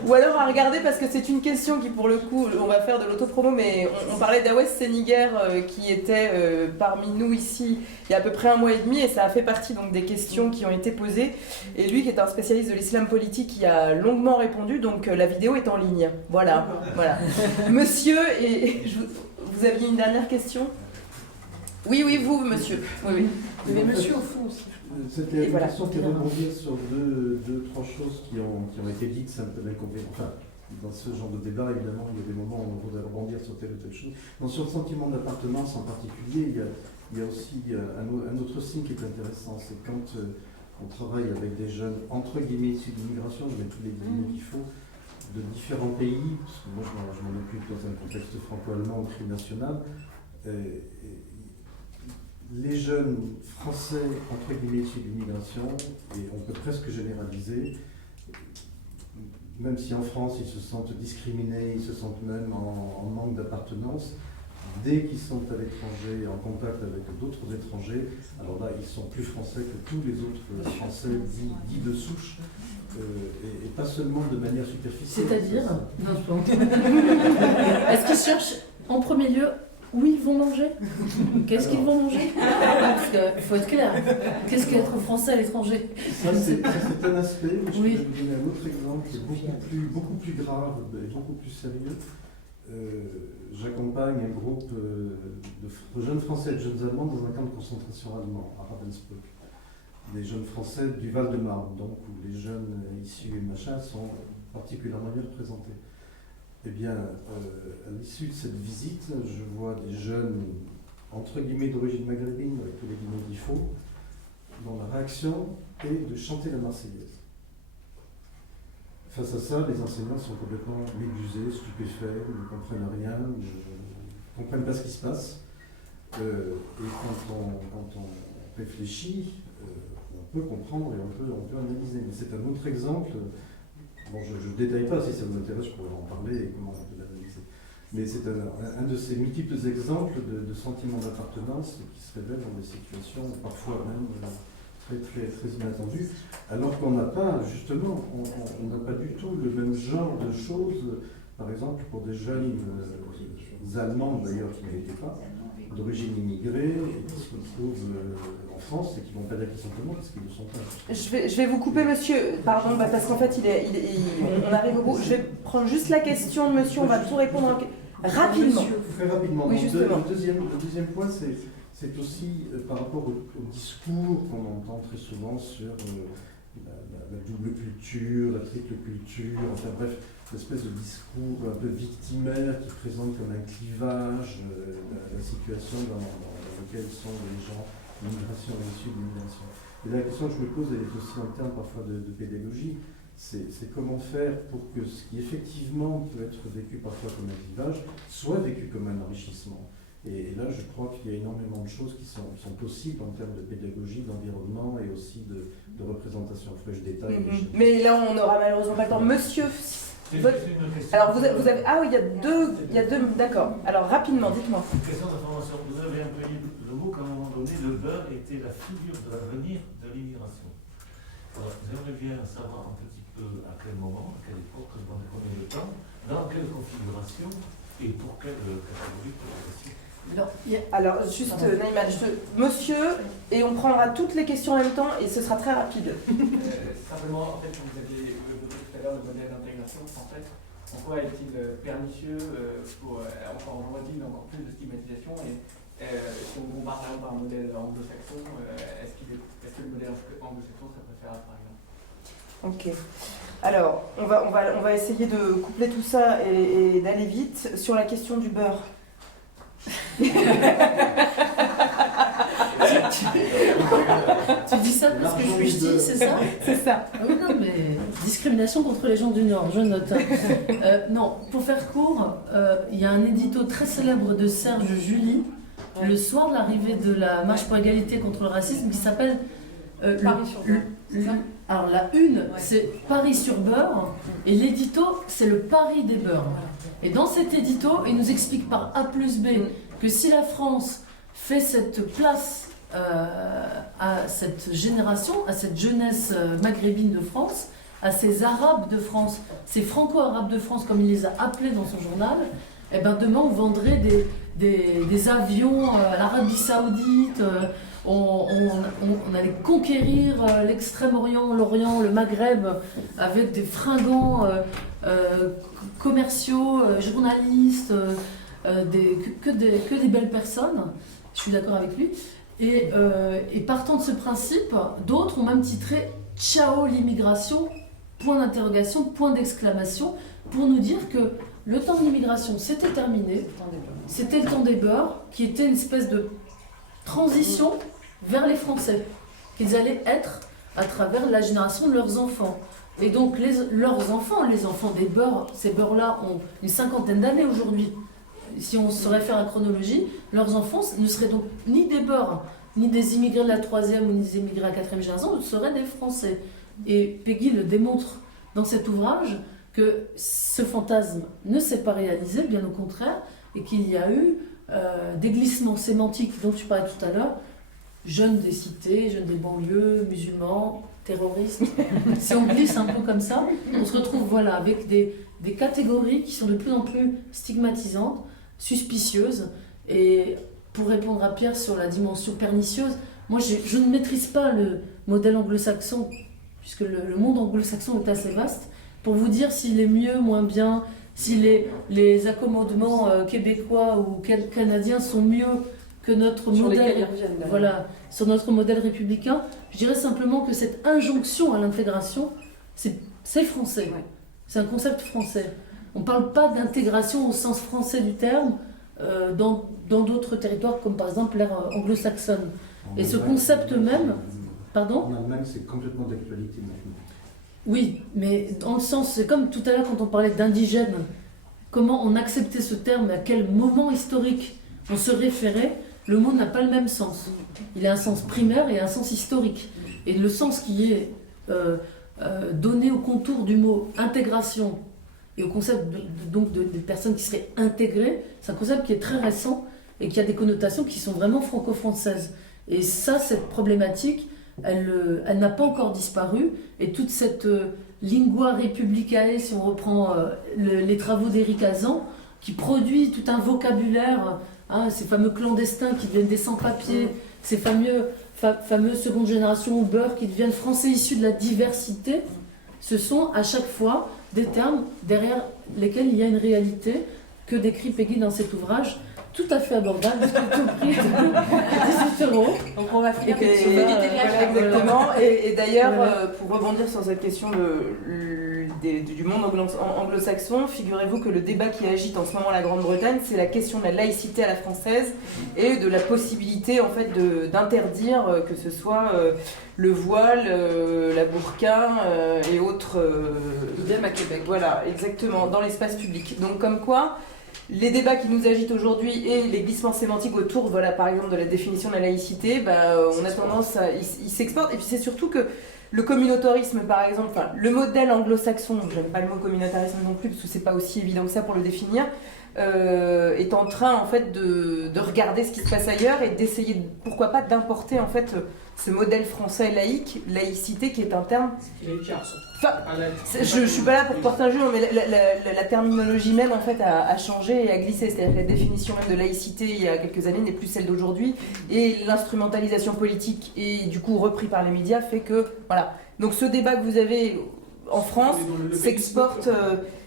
Ou alors à regarder, parce que c'est une question qui pour le coup, on va faire de l'autopromo, mais on parlait d'Awes Séniger qui était parmi nous ici il y a à peu près 1 mois et demi, et ça a fait partie donc des questions qui ont été posées. Et lui qui est un spécialiste de l'islam politique qui a longuement répondu, donc la vidéo est en ligne. Voilà. Monsieur, vous aviez une dernière question? Oui, vous, monsieur. Oui. Il y avait monsieur au fond aussi. C'était une voilà. question qui rebondit sur trois choses qui ont été dites, c'est un peu l'inconvénient. Enfin, dans ce genre de débat, évidemment, il y a des moments où on voudrait rebondir sur telle ou telle chose. Non, sur le sentiment d'appartenance en particulier, il y a aussi un autre signe qui est intéressant, c'est quand on travaille avec des jeunes, entre guillemets, issus de l'immigration, je mets tous les guillemets qu'il faut, de différents pays, parce que moi je m'en occupe dans un contexte franco-allemand au crime national. Les jeunes français, entre guillemets, issus de l'immigration, et on peut presque généraliser, même si en France ils se sentent discriminés, ils se sentent même en manque d'appartenance, dès qu'ils sont à l'étranger, en contact avec d'autres étrangers, alors là ils sont plus français que tous les autres Français dits de souche, et pas seulement de manière superficielle. C'est-à-dire Est-ce qu'ils cherchent en premier lieu où ils vont manger? Qu'est-ce qu'ils vont manger? Parce qu'il faut être clair. Qu'est-ce qu'être français à l'étranger? Ça, c'est un aspect. Je vais vous donner un autre exemple qui est beaucoup plus grave et beaucoup plus sérieux. J'accompagne un groupe de jeunes Français et de jeunes Allemands dans un camp de concentration allemand à Ravensbrück. Des jeunes Français du Val-de-Marne, donc où les jeunes issus et machin sont particulièrement bien représentés. Eh bien, à l'issue de cette visite, je vois des jeunes, entre guillemets, d'origine maghrébine, avec tous les guillemets qu'il faut, dont la réaction est de chanter la Marseillaise. Face à ça, les enseignants sont complètement médusés, stupéfaits, ne comprennent rien, ne comprennent pas ce qui se passe. Et quand on réfléchit, on peut comprendre et on peut analyser. Mais c'est un autre exemple. Bon, je ne détaille pas, si ça vous intéresse, je pourrais en parler et comment on peut l'analyser. Mais c'est un de ces multiples exemples de sentiments d'appartenance qui se révèlent dans des situations parfois même très inattendues, alors qu'on n'a pas, justement, on n'a pas du tout le même genre de choses, par exemple, pour des jeunes Allemands, d'ailleurs, qui n'étaient pas, d'origine immigrée, et qui se retrouvent en France et qui vont pas dire qu'ils sont tellement parce qu'ils ne sont pas. Je vais vous couper, monsieur, pardon, parce qu'en fait, on arrive au bout. Je vais prendre juste la question de monsieur, on va tout répondre rapidement. Très rapidement. Oui, justement. Le deuxième point, c'est aussi par rapport au discours qu'on entend très souvent sur la double culture, la triple culture, enfin bref, l'espèce de discours un peu victimaire qui présente comme un clivage la situation dans laquelle sont les gens, l'immigration et l'issue de l'immigration. Et la question que je me pose, elle est aussi en termes parfois de pédagogie, c'est comment faire pour que ce qui effectivement peut être vécu parfois comme un clivage soit vécu comme un enrichissement. Et là, je crois qu'il y a énormément de choses qui sont possibles en termes de pédagogie, d'environnement et aussi de représentation. Après, je détaille. Mais là, on n'aura malheureusement pas le temps. Monsieur, alors vous avez... Ah oui, il y a deux... D'accord. Alors, rapidement, dites-moi. Une question d'information. Vous avez employé le mot qu'à un moment donné, le beurre était la figure de l'avenir de l'immigration. Alors, j'aimerais bien savoir un petit peu à quel moment, à quelle époque, dans combien de temps, dans quelle configuration et pour quelle catégorie de population. Alors, juste, Naïma, monsieur, et on prendra toutes les questions en même temps et ce sera très rapide. Simplement, en fait, vous aviez évoqué tout à l'heure le modèle d'intégration. En fait, en quoi est-il pernicieux pour, encore en mais encore plus de stigmatisation et si on compare par exemple à un modèle anglo-saxon, est-ce que le modèle anglo-saxon serait préférable par exemple? Ok. Alors, on va essayer de coupler tout ça et d'aller vite sur la question du beurre. Tu dis ça parce que je suis ch'ti, c'est ça? C'est ça. Oui, non, mais discrimination contre les gens du Nord, je note. Non, pour faire court, il y a un édito très célèbre de Serge July, le soir de l'arrivée de la marche pour l'égalité contre le racisme, qui s'appelle Paris sur beurre. Alors la une, c'est Paris sur beurre, et l'édito, c'est le Paris des beurres. Et dans cet édito, il nous explique par A plus B que si la France fait cette place à cette génération, à cette jeunesse maghrébine de France, à ces Arabes de France, ces Franco-Arabes de France, comme il les a appelés dans son journal, eh ben demain on vendrait des avions à l'Arabie Saoudite, on allait conquérir l'Extrême-Orient, l'Orient, le Maghreb avec des fringants commerciaux, journalistes, que des belles personnes. Je suis d'accord avec lui. Et partant de ce principe, d'autres ont même titré « Ciao l'immigration », point d'interrogation, point d'exclamation, pour nous dire que le temps de l'immigration, c'était terminé. C'était le temps des beurs, qui était une espèce de transition vers les Français, qu'ils allaient être à travers la génération de leurs enfants. Et donc leurs enfants, les enfants des beurs, ces beurs-là ont une 50aine d'années aujourd'hui. Si on se réfère à la chronologie, leurs enfants ne seraient donc ni des beurs, ni des immigrés de la 3e ou ni des immigrés à la 4e génération, ce seraient des Français. Et Peggy le démontre dans cet ouvrage que ce fantasme ne s'est pas réalisé, bien au contraire, et qu'il y a eu des glissements sémantiques dont tu parlais tout à l'heure, jeunes des cités, jeunes des banlieues, musulmans, terroristes. Si on glisse un peu comme ça, on se retrouve voilà, avec des catégories qui sont de plus en plus stigmatisantes, suspicieuses. Et pour répondre à Pierre sur la dimension pernicieuse, moi je ne maîtrise pas le modèle anglo-saxon, puisque le monde anglo-saxon est assez vaste, pour vous dire s'il est mieux, moins bien, si les accommodements québécois ou canadiens sont mieux que notre modèle, voilà, sur notre modèle républicain. Je dirais simplement que cette injonction à l'intégration, c'est français. Ouais. C'est un concept français. On ne parle pas d'intégration au sens français du terme dans d'autres territoires, comme par exemple l'ère anglo-saxonne. Et ce concept même... Pardon ? En Allemagne, c'est complètement d'actualité maintenant. Oui, mais dans le sens, c'est comme tout à l'heure quand on parlait d'indigène, comment on acceptait ce terme, à quel moment historique on se référait, le mot n'a pas le même sens. Il a un sens primaire et un sens historique. Et le sens qui est donné au contour du mot intégration et au concept donc des personnes qui seraient intégrées, c'est un concept qui est très récent et qui a des connotations qui sont vraiment franco-françaises. Et ça, cette problématique, elle n'a pas encore disparu, et toute cette lingua republicae, si on reprend les travaux d'Éric Hazan, qui produit tout un vocabulaire, ces fameux clandestins qui deviennent des sans-papiers, ces fameux seconde génération beurs qui deviennent français issus de la diversité, ce sont à chaque fois des termes derrière lesquels il y a une réalité que décrit Peggy dans cet ouvrage, tout à fait abordable, parce que tout prix de 18 €. Donc on va finir avec exactement. Et d'ailleurs, pour rebondir sur cette question du monde anglo-saxon, figurez-vous que le débat qui agite en ce moment la Grande-Bretagne, c'est la question de la laïcité à la française et de la possibilité en fait d'interdire que ce soit le voile, la burqa et autres. Idem à Québec. Voilà, exactement, dans l'espace public. Donc comme quoi, les débats qui nous agitent aujourd'hui et les glissements sémantiques autour, voilà, par exemple, de la définition de la laïcité, on a tendance à... Ils s'exportent. Et puis c'est surtout que le communautarisme, par exemple, enfin, le modèle anglo-saxon, j'aime pas le mot communautarisme non plus, parce que c'est pas aussi évident que ça pour le définir, est en train, en fait, de regarder ce qui se passe ailleurs et d'essayer, pourquoi pas, d'importer, en fait, ce modèle français laïque, laïcité, qui est un terme... Enfin, je suis pas là pour porter un jugement, mais la terminologie même, en fait, a changé et a glissé. C'est-à-dire que la définition même de laïcité, il y a quelques années, n'est plus celle d'aujourd'hui. Et l'instrumentalisation politique, et du coup repris par les médias, fait que... Voilà. Donc ce débat que vous avez en France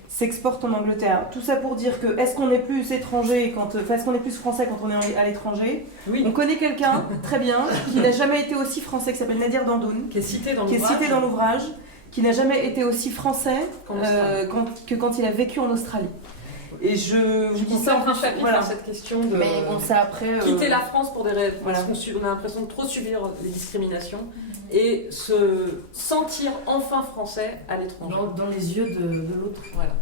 s'exporte en Angleterre. Tout ça pour dire que est-ce qu'on est plus étranger est-ce qu'on est plus français quand on est à l'étranger? Oui. On connaît quelqu'un très bien qui n'a jamais été aussi français, qui s'appelle Nadir Dandoun, qui est cité dans l'ouvrage, qui n'a jamais été aussi français que quand il a vécu en Australie. Et je dis ça en un chapitre dans cette question de quitter la France pour des raisons parce qu'on a l'impression de trop subir les discriminations et se sentir enfin français à l'étranger. Dans les yeux de l'autre. Voilà.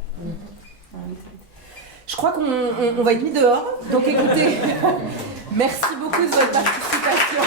Je crois qu'on va être mis dehors. Donc écoutez, merci beaucoup de votre participation.